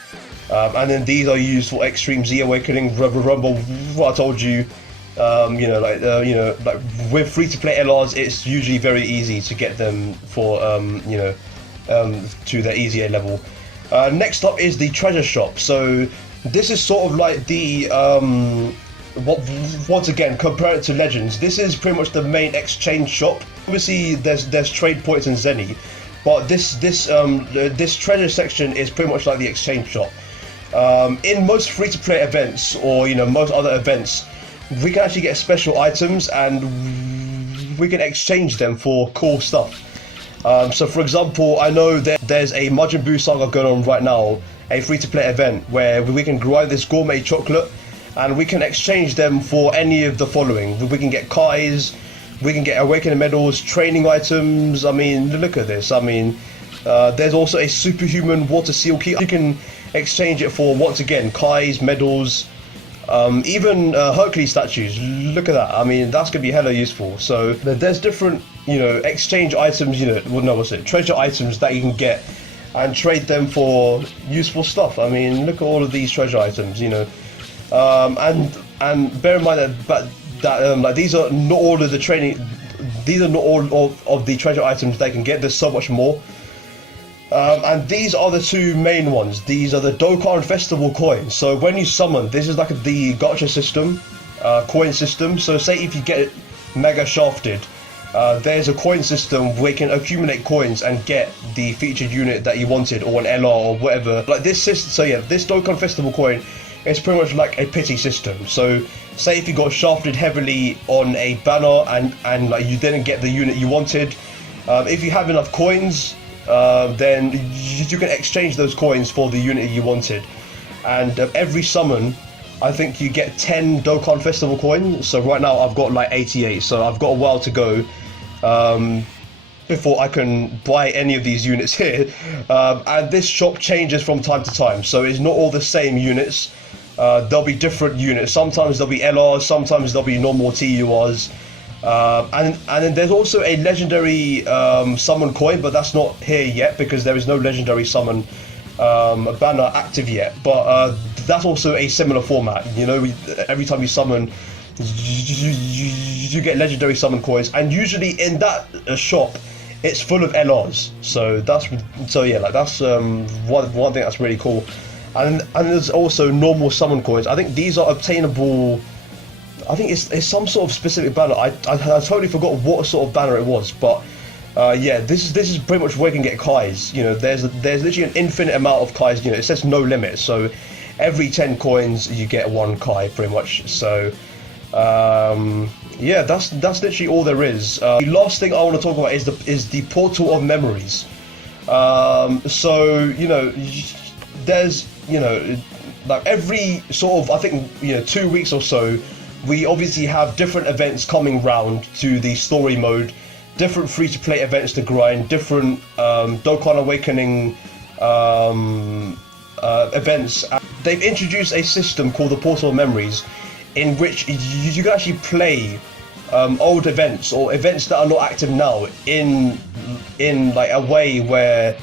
And then these are used for Extreme Z Awakening. Remember what I told you. Like with free-to-play LRs, it's usually very easy to get them for to the EZA level. Next up is the treasure shop. So this is sort of like the once again, compare it to Legends. This is pretty much the main exchange shop. Obviously, there's trade points and Zenny, but this treasure section is pretty much like the exchange shop. In most free-to-play events, or most other events, we can actually get special items and we can exchange them for cool stuff. So for example, I know that there's a Majin Buu saga going on right now, a free-to-play event where we can grind this gourmet chocolate and we can exchange them for any of the following. We can get Kais, we can get awakening medals, training items. I mean, look at this. I mean, there's also a superhuman water seal key. You can exchange it for, once again, Kais, medals, even Hercules statues. Look at that. I mean, that's gonna be hella useful. So there's different, exchange items. Treasure items that you can get and trade them for useful stuff. I mean, look at all of these treasure items. And bear in mind that like these are not all of the training. These are not all of the treasure items they can get. There's so much more. And these are the 2 main ones. These are the Dokkan Festival coins. So when you summon, this is like the gacha system, coin system. So say if you get Mega Shafted, there's a coin system where you can accumulate coins and get the featured unit that you wanted, or an LR or whatever. Like this system. So yeah, this Dokkan Festival coin is pretty much like a pity system. So say if you got shafted heavily on a banner and like you didn't get the unit you wanted, if you have enough coins, then you can exchange those coins for the unit you wanted. And every summon, I think you get 10 Dokkan Festival coins. So right now I've got like 88, so I've got a while to go before I can buy any of these units here. And this shop changes from time to time, so it's not all the same units. There'll be different units. Sometimes there'll be LRs, sometimes there'll be normal TURs. And then there's also a legendary summon coin, but that's not here yet because there is no legendary summon banner active yet. But that's also a similar format. Every time you summon, you get legendary summon coins, and usually in that shop, it's full of LRs. So that's one thing that's really cool. And there's also normal summon coins. I think these are obtainable. I think it's some sort of specific banner. I totally forgot what sort of banner it was, but yeah, this is pretty much where you can get Kais. There's literally an infinite amount of Kais. It says no limit, so every 10 coins you get 1 Kai, pretty much. So yeah, that's literally all there is. The last thing I want to talk about is the Portal of Memories. So there's like every sort of, I think 2 weeks or so, we obviously have different events coming round to the story mode, different free-to-play events to grind, different Dokkan Awakening events. They've introduced a system called the Portal of Memories, in which you can actually play old events or events that are not active now in like a way where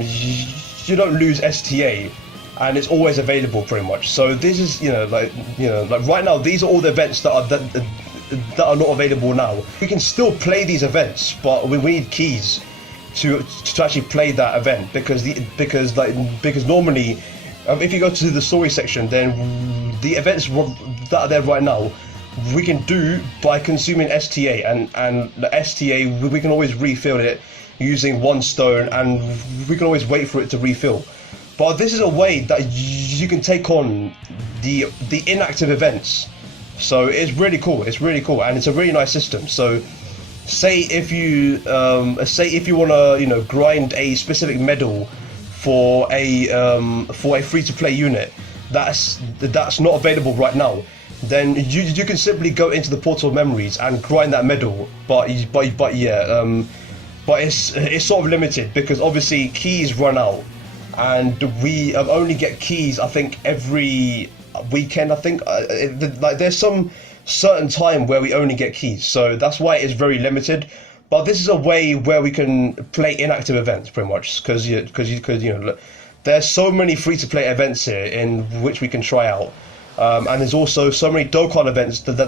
you don't lose STA. And it's always available, pretty much. So this is, like right now, these are all the events that are not available now. We can still play these events, but we need keys to actually play that event because normally, if you go to the story section, then the events that are there right now, we can do by consuming STA, and the STA we can always refill it using 1 stone, and we can always wait for it to refill. But this is a way that you can take on the inactive events. So it's really cool. It's really cool, and it's a really nice system. So, say if you want to grind a specific medal for a free-to-play unit that's not available right now, then you can simply go into the Portal of Memories and grind that medal. But it's sort of limited because obviously keys run out. And we only get keys, I think, every weekend. I think like there's some certain time where we only get keys. So that's why it is very limited. But this is a way where we can play inactive events, pretty much, because there's so many free-to-play events here in which we can try out, and there's also so many Dokkan events that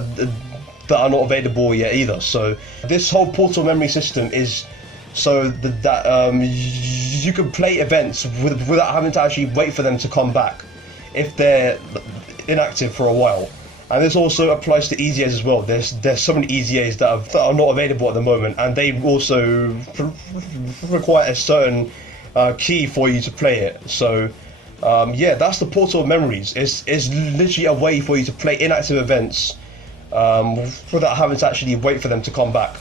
are not available yet either. So this whole portal memory system is so that you can play events without having to actually wait for them to come back if they're inactive for a while. And this also applies to EZAs as well. There's so many EZAs that are not available at the moment, and they also require a certain key for you to play it. So yeah, that's the portal of memories. It's literally a way for you to play inactive events without having to actually wait for them to come back.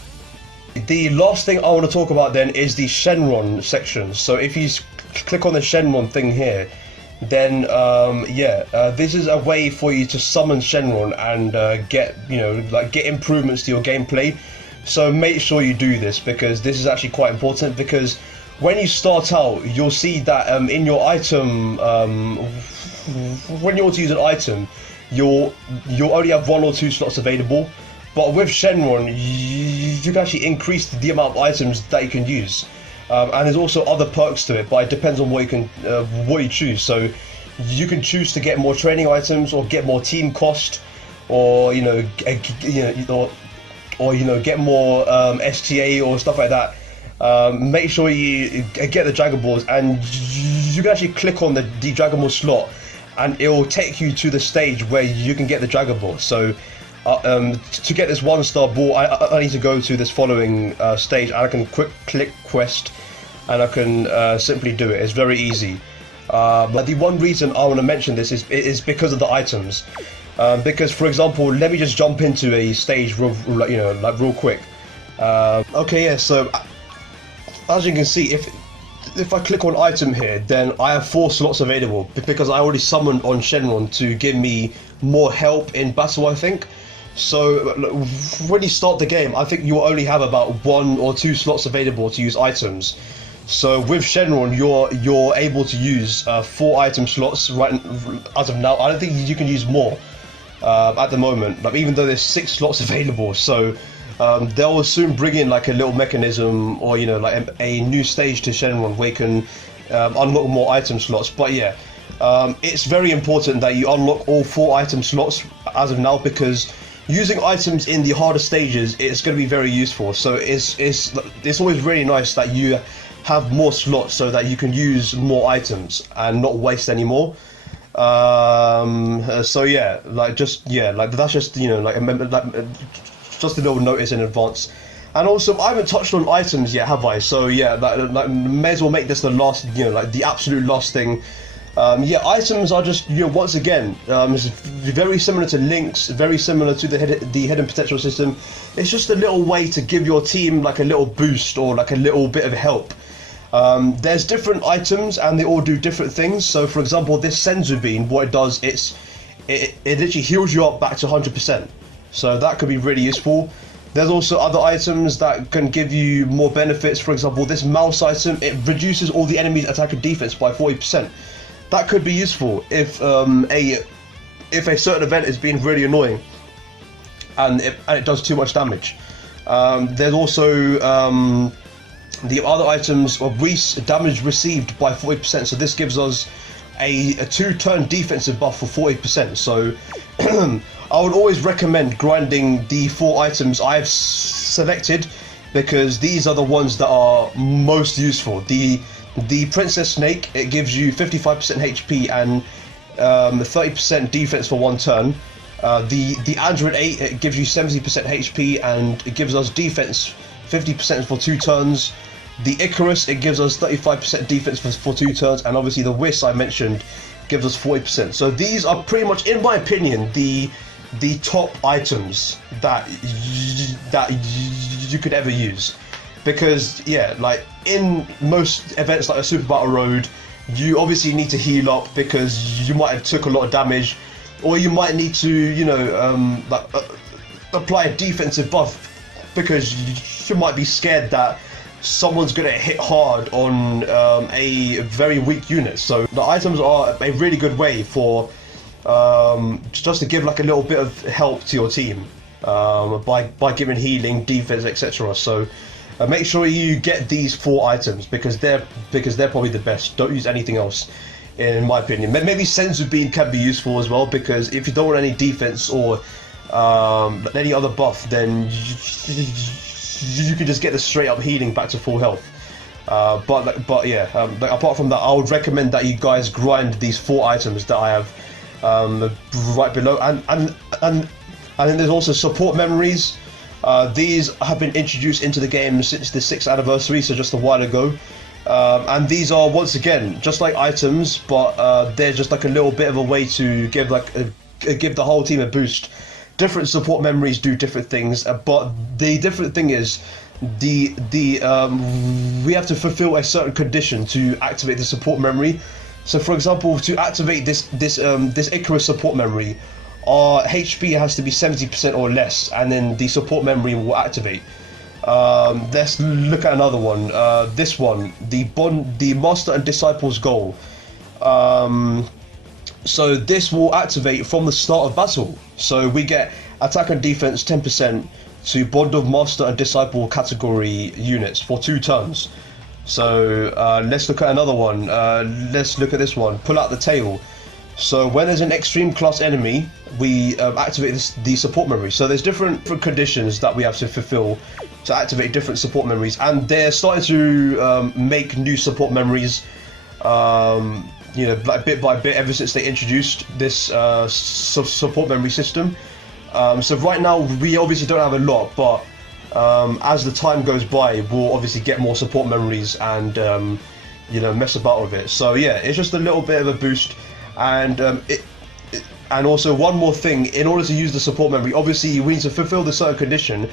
The last thing I want to talk about then is the Shenron section. So if you click on the Shenron thing here, then this is a way for you to summon Shenron and get improvements to your gameplay. So make sure you do this, because this is actually quite important, because when you start out, you'll see that in your item, when you want to use an item, you'll only have 1 or 2 slots available. But with Shenron, you can actually increase the amount of items that you can use. And there's also other perks to it, but it depends on what you choose. So you can choose to get more training items, or get more team cost, or get more STA or stuff like that. Make sure you get the Dragon Balls, and you can actually click on the Dragon Ball slot, and it will take you to the stage where you can get the Dragon Ball. So to get this 1-star ball, I need to go to this following stage, and I can click quest, and I can simply do it. It's very easy. But the one reason I want to mention this is because of the items. Because, for example, let me just jump into a stage real quick. Okay, yeah. So as you can see, if I click on item here, then I have 4 slots available, because I already summoned on Shenron to give me more help in battle, I think. So when you start the game, I think you'll only have about 1 or 2 slots available to use items. So with Shenron, you're able to use 4 item slots right as of now. I don't think you can use more at the moment, even though there's 6 slots available. So they'll soon bring in like a little mechanism, or like a new stage to Shenron where you can unlock more item slots. But yeah, it's very important that you unlock all 4 item slots as of now, because using items in the harder stages, it's going to be very useful. So it's always really nice that you have more slots so that you can use more items and not waste any more. So yeah, that's just just a little notice in advance. And also, I haven't touched on items yet, have I? So yeah, may as well make this the last, the absolute last thing. Items are just, once again, it's very similar to links, very similar to the hidden potential system. It's just a little way to give your team like a little boost, or like a little bit of help. There's different items, and they all do different things. So for example, this Senzu Bean, what it does, it literally heals you up back to 100%. So that could be really useful. There's also other items that can give you more benefits. For example, this mouse item, it reduces all the enemy's attack and defense by 40%. That could be useful if a certain event is being really annoying and it does too much damage. There's also the other items of damage received by 40%. So this gives us a 2-turn defensive buff for 40%. So I would always recommend grinding the 4 items I've selected, because these are the ones that are most useful. The Princess Snake, it gives you 55% HP and 30% defense for 1 turn. The Android 8, it gives you 70% HP and it gives us defense 50% for 2 turns. The Icarus, it gives us 35% defense for 2 turns, and obviously the Whis I mentioned gives us 40%. So these are pretty much, in my opinion, the top items that you could ever use. Because yeah, like in most events like a Super Battle Road, you obviously need to heal up because you might have took a lot of damage, or you might need to apply a defensive buff because you might be scared that someone's going to hit hard on a very weak unit. So the items are a really good way for just to give like a little bit of help to your team, by giving healing, defense, etc. So make sure you get these 4 items because they're probably the best. Don't use anything else, in my opinion. Maybe Senzu Bean can be useful as well, because if you don't want any defense or any other buff, then you can just get the straight up healing back to full health. But yeah, apart from that, I would recommend that you guys grind these 4 items that I have right below, and then there's also support memories. These have been introduced into the game since the 6th anniversary, so just a while ago. And these are, once again, just like items, but they're just like a little bit of a way to give give the whole team a boost. Different support memories do different things, but the different thing is we have to fulfill a certain condition to activate the support memory. So, for example, to activate this Icarus support memory, our HP has to be 70% or less, and then the support memory will activate. Let's look at another one. This one, the Master and Disciples goal. So this will activate from the start of battle. So we get attack and defense 10% to Bond of Master and Disciple category units for 2 turns. So let's look at another one. Let's look at this one. Pull out the tail. So when there's an extreme class enemy, we activate the support memory. So there's different conditions that we have to fulfill to activate different support memories, and they're starting to make new support memories, you know, like bit by bit, ever since they introduced this support memory system. So right now we obviously don't have a lot, but as the time goes by, we'll obviously get more support memories and you know, mess about with it. So yeah, it's just a little bit of a boost. And and also one more thing, in order to use the support memory, obviously we need to fulfill the certain condition,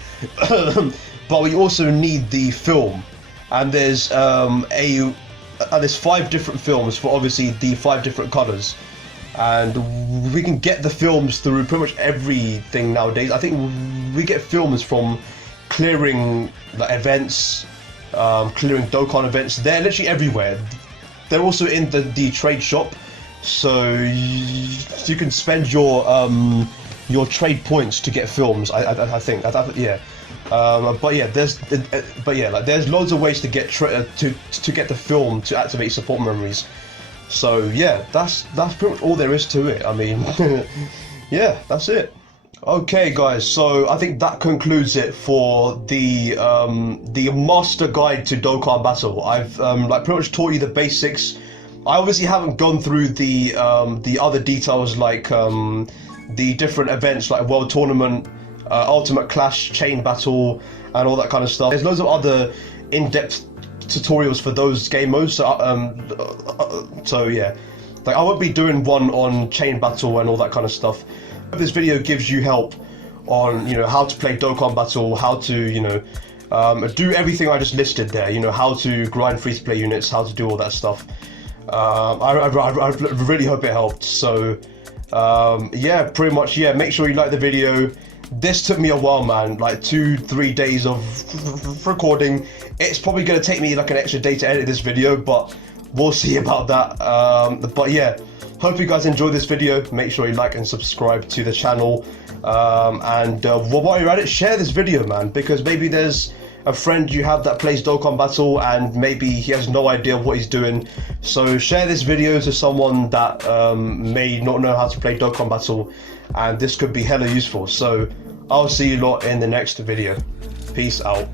but we also need the film, and there's there's 5 different films for obviously the 5 different colors, and we can get the films through pretty much everything nowadays. I think we get films from clearing the events, clearing Dokkan events. They're literally everywhere. They're also in the trade shop. So you can spend your trade points to get films. I think yeah. But yeah, like there's loads of ways to get to get the film to activate support memories. So yeah, that's pretty much all there is to it. I mean, yeah, that's it. Okay, guys. So I think that concludes it for the master guide to Dokkan Battle. I've like pretty much taught you the basics. I obviously haven't gone through the other details, like the different events like World Tournament, Ultimate Clash, Chain Battle, and all that kind of stuff. There's loads of other in-depth tutorials for those game modes. So yeah, like I won't be doing one on Chain Battle and all that kind of stuff. This video gives you help on, you know, how to play Dokkan Battle, how to, you know, do everything I just listed there. You know, how to grind free-to-play units, how to do all that stuff. I really hope it helped. So yeah, pretty much, yeah, make sure you like the video. This took me a while, man, like 2-3 days of recording. It's probably going to take me like an extra day to edit this video, but we'll see about that. But yeah, hope you guys enjoyed this video. Make sure you like and subscribe to the channel, and while you're at it, share this video, man, because maybe there's a friend you have that plays Dokkan Battle and maybe he has no idea what he's doing. So share this video to someone that may not know how to play Dokkan Battle, and this could be hella useful. So I'll see you lot in the next video. Peace out.